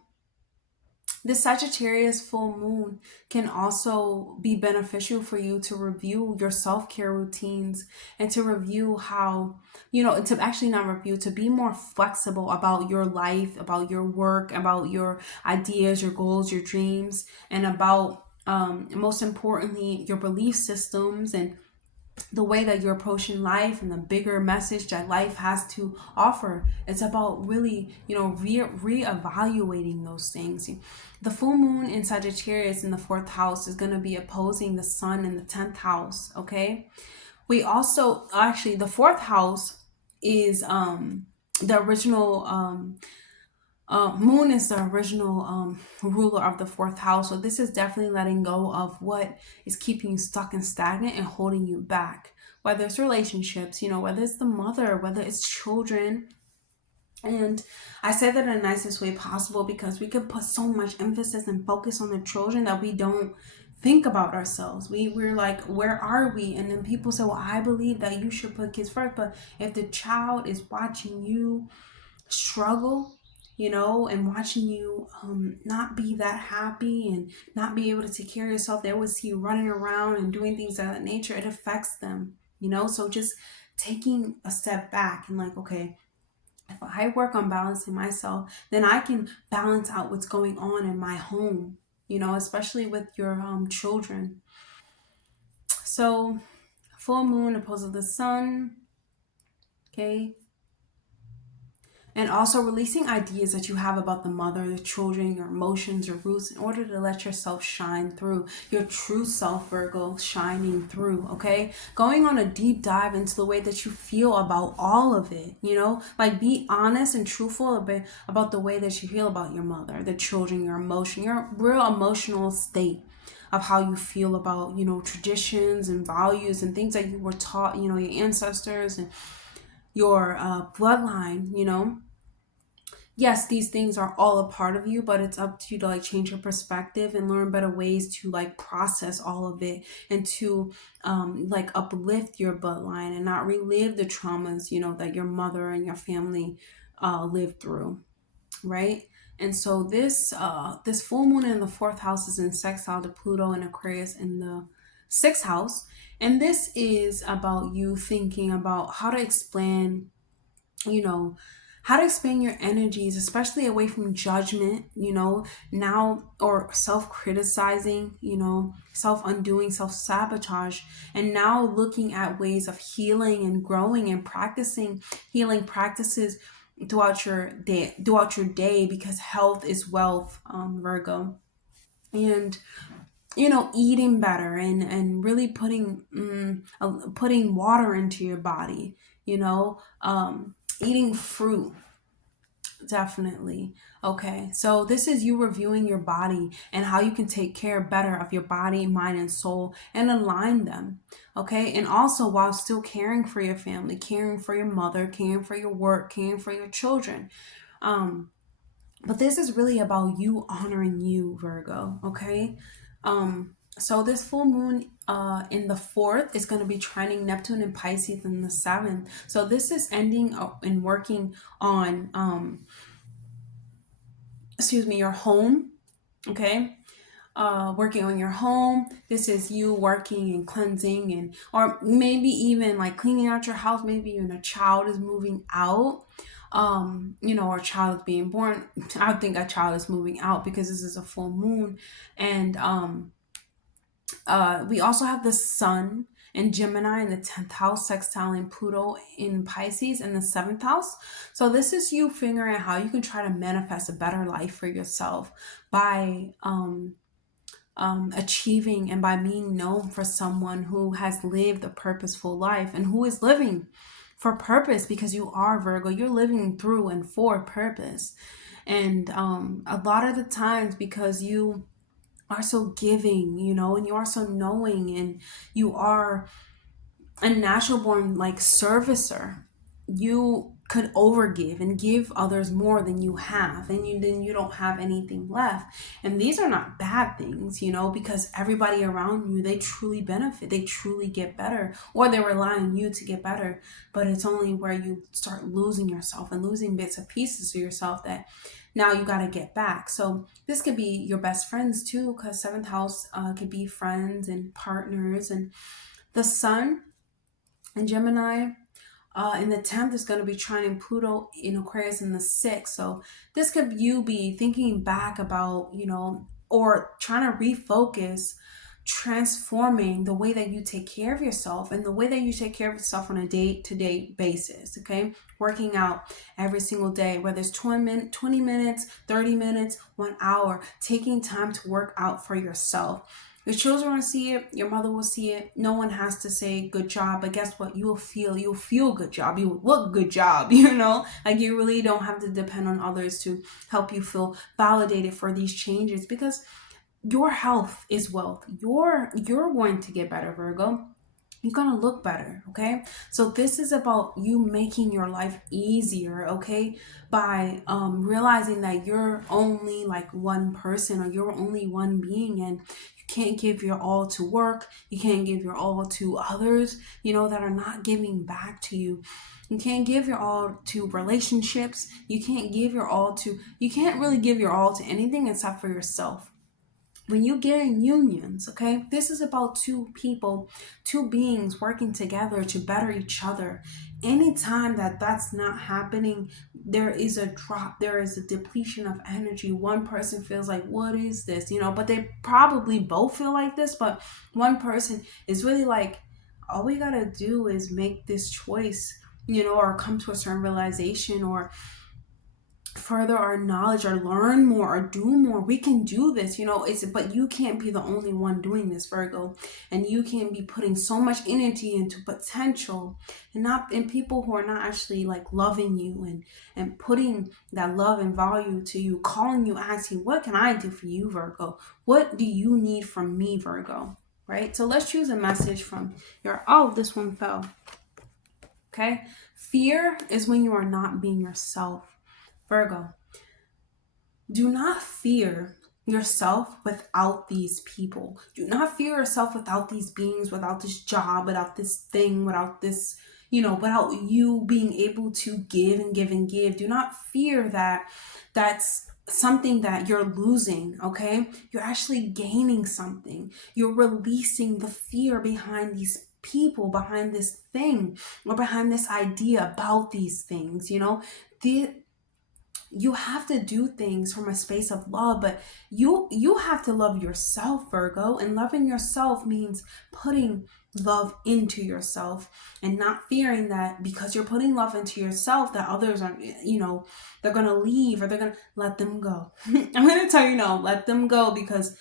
the Sagittarius full moon can also be beneficial for you to review your self-care routines and to review how, you know, to actually not review, to be more flexible about your life, about your work, about your ideas, your goals, your dreams, and about, most importantly, your belief systems and the way that you're approaching life and the bigger message that life has to offer. It's about really, you know, reevaluating those things. The full moon in Sagittarius in the 4th house is going to be opposing the sun in the 10th house. Okay. We also, actually, the 4th house is the original moon is the original ruler of the 4th house. So this is definitely letting go of what is keeping you stuck and stagnant and holding you back. Whether it's relationships, you know, whether it's the mother, whether it's children. And I say that in the nicest way possible, because we could put so much emphasis and focus on the children that we don't think about ourselves. We're like, where are we? And then people say, well, I believe that you should put kids first. But if the child is watching you struggle, you know, and watching you not be that happy and not be able to take care of yourself, they always see you running around and doing things of that nature, it affects them, you know. So just taking a step back and like, okay, if I work on balancing myself, then I can balance out what's going on in my home, you know, especially with your children. So full moon opposes the sun. Okay. And also releasing ideas that you have about the mother, the children, your emotions, your roots, in order to let yourself shine through. Your true self, Virgo, shining through, okay? Going on a deep dive into the way that you feel about all of it, you know? Like, be honest and truthful about the way that you feel about your mother, the children, your emotion, your real emotional state of how you feel about, you know, traditions and values and things that you were taught, you know, your ancestors and your bloodline, you know. Yes, these things are all a part of you, but it's up to you to like change your perspective and learn better ways to like process all of it and to like uplift your bloodline and not relive the traumas, you know, that your mother and your family lived through, right? And so this full moon in the 4th house is in sextile to Pluto and Aquarius in the 6th house. And this is about you thinking about how to explain, you know, how to expand your energies, especially away from judgment, you know, now, or self-criticizing, you know, self-undoing, self-sabotage, and now looking at ways of healing and growing and practicing healing practices throughout your day, because health is wealth, Virgo. And you know, eating better and really putting water into your body, you know, eating fruit, definitely. Okay, so this is you reviewing your body and how you can take care better of your body, mind, and soul and align them. Okay, and also while still caring for your family, caring for your mother, caring for your work, caring for your children. But this is really about you honoring you, Virgo. Okay. So this full moon in the 4th is going to be trining Neptune and Pisces in the 7th. So this is ending and working on your home. Okay. Working on your home. This is you working and cleansing, and or maybe even like cleaning out your house. Maybe even a child is moving out, you know, or a child is being born. I think a child is moving out because this is a full moon. And we also have the sun and Gemini in the 10th house, sextiling Pluto in Pisces in the 7th house. So this is you figuring out how you can try to manifest a better life for yourself by achieving and by being known for someone who has lived a purposeful life and who is living for purpose, because you are Virgo. You're living through and for purpose. And a lot of the times, because you are so giving, you know, and you are so knowing, and you are a natural born like servicer, you could overgive and give others more than you have, and then you don't have anything left. And these are not bad things, you know, because everybody around you, they truly benefit, they truly get better, or they rely on you to get better. But it's only where you start losing yourself and losing bits and pieces of yourself that now you got to get back. So this could be your best friends too, because 7th house could be friends and partners. And the sun and Gemini in the 10th is going to be trining Pluto in Aquarius in the 6th. So this could you be thinking back about, you know, or trying to refocus, transforming the way that you take care of yourself and the way that you take care of yourself on a day-to-day basis, okay? Working out every single day, whether it's 20 minutes, 30 minutes, 1 hour, taking time to work out for yourself. Your children will see it, your mother will see it. No one has to say good job, but guess what? You'll feel good job. You look good job, you know? Like you really don't have to depend on others to help you feel validated for these changes, because your health is wealth. You're going to get better, Virgo. You're gonna look better, okay? So this is about you making your life easier, okay? By realizing that you're only like one person, or you're only one being, and you can't give your all to work. You can't give your all to others, you know, that are not giving back to you. You can't give your all to relationships. You can't really give your all to anything except for yourself. When you get in unions, okay, this is about two people, two beings working together to better each other. Anytime that that's not happening, there is a drop, there is a depletion of energy. One person feels like, what is this, you know, but they probably both feel like this, but one person is really like, all we gotta do is make this choice, you know, or come to a certain realization, or further our knowledge, or learn more, or do more. We can do this, you know. But you can't be the only one doing this, Virgo, and you can't be putting so much energy into potential and not in people who are not actually like loving you and putting that love and value to you, calling you, asking, what can I do for you, Virgo? What do you need from me, Virgo? Right? So let's choose a message from your, oh, this one fell. Okay, fear is when you are not being yourself, Virgo. Do not fear yourself without these people. Do not fear yourself without these beings, without this job, without this thing, without this, you know, without you being able to give and give and give. Do not fear that that's something that you're losing, okay? You're actually gaining something. You're releasing the fear behind these people, behind this thing, or behind this idea about these things, you know? You have to do things from a space of love, but you have to love yourself, Virgo. And loving yourself means putting love into yourself and not fearing that because you're putting love into yourself that others are, you know, they're gonna leave, or they're gonna let them go. I'm gonna tell you, no, let them go, because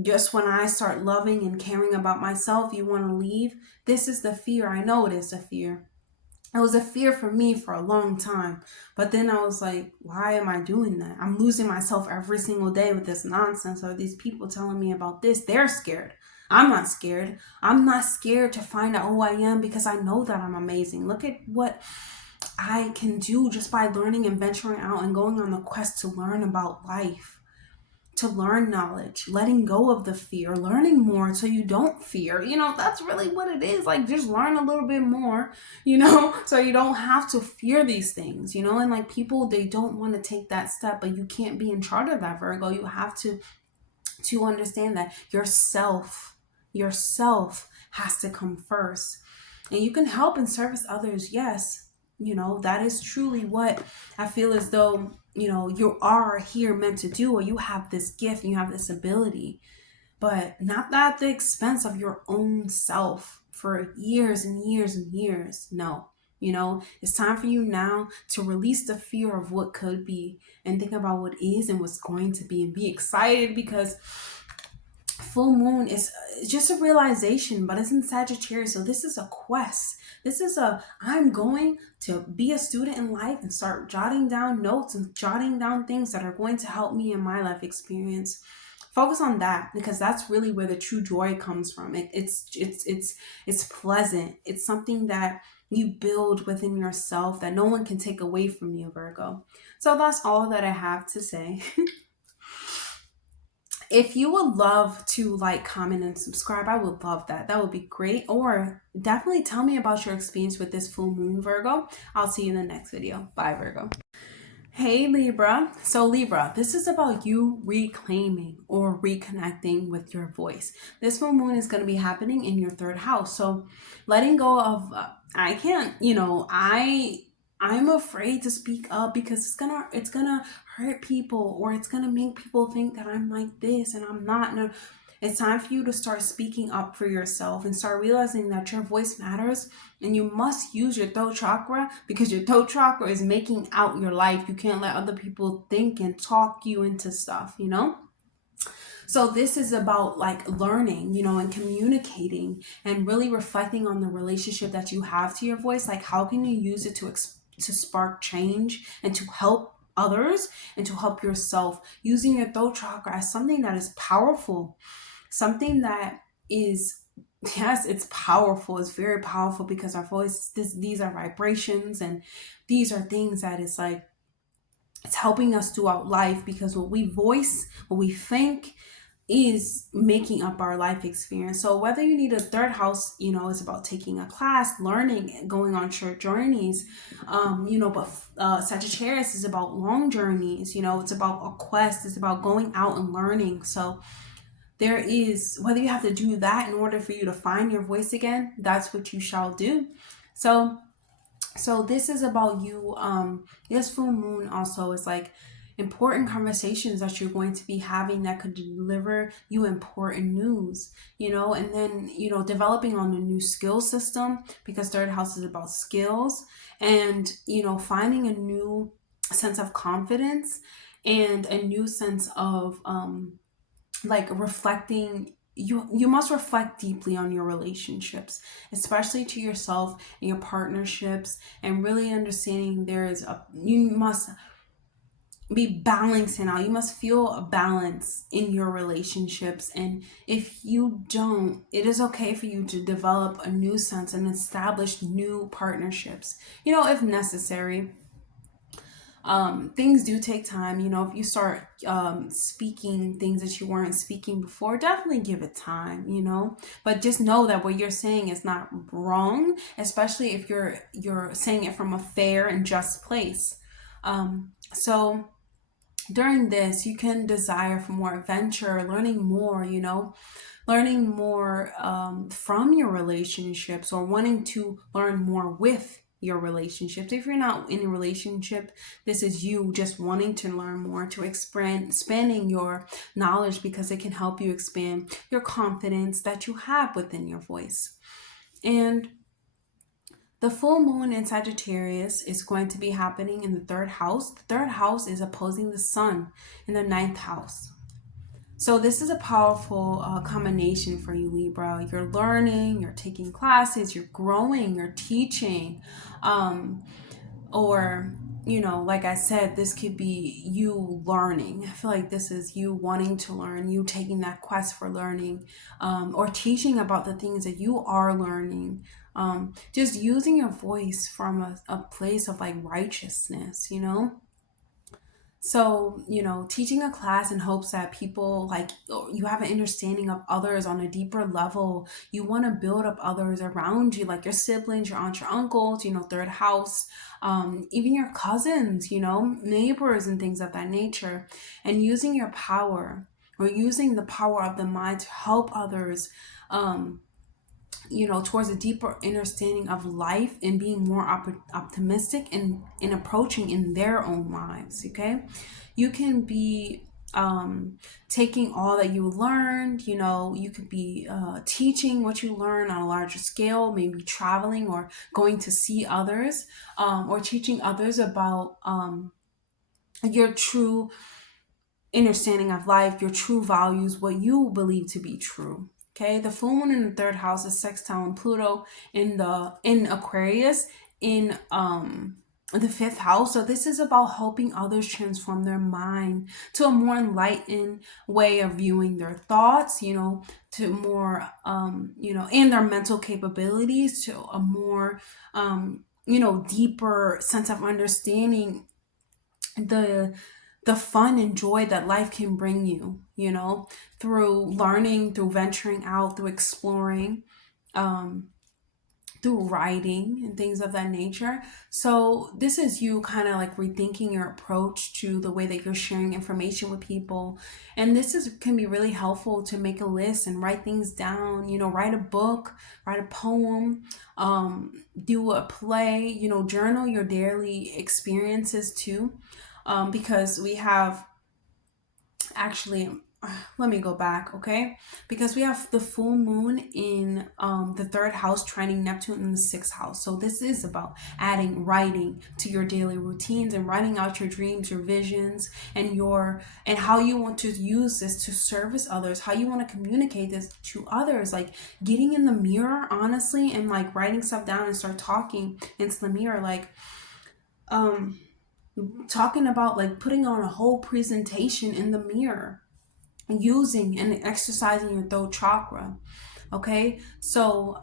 just when I start loving and caring about myself, you want to leave. This is the fear. I know it is a fear. It was a fear for me for a long time. But then I was like, why am I doing that? I'm losing myself every single day with this nonsense, or these people telling me about this. They're scared. I'm not scared. I'm not scared to find out who I am, because I know that I'm amazing. Look at what I can do just by learning and venturing out and going on the quest to learn about life, to learn knowledge, letting go of the fear, learning more so you don't fear. You know, that's really what it is. Like, just learn a little bit more, you know, so you don't have to fear these things, you know. And like, people, they don't want to take that step, but you can't be in charge of that, Virgo. You have to understand that yourself has to come first. And you can help and service others, yes. You know, that is truly what I feel as though, you know, you are here meant to do, or you have this gift and you have this ability, but not at the expense of your own self, for years and years and years. No. You know, it's time for you now to release the fear of what could be and think about what is and what's going to be, and be excited, because full moon is just a realization, but it's in Sagittarius. So this is a quest. This is I'm going to be a student in life and start jotting down notes and jotting down things that are going to help me in my life experience. Focus on that, because that's really where the true joy comes from. It's pleasant. It's something that you build within yourself that no one can take away from you, Virgo. So that's all that I have to say. If you would love to like, comment, and subscribe, I would love that. That would be great. Or definitely tell me about your experience with this full moon, Virgo. I'll see you in the next video. Bye, Virgo. Hey, Libra. So Libra, this is about you reclaiming or reconnecting with your voice. This full moon is going to be happening in your third house. So letting go of, I can't, I'm afraid to speak up because it's gonna hurt people, or it's gonna make people think that I'm like this and I'm not. No, it's time for you to start speaking up for yourself and start realizing that your voice matters, and you must use your throat chakra, because your throat chakra is making out your life. You can't let other people think and talk you into stuff, you know? So this is about like learning, and communicating and really reflecting on the relationship that you have to your voice. Like, how can you use it to spark change and to help others and to help yourself, using your throat chakra as something that is powerful, something that is, yes, it's powerful. It's very powerful, because our voice, these are vibrations, and these are things that is like, it's helping us throughout life, because what we voice, what we think, is making up our life experience. So whether you need a third house, is about taking a class, learning, going on short journeys, but Sagittarius is about long journeys. It's about a quest. It's about going out and learning. So there is, whether you have to do that in order for you to find your voice again, that's what you shall do. So this is about you. This full moon also is like important conversations that you're going to be having that could deliver you important news, and then, developing on a new skill system, because third house is about skills, and, finding a new sense of confidence and a new sense of, like, reflecting. You must reflect deeply on your relationships, especially to yourself and your partnerships, and really understanding you must be balancing out. You must feel a balance in your relationships. And if you don't, it is okay for you to develop a new sense and establish new partnerships, if necessary. Things do take time. If you start speaking things that you weren't speaking before, definitely give it time, but just know that what you're saying is not wrong, especially if you're saying it from a fair and just place. So during this, you can desire for more adventure, learning more, from your relationships, or wanting to learn more with your relationships. If you're not in a relationship, this is you just wanting to learn more, to expanding your knowledge, because it can help you expand your confidence that you have within your voice. And the full moon in Sagittarius is going to be happening in the third house. The third house is opposing the sun in the ninth house. So this is a powerful combination for you, Libra. You're learning, you're taking classes, you're growing, you're teaching, or, like I said, this could be you learning. I feel like this is you wanting to learn, you taking that quest for learning, or teaching about the things that you are learning. Just using your voice from a place of like righteousness, So, teaching a class in hopes that people, like, you have an understanding of others on a deeper level. You want to build up others around you, like your siblings, your aunts, your uncles, third house, even your cousins, neighbors and things of that nature. And using your power, or using the power of the mind to help others, towards a deeper understanding of life, and being more optimistic and approaching in their own lives. Okay, you can be taking all that you learned. You know, you could be teaching what you learn on a larger scale, maybe traveling or going to see others, or teaching others about your true understanding of life, your true values, what you believe to be true. Okay, the full moon in the third house is sextile Pluto in Aquarius in the fifth house. So this is about helping others transform their mind to a more enlightened way of viewing their thoughts, you know, to more you know, and their mental capabilities to a more you know, deeper sense of understanding the fun and joy that life can bring you, you know, through learning, through venturing out, through exploring, um, through writing and things of that nature. So this is you kind of like rethinking your approach to the way that you're sharing information with people. And this is can be really helpful to make a list and write things down, you know, write a book, write a poem, do a play, you know, journal your daily experiences too. Because we have actually, let me go back, okay? Because we have the full moon in the third house trining Neptune in the sixth house. So this is about adding writing to your daily routines and writing out your dreams, your visions, and how you want to use this to service others, how you want to communicate this to others, like getting in the mirror honestly and like writing stuff down and start talking into the mirror, like talking about like putting on a whole presentation in the mirror, using and exercising your throat chakra. Okay, so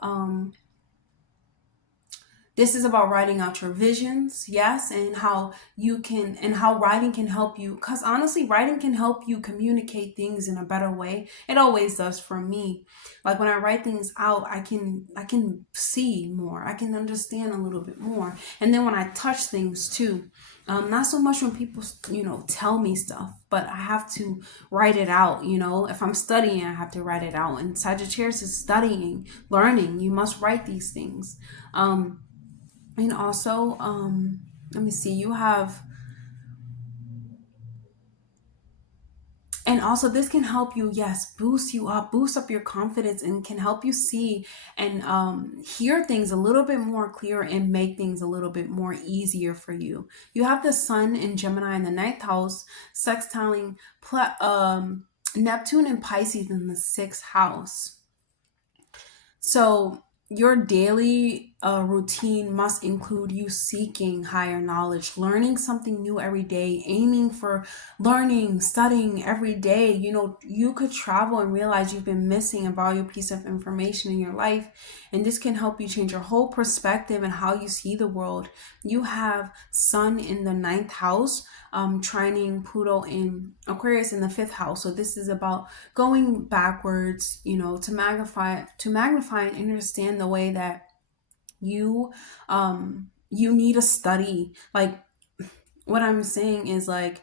this is about writing out your visions, yes, and how you can, and how writing can help you. Because honestly, writing can help you communicate things in a better way. It always does for me. Like when I write things out, I can see more. I can understand a little bit more. And then when I touch things too, not so much when people, you know, tell me stuff, but I have to write it out. You know, if I'm studying, I have to write it out. And Sagittarius is studying, learning. You must write these things. And also, let me see, you have, and also this can help you, yes, boost you up, boost up your confidence, and can help you see and hear things a little bit more clear and make things a little bit more easier for you. You have the sun in Gemini in the ninth house, sextiling Neptune and Pisces in the sixth house. So your daily routine must include you seeking higher knowledge, learning something new every day, aiming for learning, studying every day. You know, you could travel and realize you've been missing a valuable piece of information in your life, and this can help you change your whole perspective and how you see the world. You have Sun in the ninth house, trining Pluto in Aquarius in the fifth house. So this is about going backwards, you know, to magnify and understand the way that you you need to study. Like what I'm saying is like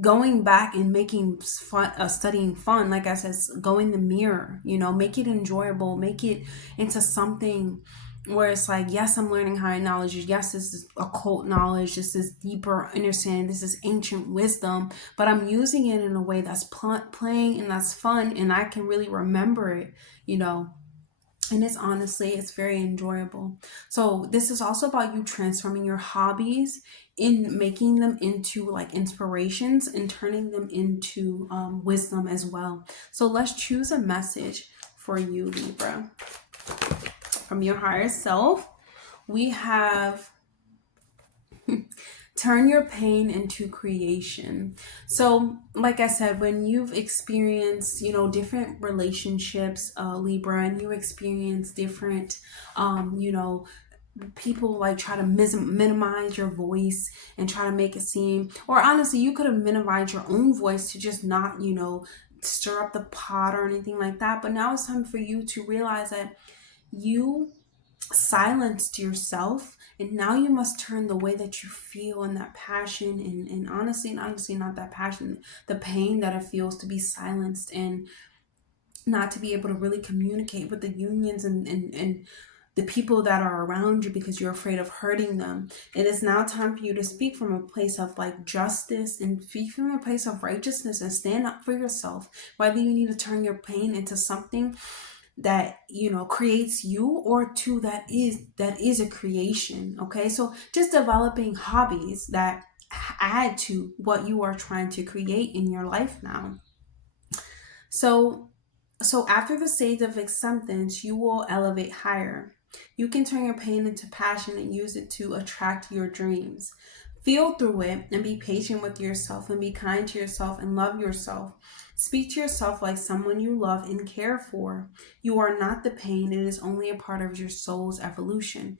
going back and making fun, studying fun. Like I said, go in the mirror, you know, make it enjoyable, make it into something where it's like, yes, I'm learning higher knowledge. Yes, this is occult knowledge. This is deeper understanding. This is ancient wisdom, but I'm using it in a way that's playing and that's fun, and I can really remember it, you know. And it's honestly, it's very enjoyable. So this is also about you transforming your hobbies in making them into like inspirations and turning them into wisdom as well. So let's choose a message for you, Libra, from your higher self. We have turn your pain into creation. So like I said, when you've experienced, you know, different relationships, Libra, and you experience different you know, people like try to minimize your voice and try to make it seem, or honestly, you could have minimized your own voice to just not, you know, stir up the pot or anything like that. But now it's time for you to realize that you silenced yourself, and now you must turn the way that you feel and that passion and honestly not that passion, the pain that it feels to be silenced and not to be able to really communicate with the unions and the people that are around you because you're afraid of hurting them. It is now time for you to speak from a place of like justice and speak from a place of righteousness and stand up for yourself. Whether you need to turn your pain into something that, you know, creates you, or two, that is a creation. Okay, so just developing hobbies that add to what you are trying to create in your life now. So after the stage of acceptance, you will elevate higher. You can turn your pain into passion and use it to attract your dreams. Feel through it and be patient with yourself and be kind to yourself and love yourself. Speak to yourself like someone you love and care for. You are not the pain, it is only a part of your soul's evolution.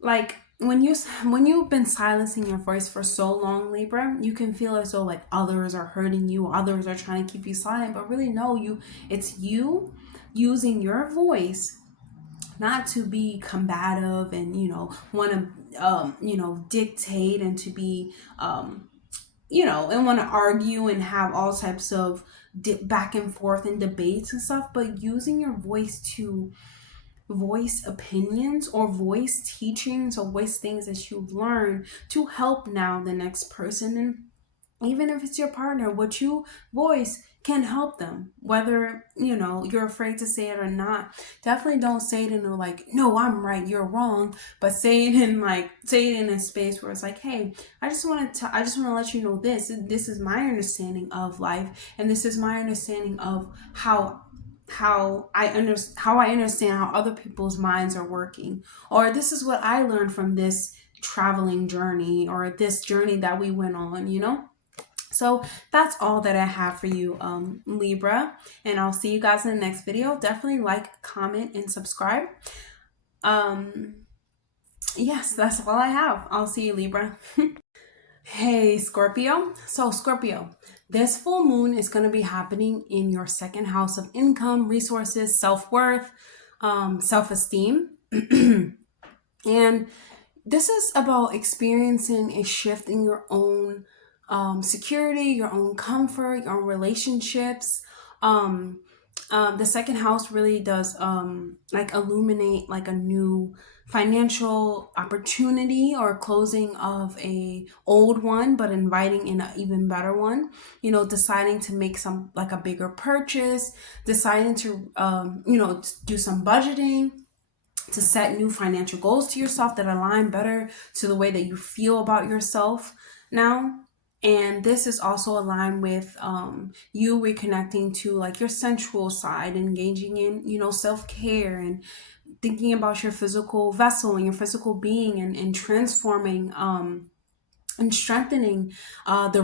Like when you've been silencing your voice for so long, Libra, you can feel as though like others are hurting you, others are trying to keep you silent, but really no, it's you using your voice not to be combative and, you know, want to you know, dictate and to be you know, and want to argue and have all types of back and forth and debates and stuff, but using your voice to voice opinions or voice teachings or voice things that you've learned to help now the next person. And even if it's your partner, what you voice can help them, whether, you know, you're afraid to say it or not. Definitely don't say it in a like, no, I'm right, you're wrong, but say it in a space where it's like, hey, I just want to let you know this is my understanding of life, and this is my understanding of how I understand how other people's minds are working, or this is what I learned from this traveling journey or this journey that we went on, you know. So that's all that I have for you, Libra, and I'll see you guys in the next video. Definitely like, comment, and subscribe. Yes, that's all I have. I'll see you, Libra. Hey, Scorpio. So Scorpio, this full moon is going to be happening in your second house of income, resources, self-worth, self-esteem. And this is about experiencing a shift in your own security, your own comfort, your own relationships. The second house really does like illuminate like a new financial opportunity or closing of a old one, but inviting in an even better one. You know, deciding to make some like a bigger purchase, deciding to you know, do some budgeting, to set new financial goals to yourself that align better to the way that you feel about yourself now. And this is also aligned with you reconnecting to like your sensual side, engaging in, you know, self-care and thinking about your physical vessel and your physical being, and transforming and strengthening the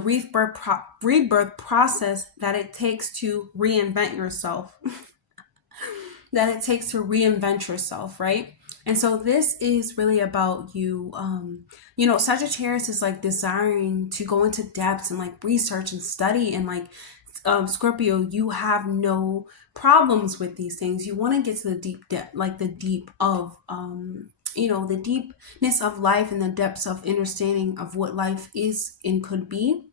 rebirth process that it takes to reinvent yourself. Right? And so this is really about you. You know, Sagittarius is like desiring to go into depths and like research and study, and like Scorpio, you have no problems with these things. You want to get to the deep depth, like the deep of you know, the deepness of life and the depths of understanding of what life is and could be.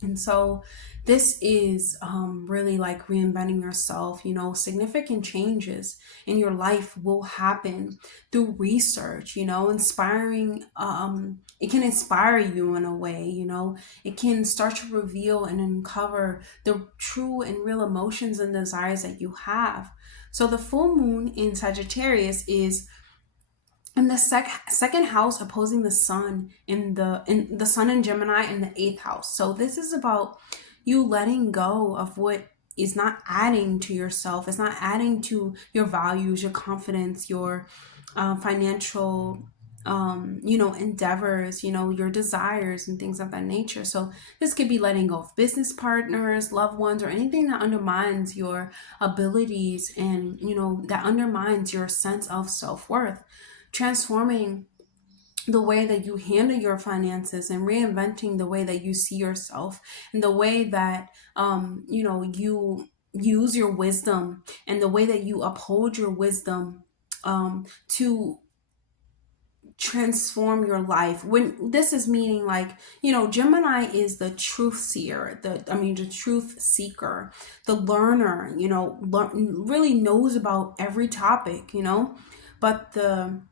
And so this is really like reinventing yourself. You know, significant changes in your life will happen through research, you know, inspiring. It can inspire you in a way, you know, it can start to reveal and uncover the true and real emotions and desires that you have. So the full moon in Sagittarius is in the second house, opposing the sun in the sun in Gemini in the eighth house. So this is about you letting go of what is not adding to yourself. It's not adding to your values, your confidence, your financial you know, endeavors, you know, your desires and things of that nature. So this could be letting go of business partners, loved ones, or anything that undermines your abilities and, you know, that undermines your sense of self-worth. Transforming the way that you handle your finances and reinventing the way that you see yourself, and the way that you know, you use your wisdom, and the way that you uphold your wisdom to transform your life. When this is meaning, like, you know, Gemini is the truth seer, the truth seeker, the learner, you know, really knows about every topic, you know. but the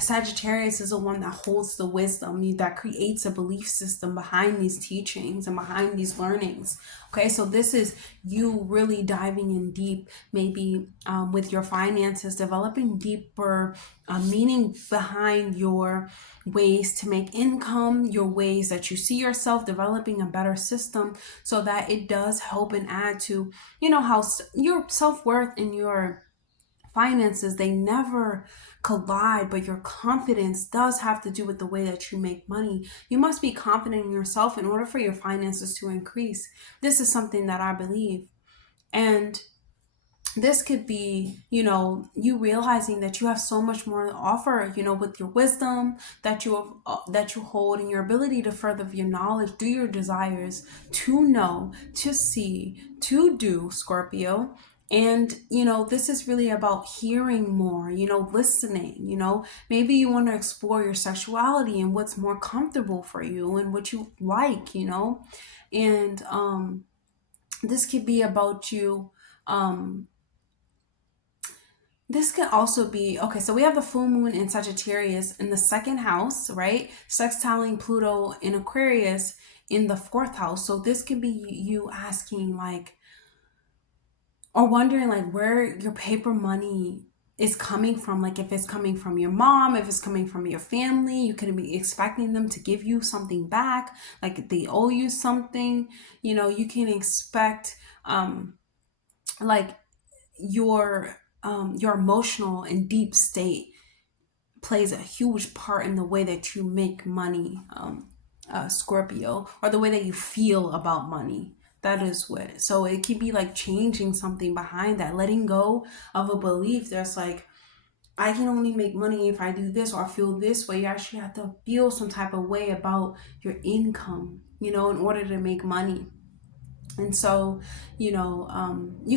Sagittarius is the one that holds the wisdom, that creates a belief system behind these teachings and behind these learnings. Okay, so this is you really diving in deep, maybe with your finances, developing deeper meaning behind your ways to make income, your ways that you see yourself, developing a better system so that it does help and add to, how your self-worth and your finances, they never collide, but your confidence does have to do with the way that you make money. You must be confident in yourself in order for your finances to increase. This is something that I believe. And this could be, you realizing that you have so much more to offer, with your wisdom that you hold, and your ability to further your knowledge, do your desires, to know, to see, to do, Scorpio. And, this is really about hearing more, listening, maybe you want to explore your sexuality and what's more comfortable for you and what you like, and this could be about you. This could also be, okay, so we have the full moon in Sagittarius in the second house, right? Sextiling Pluto in Aquarius in the fourth house. So this could be you asking like, or wondering like where your paper money is coming from. Like if it's coming from your mom, if it's coming from your family, you could be expecting them to give you something back. Like if they owe you something, you can expect like your emotional and deep state plays a huge part in the way that you make money, Scorpio, or the way that you feel about money. That is what. So it could be like changing something behind that, letting go of a belief that's like, I can only make money if I do this or I feel this way. You actually have to feel some type of way about your income, in order to make money. And so, you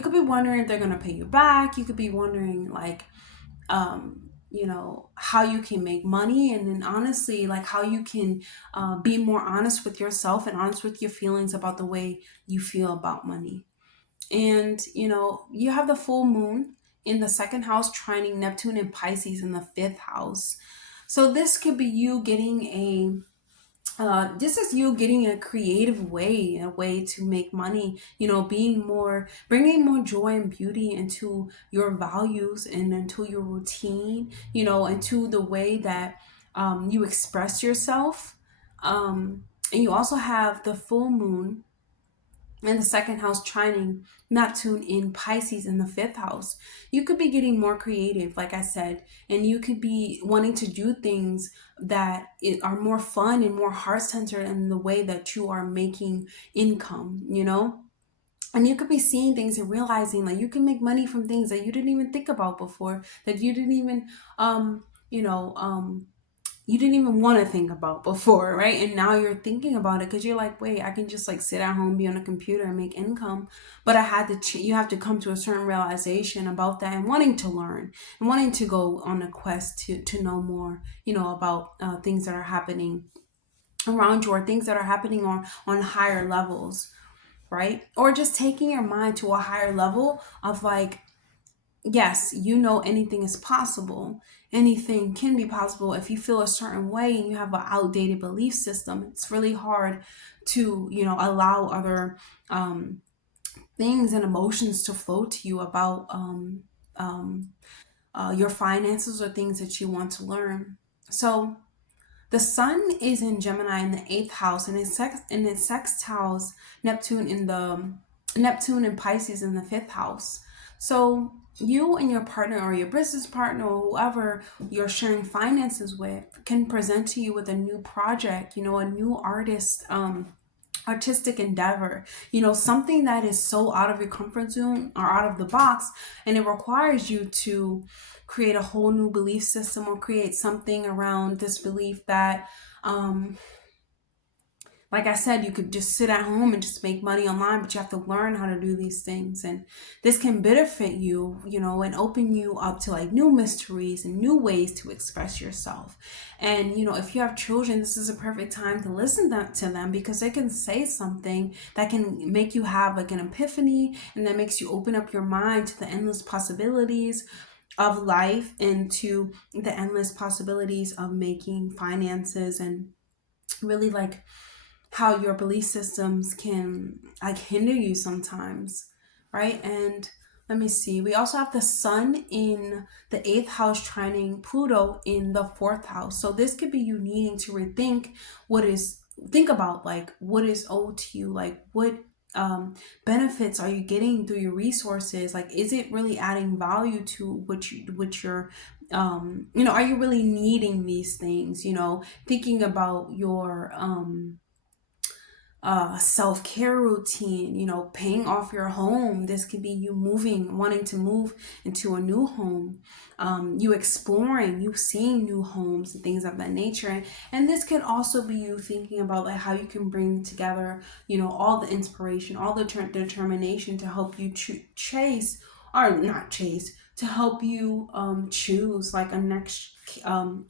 could be wondering if they're going to pay you back. You could be wondering like, how you can make money. And then honestly, like how you can be more honest with yourself and honest with your feelings about the way you feel about money. And, you have the full moon in the second house trining Neptune and Pisces in the fifth house. So this could be you getting this is you getting a creative way, a way to make money, bringing more joy and beauty into your values and into your routine, into the way that you express yourself. And you also have the full moon in the second house trining Neptune in Pisces in the fifth house. You could be getting more creative, like I said, and you could be wanting to do things that are more fun and more heart-centered in the way that you are making income, And you could be seeing things and realizing like you can make money from things that you didn't even think about before, that you didn't even, you didn't even want to think about before, right? And now you're thinking about it because you're like, wait, I can just like sit at home, be on a computer and make income. But you have to come to a certain realization about that and wanting to learn and wanting to go on a quest to know more, about things that are happening around you or things that are happening on higher levels, right? Or just taking your mind to a higher level of like, yes, anything is possible. Anything can be possible if you feel a certain way and you have an outdated belief system. It's really hard to, allow other things and emotions to flow to you about your finances or things that you want to learn. So the sun is in Gemini in the eighth house, and it sextiles Neptune and Pisces in the fifth house. So you and your partner or your business partner or whoever you're sharing finances with can present to you with a new project, a new artistic endeavor, something that is so out of your comfort zone or out of the box, and it requires you to create a whole new belief system or create something around this belief that like I said, you could just sit at home and just make money online, but you have to learn how to do these things. And this can benefit you, and open you up to like new mysteries and new ways to express yourself. And, if you have children, this is a perfect time to listen to them because they can say something that can make you have like an epiphany, and that makes you open up your mind to the endless possibilities of life into the endless possibilities of making finances, and really like how your belief systems can like hinder you sometimes, right? And let me see, we also have the sun in the 8th house trining Pluto in the 4th house. So this could be you needing to rethink what is, think about like what is owed to you, like what benefits are you getting through your resources, like is it really adding value to what you're are you really needing these things, thinking about your self-care routine, paying off your home. This could be you moving, wanting to move into a new home, you exploring, you seeing new homes and things of that nature. And this could also be you thinking about like how you can bring together, all the inspiration, all the determination to help you chase, or not chase, to help you choose like a next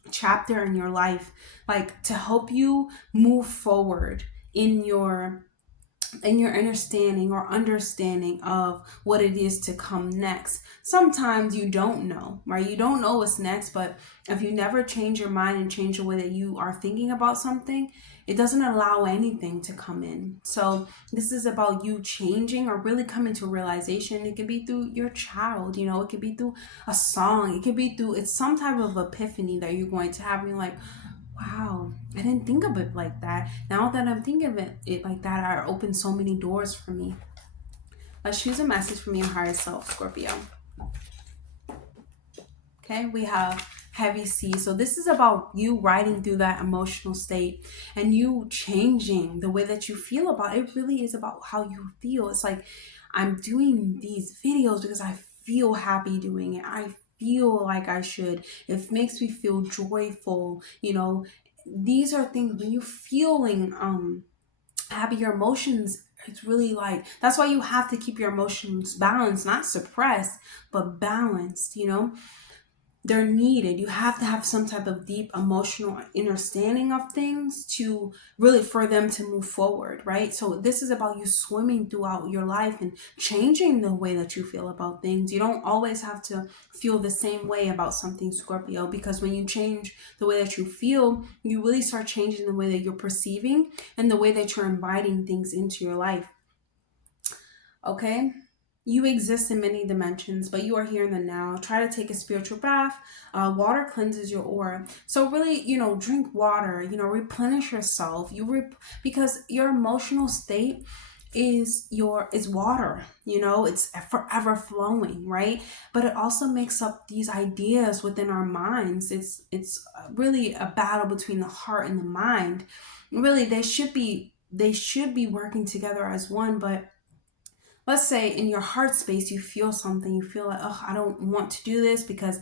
chapter in your life, like to help you move forward in your understanding of what it is to come next. Sometimes you don't know, right? You don't know what's next, but if you never change your mind and change the way that you are thinking about something, it doesn't allow anything to come in. So this is about you changing or really coming to a realization. It could be through your child, it could be through a song, it could be through, it's some type of epiphany that you're going to have, and you're like, wow, I didn't think of it like that. Now that I'm thinking of it like that, it opened so many doors for me. Let's choose a message from your higher self, Scorpio. Okay, we have heavy sea. So this is about you riding through that emotional state and you changing the way that you feel about it. It really is about how you feel. It's like, I'm doing these videos because I feel happy doing it. I feel like I should. It makes me feel joyful. These are things when you're feeling happy, your emotions, it's really like, that's why you have to keep your emotions balanced, not suppressed, but balanced. They're needed. You have to have some type of deep emotional understanding of things to really, for them to move forward, right? So this is about you swimming throughout your life and changing the way that you feel about things. You don't always have to feel the same way about something, Scorpio, because when you change the way that you feel, you really start changing the way that you're perceiving and the way that you're inviting things into your life. Okay? You exist in many dimensions, but you are here in the now. Try to take a spiritual bath. Water cleanses your aura. So really, drink water, replenish yourself. Because your emotional state is water, it's forever flowing, right? But it also makes up these ideas within our minds. It's really a battle between the heart and the mind. Really, they should be working together as one, but let's say in your heart space, you feel something, you feel like, oh, I don't want to do this because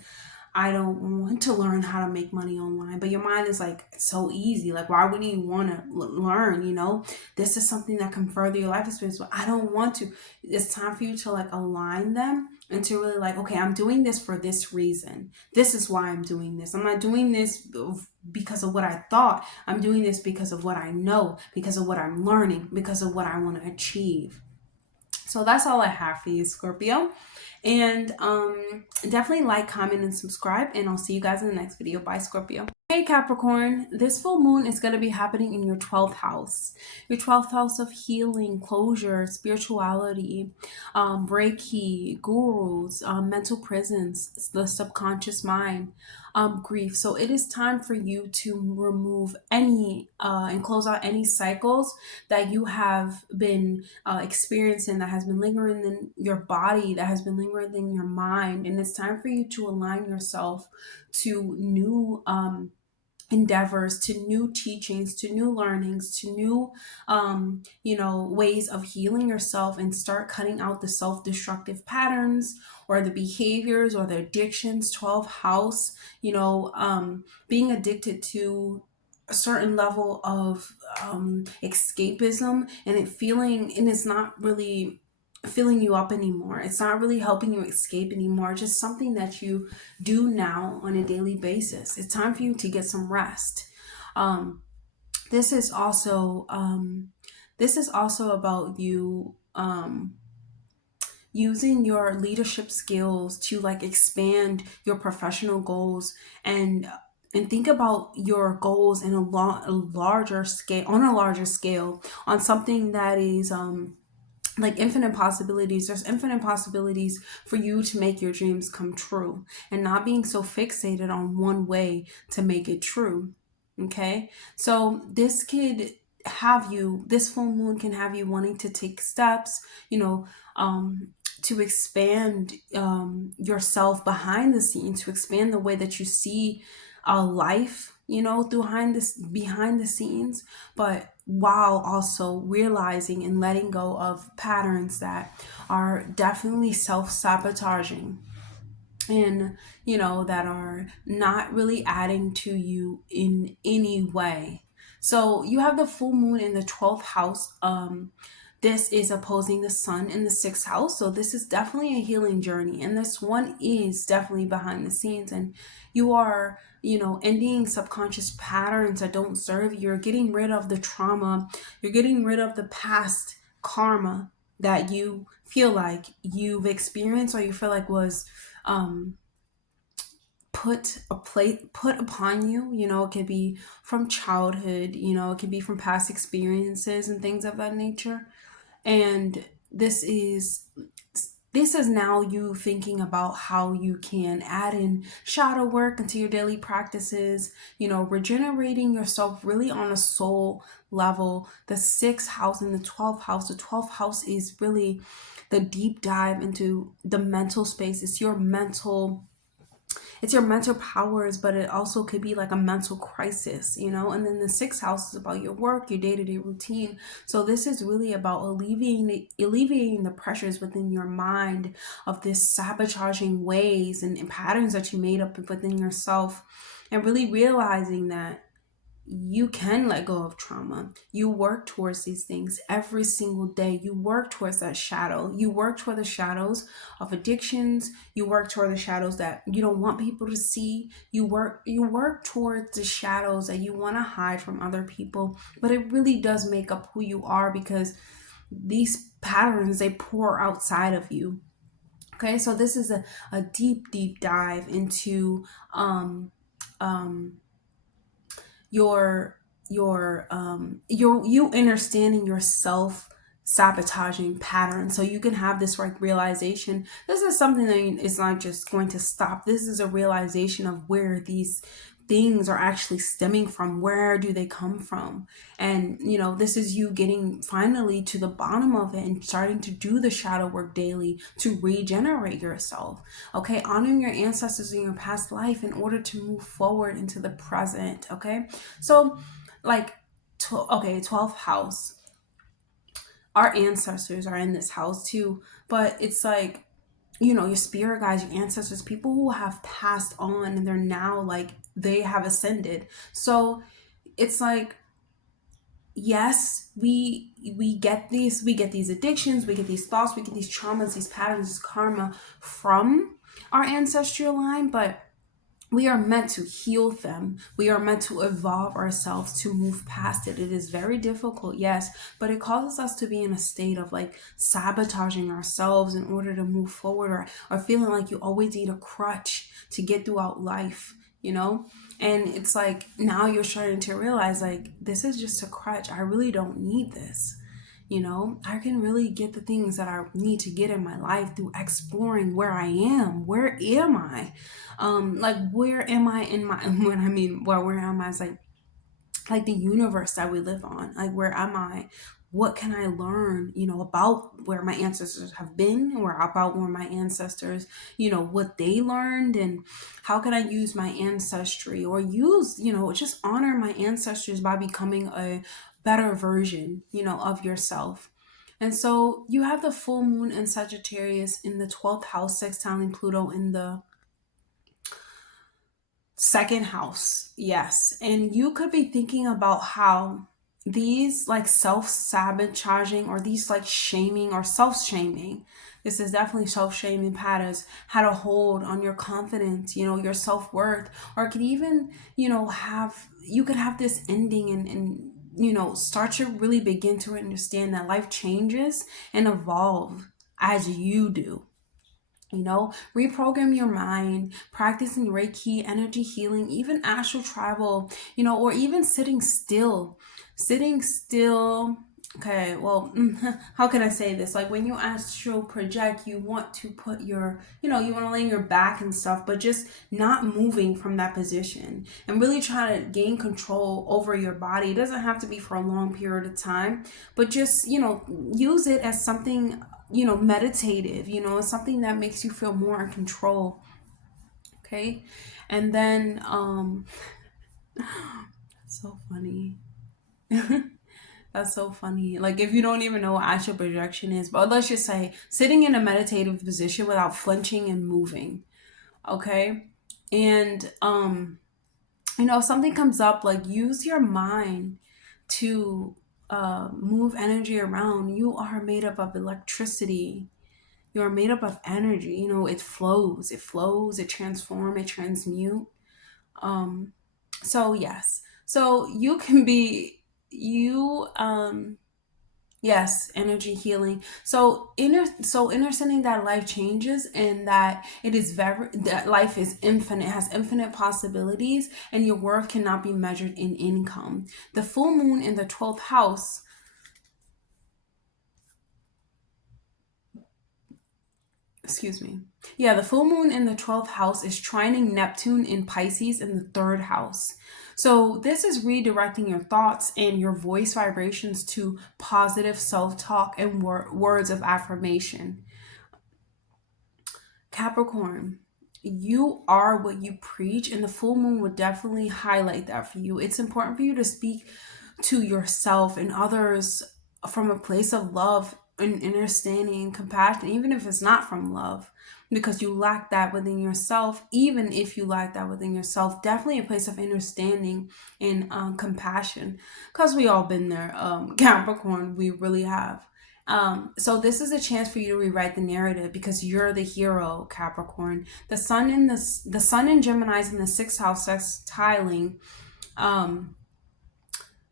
I don't want to learn how to make money online. But your mind is like, it's so easy. Like, why would you want to learn? This is something that can further your life experience, but I don't want to. It's time for you to like align them and to really like, okay, I'm doing this for this reason. This is why I'm doing this. I'm not doing this because of what I thought. I'm doing this because of what I know, because of what I'm learning, because of what I want to achieve. So that's all I have for you, Scorpio. And definitely like, comment, and subscribe. And I'll see you guys in the next video. Bye, Scorpio. Hey, Capricorn. This full moon is going to be happening in your 12th house. Your 12th house of healing, closure, spirituality, Reiki, gurus, mental prisons, the subconscious mind, grief. So it is time for you to remove any and close out any cycles that you have been experiencing, that has been lingering in your body, that has been lingering in your mind. And it's time for you to align yourself to new endeavors, to new teachings, to new learnings, to new ways of healing yourself, and start cutting out the self-destructive patterns or the behaviors or the addictions. 12th house, being addicted to a certain level of escapism, and it's not really filling you up anymore. It's not really helping you escape anymore. It's just something that you do now on a daily basis. It's time for you to get some rest. This is also about you using your leadership skills to like expand your professional goals, and think about your goals in a larger scale, on something that is like infinite possibilities. There's infinite possibilities for you to make your dreams come true, and not being so fixated on one way to make it true. Okay, so this full moon can have you wanting to take steps, you know, to expand yourself behind the scenes, to expand the way that you see life, behind the scenes, but while also realizing and letting go of patterns that are definitely self-sabotaging, and that are not really adding to you in any way. So you have the full moon in the 12th house. This is opposing the sun in the 6th house, so this is definitely a healing journey, and this one is definitely behind the scenes, and you are ending subconscious patterns that don't serve you. You're getting rid of the trauma, you're getting rid of the past karma that you feel like you've experienced, or you feel like was put upon you. It could be from childhood, it could be from past experiences and things of that nature. And this is now you thinking about how you can add in shadow work into your daily practices, regenerating yourself really on a soul level. The 6th house and the 12th house. The 12th house is really the deep dive into the mental space. It's your mental powers, but it also could be like a mental crisis, and then the 6th house is about your work, your day-to-day routine. So this is really about alleviating the pressures within your mind of this sabotaging ways and patterns that you made up within yourself, and really realizing that you can let go of trauma. You work towards these things every single day. You work towards that shadow. You work toward the shadows of addictions. You work toward the shadows that you don't want people to see. You work towards the shadows that you want to hide from other people. But it really does make up who you are, because these patterns, they pour outside of you. Okay, so this is a deep dive into you understanding yourself sabotaging patterns, so you can have this like realization. This is something that is not just going to stop. This is a realization of where these things are actually stemming from. Where do they come from? And this is you getting finally to the bottom of it and starting to do the shadow work daily to regenerate yourself. Okay, honoring your ancestors in your past life in order to move forward into the present. Okay, so like 12th house, our ancestors are in this house too, but it's like your spirit guides, your ancestors, people who have passed on and they're now like they have ascended. So it's like, yes, we get these addictions, we get these thoughts, we get these traumas, these patterns, this karma from our ancestral line, but we are meant to heal them. We are meant to evolve ourselves to move past it. It is very difficult, yes, but it causes us to be in a state of like sabotaging ourselves in order to move forward, or feeling like you always need a crutch to get throughout life, And it's like now you're starting to realize like, this is just a crutch. I really don't need this. I can really get the things that I need to get in my life through exploring where I am. Where am I? Like, where am I in my, when I mean, well, where am I? It's like the universe that we live on. Like, where am I? What can I learn, about where my ancestors have been, or about where my ancestors, what they learned, and how can I use my ancestry, or just honor my ancestors by becoming a better version, of yourself. And so you have the full moon in Sagittarius in the 12th house, sextiling Pluto in the 2nd house. Yes. And you could be thinking about how these like self-sabotaging, or these like shaming or self-shaming, this is definitely self-shaming patterns, had a hold on your confidence, your self-worth, or it could even, you could have this ending and start to really begin to understand that life changes and evolve as you do. You know, reprogram your mind, practicing Reiki, energy healing, even astral travel, you know, or even sitting still. Sitting still. Okay, well, how can I say this? Like when you astral project, you want to put your, you know, you want to lay your back and stuff, but just not moving from that position and really try to gain control over your body. It doesn't have to be for a long period of time, but just, you know, use it as something, you know, meditative, you know, something that makes you feel more in control. Okay. And then so funny. That's so funny. Like if you don't even know what astral projection is, but let's just say sitting in a meditative position without flinching and moving. Okay. And you know, if something comes up, like use your mind to move energy around. You are made up of electricity. You are made up of energy. You know, it flows, it transforms, it transmute. Um, so yes. So you can be you yes, energy healing. So understanding that life changes and that it is very that life is infinite, has infinite possibilities, and your worth cannot be measured in income. The full moon in the 12th house, excuse me. Yeah, the full moon in the 12th house is trining Neptune in Pisces in the 3rd house. So this is redirecting your thoughts and your voice vibrations to positive self-talk and words of affirmation. Capricorn, you are what you preach, and the full moon would definitely highlight that for you. It's important for you to speak to yourself and others from a place of love and understanding and compassion, even if it's not from love, because you lack that within yourself. Even if you lack that within yourself, definitely a place of understanding and compassion, because we all been there. Capricorn, we really have. So this is a chance for you to rewrite the narrative because you're the hero, Capricorn. The sun in Gemini is in the 6th house, um,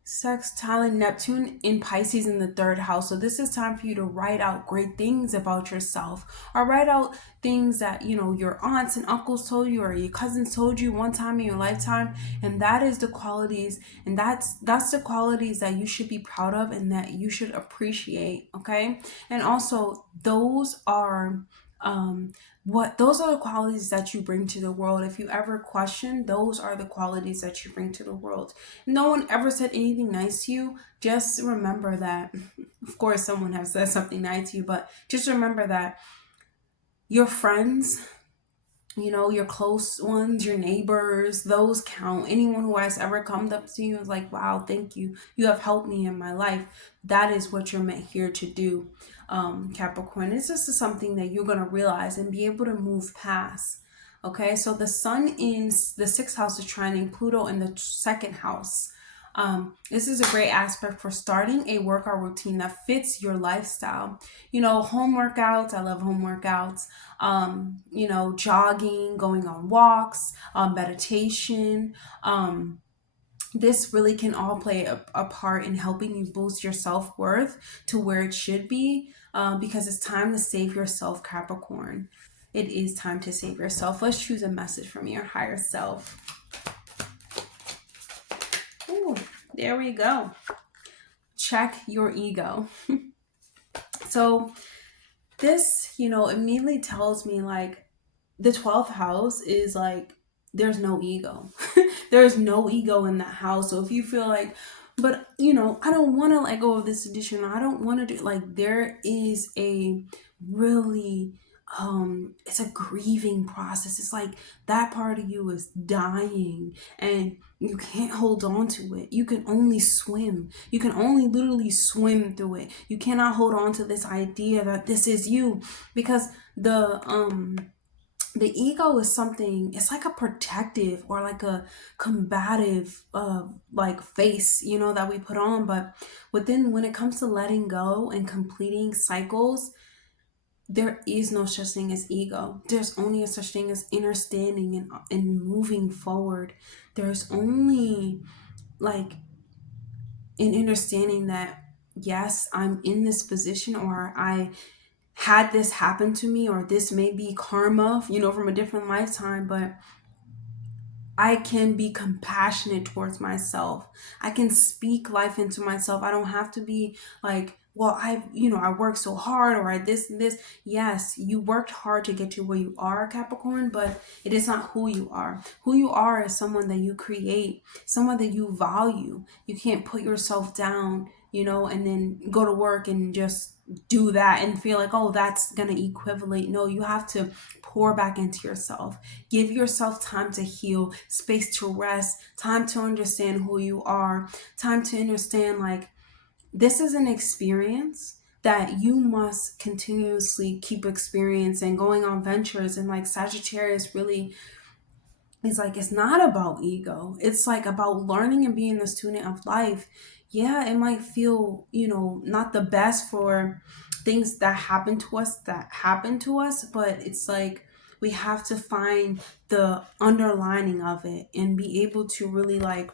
sextiling Neptune in Pisces in the 3rd house. So this is time for you to write out great things about yourself, or write out things that, you know, your aunts and uncles told you or your cousins told you one time in your lifetime. And that is the qualities, and that's the qualities that you should be proud of and that you should appreciate. Okay. And also those are those are the qualities that you bring to the world. If you ever question, those are the qualities that you bring to the world. No one ever said anything nice to you. Just remember that, of course, someone has said something nice to you, but just remember that your friends, you know, your close ones, your neighbors, those count. Anyone who has ever come up to you is like, wow, thank you. You have helped me in my life. That is what you're meant here to do, Capricorn. It's just something that you're going to realize and be able to move past. Okay, so the sun in the 6th house is trining Pluto in the 2nd house. This is a great aspect for starting a workout routine that fits your lifestyle. You know, home workouts. I love home workouts. You know, jogging, going on walks, meditation. This really can all play a part in helping you boost your self-worth to where it should be, because it's time to save yourself, Capricorn. It is time to save yourself. Let's choose a message from your higher self. Ooh, there we go. Check your ego. So this, you know, immediately tells me like the 12th house is like there's no ego. There's no ego in that house. So if you feel like, but you know, I don't want to let go of this addiction, I don't want to do, like, there is a really it's a grieving process. It's like that part of you is dying and you can't hold on to it. You can only swim. You can only literally swim through it. You cannot hold on to this idea that this is you, because the ego is something, it's like a protective or like a combative like face, you know, that we put on. But when it comes to letting go and completing cycles, there is no such thing as ego. There's only a such thing as understanding and moving forward. There's only like an understanding that yes, I'm in this position, or I had this happen to me, or this may be karma, you know, from a different lifetime, but I can be compassionate towards myself. I can speak life into myself. I don't have to be like, well, I worked so hard, or I this and this. Yes, you worked hard to get to where you are, Capricorn, but it is not who you are. Who you are is someone that you create, someone that you value. You can't put yourself down, you know, and then go to work and just do that and feel like, oh, that's going to equivalent. No, you have to pour back into yourself. Give yourself time to heal, space to rest, time to understand who you are, time to understand like this is an experience that you must continuously keep experiencing, going on ventures. And like Sagittarius really is like, it's not about ego. It's like about learning and being the student of life. Yeah, it might feel, you know, not the best for things that happen to us, but it's like we have to find the underlining of it and be able to really like,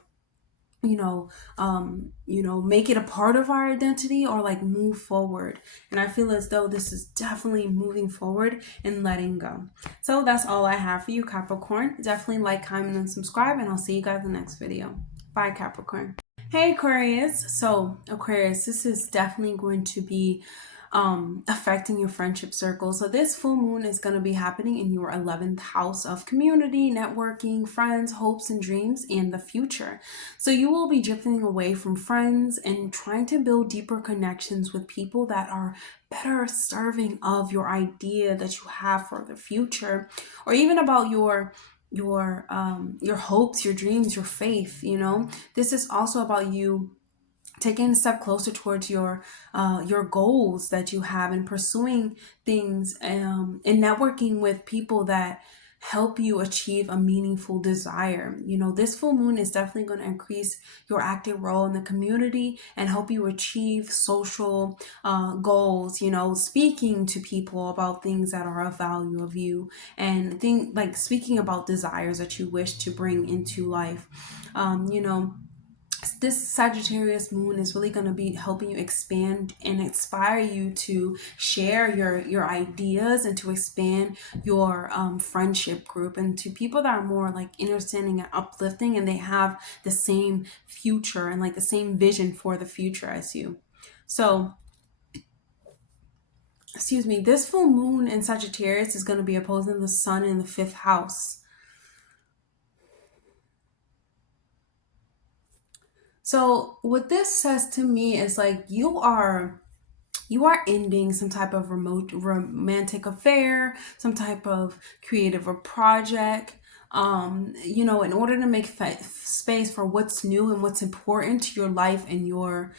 make it a part of our identity, or like move forward. And I feel as though this is definitely moving forward and letting go. So that's all I have for you, Capricorn. Definitely like, comment, and subscribe, and I'll see you guys in the next video. Bye, Capricorn. Hey, Aquarius. So Aquarius, this is definitely going to be affecting your friendship circle. So this full moon is going to be happening in your 11th house of community, networking, friends, hopes and dreams, and the future. So you will be drifting away from friends and trying to build deeper connections with people that are better serving of your idea that you have for the future, or even about your hopes, your dreams, your faith. You know, this is also about you taking a step closer towards your goals that you have, and pursuing things, and networking with people that help you achieve a meaningful desire. You know, this full moon is definitely going to increase your active role in the community and help you achieve social goals, you know, speaking to people about things that are of value of you, and speaking about desires that you wish to bring into life. This Sagittarius moon is really going to be helping you expand and inspire you to share your ideas, and to expand your friendship group, and to people that are more like understanding and uplifting, and they have the same future and like the same vision for the future as you. So this full moon in Sagittarius is going to be opposing the sun in the 5th house. So what this says to me is like you are ending some type of romantic affair, some type of creative or project, in order to make space for what's new and what's important to your life and your,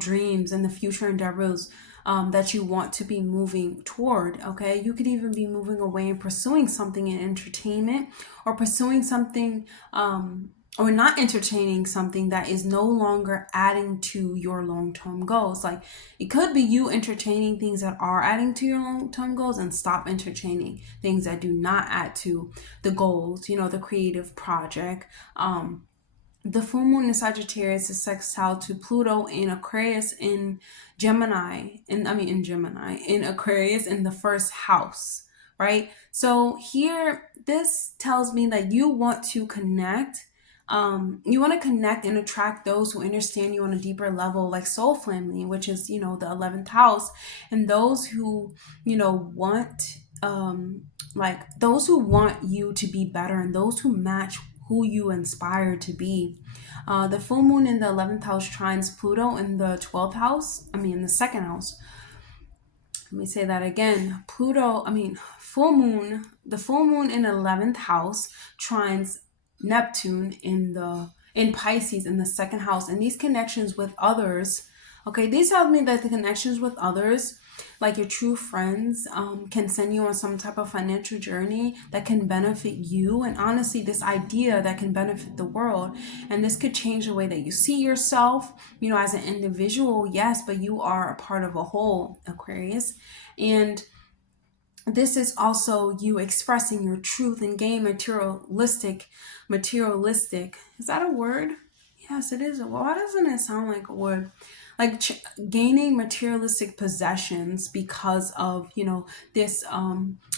dreams and the future endeavors that you want to be moving toward. Okay, you could even be moving away and pursuing something in entertainment, or pursuing something or not entertaining something that is no longer adding to your long-term goals. Like it could be you entertaining things that are adding to your long-term goals, and stop entertaining things that do not add to the goals, the creative project. The full moon in Sagittarius is sextile to Pluto in Aquarius in Gemini, in Aquarius in the 1st house, right? So here, this tells me that you want to connect. You want to connect and attract those who understand you on a deeper level, like soul family, which is, the 11th house, and those who, want, those who want you to be better, and those who match who you inspire to be. The full moon in the 11th house trines Pluto in the 12th house, in the 2nd house. Let me say that again. The full moon in 11th house trines Neptune in Pisces in the 2nd house. And these connections with others, okay, these tell me that the connections with others, like your true friends, can send you on some type of financial journey that can benefit you, and honestly this idea that can benefit the world. And this could change the way that you see yourself, as an individual, yes, but you are a part of a whole, Aquarius. And this is also you expressing your truth and gain materialistic, is that a word? Yes, it is. Why doesn't it sound like a word? Like gaining materialistic possessions because of, this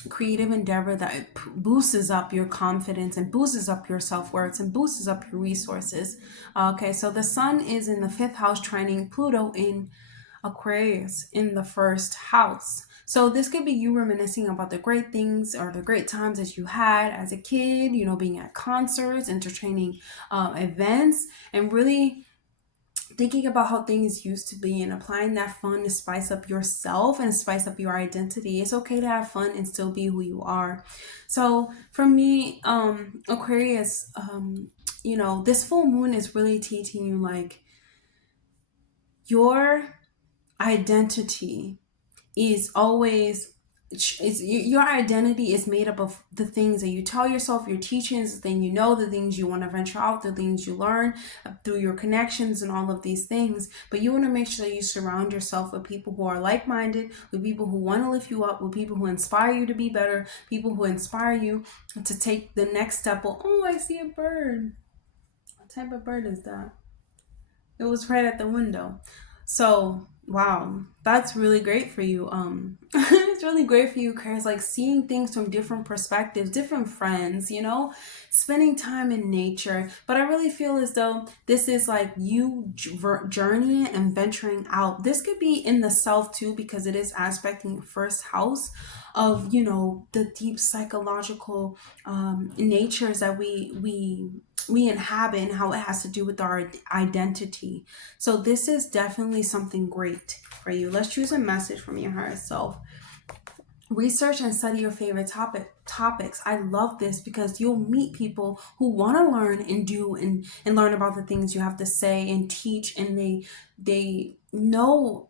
creative endeavor that boosts up your confidence and boosts up your self-worth and boosts up your resources. Okay, so the sun is in the fifth house, trining Pluto in Aquarius in the first house. So this could be you reminiscing about the great things or the great times that you had as a kid, being at concerts, entertaining events, and really thinking about how things used to be and applying that fun to spice up yourself and spice up your identity. It's okay to have fun and still be who you are. So for me, Aquarius, this full moon is really teaching you like your identity is always your identity is made up of the things that you tell yourself, your teachings, then the things you want to venture out, the things you learn through your connections and all of these things. But you want to make sure that you surround yourself with people who are like-minded, with people who want to lift you up, with people who inspire you to be better, people who inspire you to take the next step. Oh, I see a bird. What type of bird is that? It was right at the window. So, wow, that's really great for you. It's really great for you, Chris. Like seeing things from different perspectives, different friends, spending time in nature. But I really feel as though this is like you journeying and venturing out. This could be in the self too, because it is aspecting your first house of the deep psychological natures that we inhabit and how it has to do with our identity. So this is definitely something great for you. Let's choose a message from your higher self. Research and study your favorite topics. I love this because you'll meet people who want to learn and do and learn about the things you have to say and teach, and they know.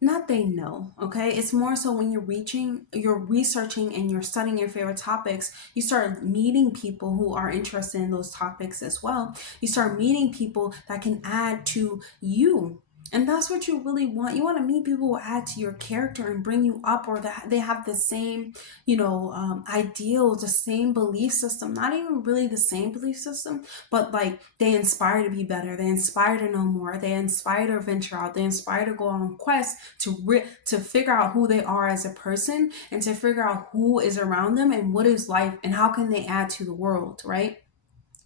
Not they know, okay? It's more so when you're researching and you're studying your favorite topics, you start meeting people who are interested in those topics as well. You start meeting people that can add to you. And that's what you really want. You want to meet people who add to your character and bring you up, or that they have the same, ideals, the same belief system. Not even really the same belief system, but like they inspire to be better. They inspire to know more. They inspire to venture out. They inspire to go on quest to figure out who they are as a person and to figure out who is around them and what is life and how can they add to the world, right?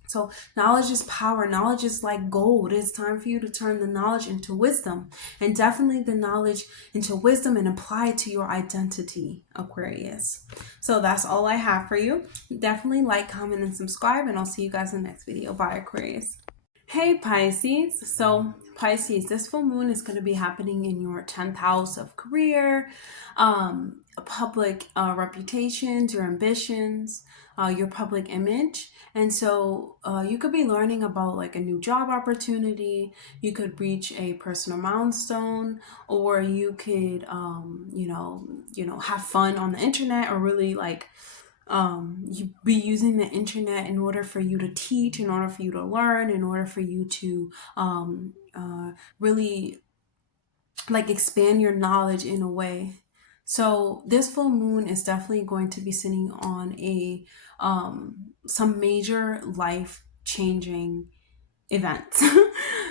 So knowledge is power. Knowledge is like gold. It's time for you to turn the knowledge into wisdom, and definitely the knowledge into wisdom and apply it to your identity, Aquarius. So that's all I have for you. Definitely like, comment, and subscribe, and I'll see you guys in the next video. Bye, Aquarius. Hey, Pisces. So Pisces, this full moon is going to be happening in your 10th house of career, public reputations, your ambitions, your public image. And so you could be learning about like a new job opportunity. You could reach a personal milestone, or you could, have fun on the internet, or really like you be using the internet in order for you to teach, in order for you to learn, in order for you to really like expand your knowledge in a way. So this full moon is definitely going to be sitting on a some major life changing events.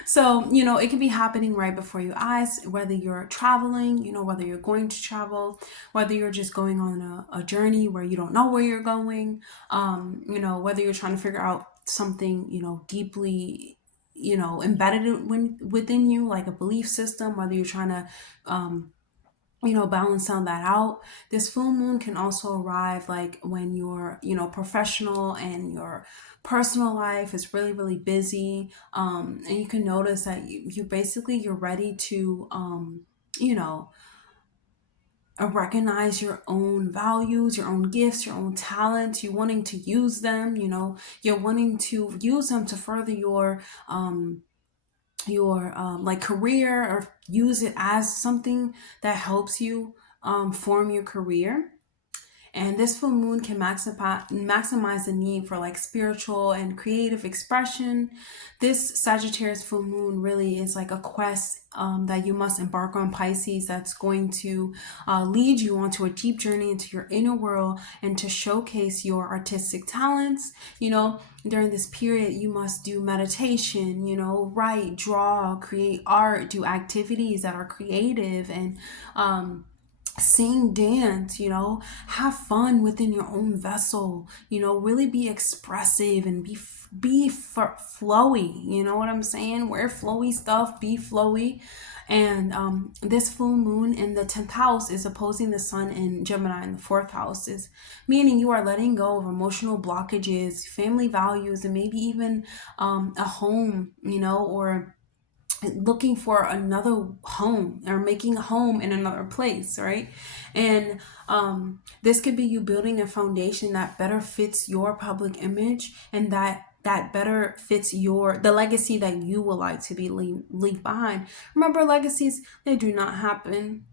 So, it could be happening right before your eyes, whether you're traveling, whether you're going to travel, whether you're just going on a journey where you don't know where you're going, whether you're trying to figure out something, deeply, embedded within you, like a belief system, whether you're trying to, balance on that out. This full moon can also arrive like when you're, professional and your personal life is really, really busy. And you can notice that you're ready to, recognize your own values, your own gifts, your own talents. You wanting to use them, you're wanting to use them to further your like career, or use it as something that helps you form your career. And this full moon can maximize the need for like spiritual and creative expression. This Sagittarius full moon really is like a quest that you must embark on, Pisces, that's going to lead you onto a deep journey into your inner world and to showcase your artistic talents. You know, during this period, you must do meditation, you know, write, draw, create art, do activities that are creative, and sing, dance, you know, have fun within your own vessel, you know, really be expressive and be flowy, you know what I'm saying? Wear flowy stuff, be flowy. And this full moon in the 10th house is opposing the sun in Gemini in the 4th house, is meaning you are letting go of emotional blockages, family values, and maybe even a home, you know, or looking for another home or making a home in another place, right? And this could be you building a foundation that better fits your public image, and that better fits the legacy that you would like to be leave behind. Remember, legacies, they do not happen,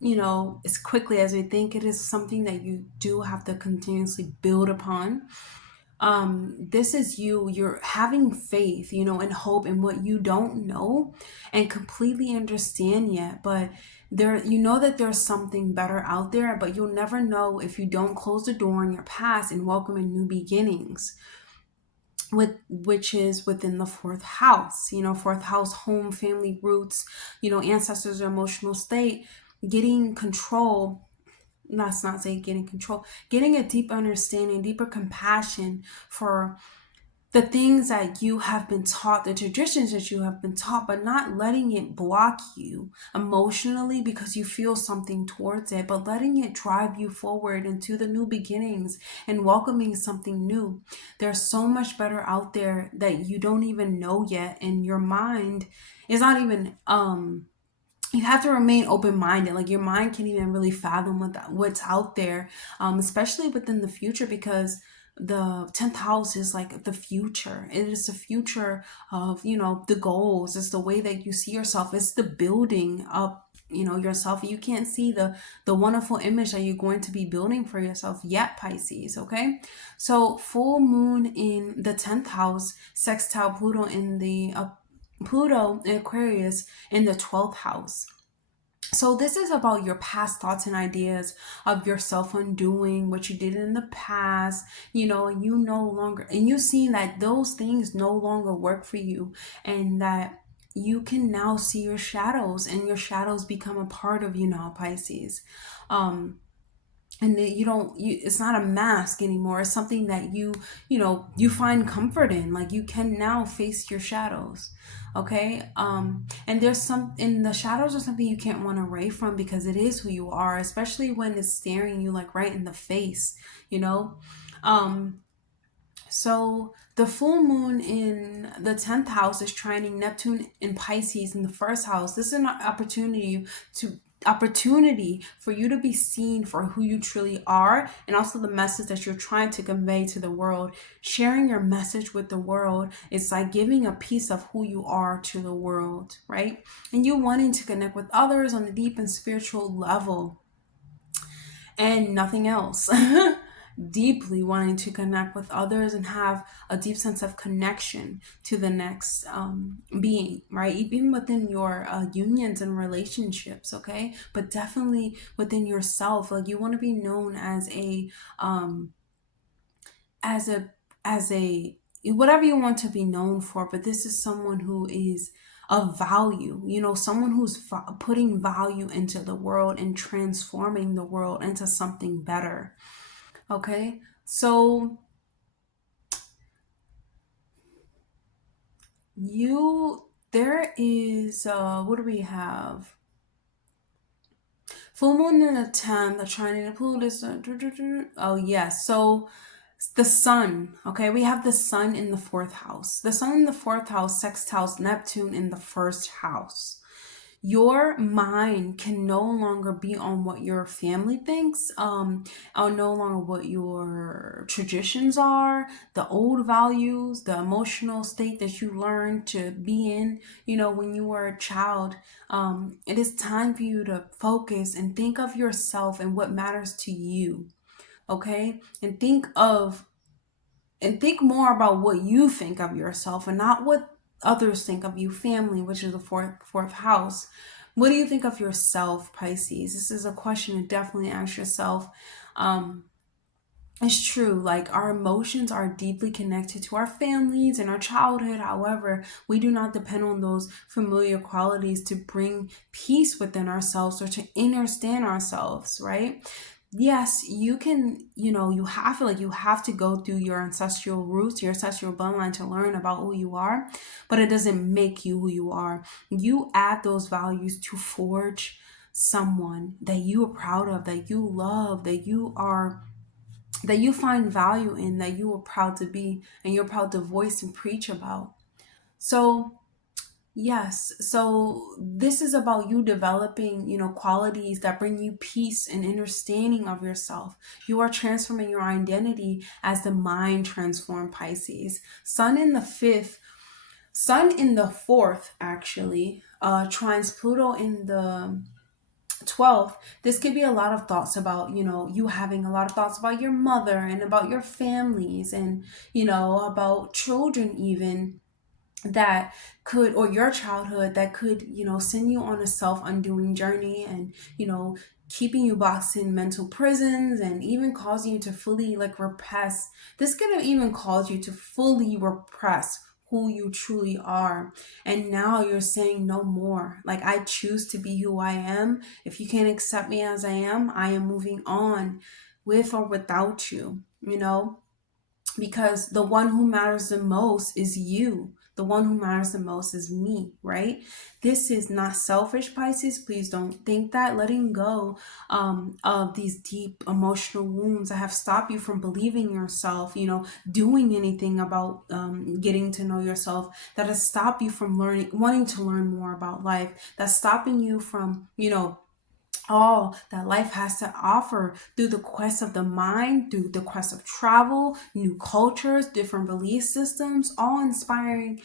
you know, as quickly as we think. It is something that you do have to continuously build upon. This is you're having faith, you know, and hope in what you don't know and completely understand yet, but there, you know that there's something better out there, but you'll never know if you don't close the door on your past and welcome in new beginnings, which is within the 4th house. You know, 4th house, home, family, roots, you know, ancestors, emotional state, getting control. Let's not say getting control, getting a deep understanding, deeper compassion for the things that you have been taught, the traditions that you have been taught, but not letting it block you emotionally because you feel something towards it, but letting it drive you forward into the new beginnings and welcoming something new. There's so much better out there that you don't even know yet, and your mind is not even you have to remain open-minded. Like, your mind can't even really fathom what's out there, especially within the future, because the 10th house is like the future. It is the future of, you know, the goals. It's the way that you see yourself. It's the building up, you know, yourself. You can't see the wonderful image that you're going to be building for yourself yet, Pisces. Okay, so full moon in the 10th house, sextile Pluto in the Pluto in Aquarius in the 12th house. So this is about your past thoughts and ideas of yourself undoing what you did in the past, you know, and you no longer, and you seeing that those things no longer work for you, and that you can now see your shadows, and your shadows become a part of you now, Pisces. And that it's not a mask anymore. It's something that you know, you find comfort in. Like, you can now face your shadows. Okay, and the shadows are something you can't run away from, because it is who you are, especially when it's staring you like right in the face, you know. So the full moon in the 10th house is trining Neptune in Pisces in the 1st house. This is an opportunity for you to be seen for who you truly are, and also the message that you're trying to convey to the world. Sharing your message with the world is like giving a piece of who you are to the world, right? And you wanting to connect with others on a deep and spiritual level, and nothing else. Deeply wanting to connect with others and have a deep sense of connection to the next being, right? Even within your unions and relationships, okay? But definitely within yourself. Like, you want to be known as as a as a whatever you want to be known for, but this is someone who is of value, you know, someone who's putting value into the world and transforming the world into something better. Okay, so there is, what do we have? Full moon in the 10th, the trine to Pluto. Oh, yes. So the sun, okay, we have the sun in the 4th house. The sun in the 4th house sextiles Neptune in the 1st house. Your mind can no longer be on what your family thinks, or no longer what your traditions are, the old values, the emotional state that you learned to be in, you know, when you were a child. It is time for you to focus and think of yourself and what matters to you. okay? And think more about what you think of yourself and not what others think of you. Family, which is the fourth house. What do you think of yourself, Pisces? This is a question to definitely ask yourself. Um, it's true, like our emotions are deeply connected to our families and our childhood. However, we do not depend on those familiar qualities to bring peace within ourselves or to understand ourselves, right? Yes, you can, you have like you have to go through your ancestral roots, your ancestral bloodline to learn about who you are, but it doesn't make you who you are. You add those values to forge someone that you are proud of, that you love, that you find value in, that you are proud to be, and you're proud to voice and preach about. So, yes, so this is about you developing, qualities that bring you peace and understanding of yourself. You are transforming your identity as the mind transformed, Pisces. Sun in the fourth, actually, trines Pluto in the 12th. This could be a lot of thoughts about, you having a lot of thoughts about your mother and about your families and, about children even that could, or your childhood that could, send you on a self-undoing journey and, keeping you boxed in mental prisons and even causing you to fully like repress. This could have even caused you to fully repress who you truly are. And now you're saying no more. Like, I choose to be who I am. If you can't accept me as I am moving on with or without you, because the one who matters the most is you. The one who matters the most is me, right? This is not selfish, Pisces. Please don't think that. Letting go of these deep emotional wounds that have stopped you from believing yourself, doing anything about getting to know yourself, that has stopped you from wanting to learn more about life, that's stopping you from, all that life has to offer through the quest of the mind, through the quest of travel, new cultures, different belief systems, all inspiring.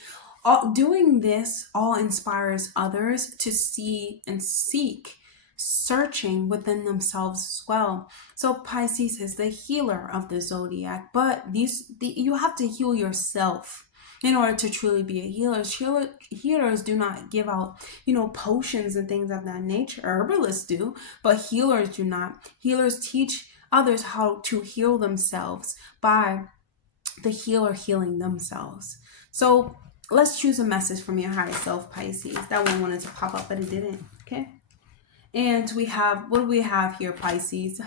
Doing this all inspires others to see and seek, searching within themselves as well. So Pisces is the healer of the zodiac, but you have to heal yourself in order to truly be a healer. Healers do not give out, potions and things of that nature. Herbalists do, but healers do not. Healers teach others how to heal themselves by the healer healing themselves. So let's choose a message from your higher self, Pisces. That one wanted to pop up, but it didn't. Okay. And what do we have here, Pisces?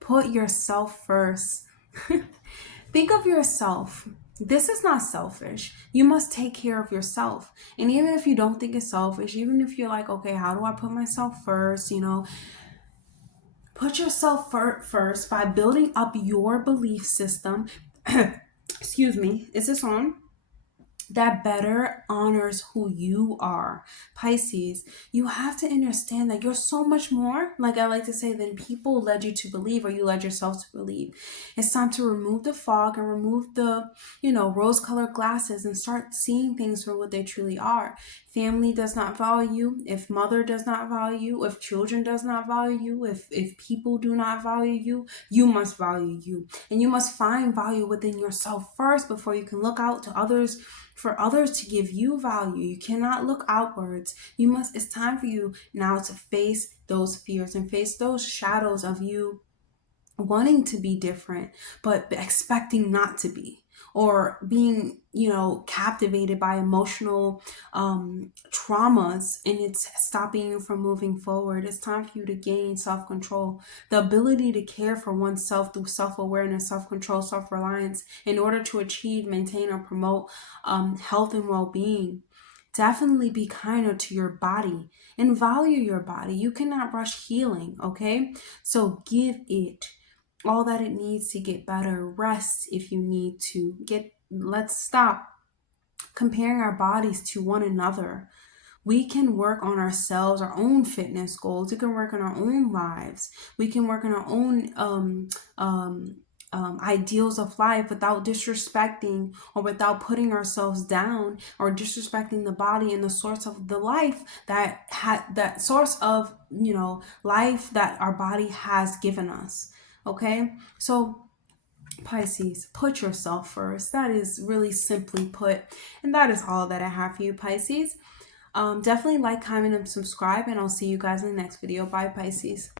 Put yourself first. Think of yourself. This is not selfish. You must take care of yourself. And even if you don't think it's selfish, even if you're like, okay, how do I put myself first? Put yourself first by building up your belief system. Excuse me. Is this on? That better honors who you are. Pisces, you have to understand that you're so much more, like I like to say, than people led you to believe or you led yourself to believe. It's time to remove the fog and remove the, rose-colored glasses and start seeing things for what they truly are. Family does not value you. If mother does not value you, if children does not value you, if people do not value you, you must value you. And you must find value within yourself first before you can look out to others, for others to give you value. You cannot look outwards. It's time for you now to face those fears and face those shadows of you wanting to be different, but expecting not to be, or being, captivated by emotional traumas, and it's stopping you from moving forward. It's time for you to gain self-control, the ability to care for oneself through self-awareness, self-control, self-reliance in order to achieve, maintain, or promote health and well-being. Definitely be kinder to your body and value your body. You cannot rush healing, okay? So give it all that it needs to get better. Rest if you need to. Let's stop comparing our bodies to one another. We can work on ourselves, our own fitness goals. We can work on our own lives. We can work on our own ideals of life without disrespecting or without putting ourselves down or disrespecting the body and the source of the life that source of life that our body has given us. Okay, so Pisces, put yourself first. That is really simply put. And that is all that I have for you, Pisces. Definitely like, comment, and subscribe. And I'll see you guys in the next video. Bye, Pisces.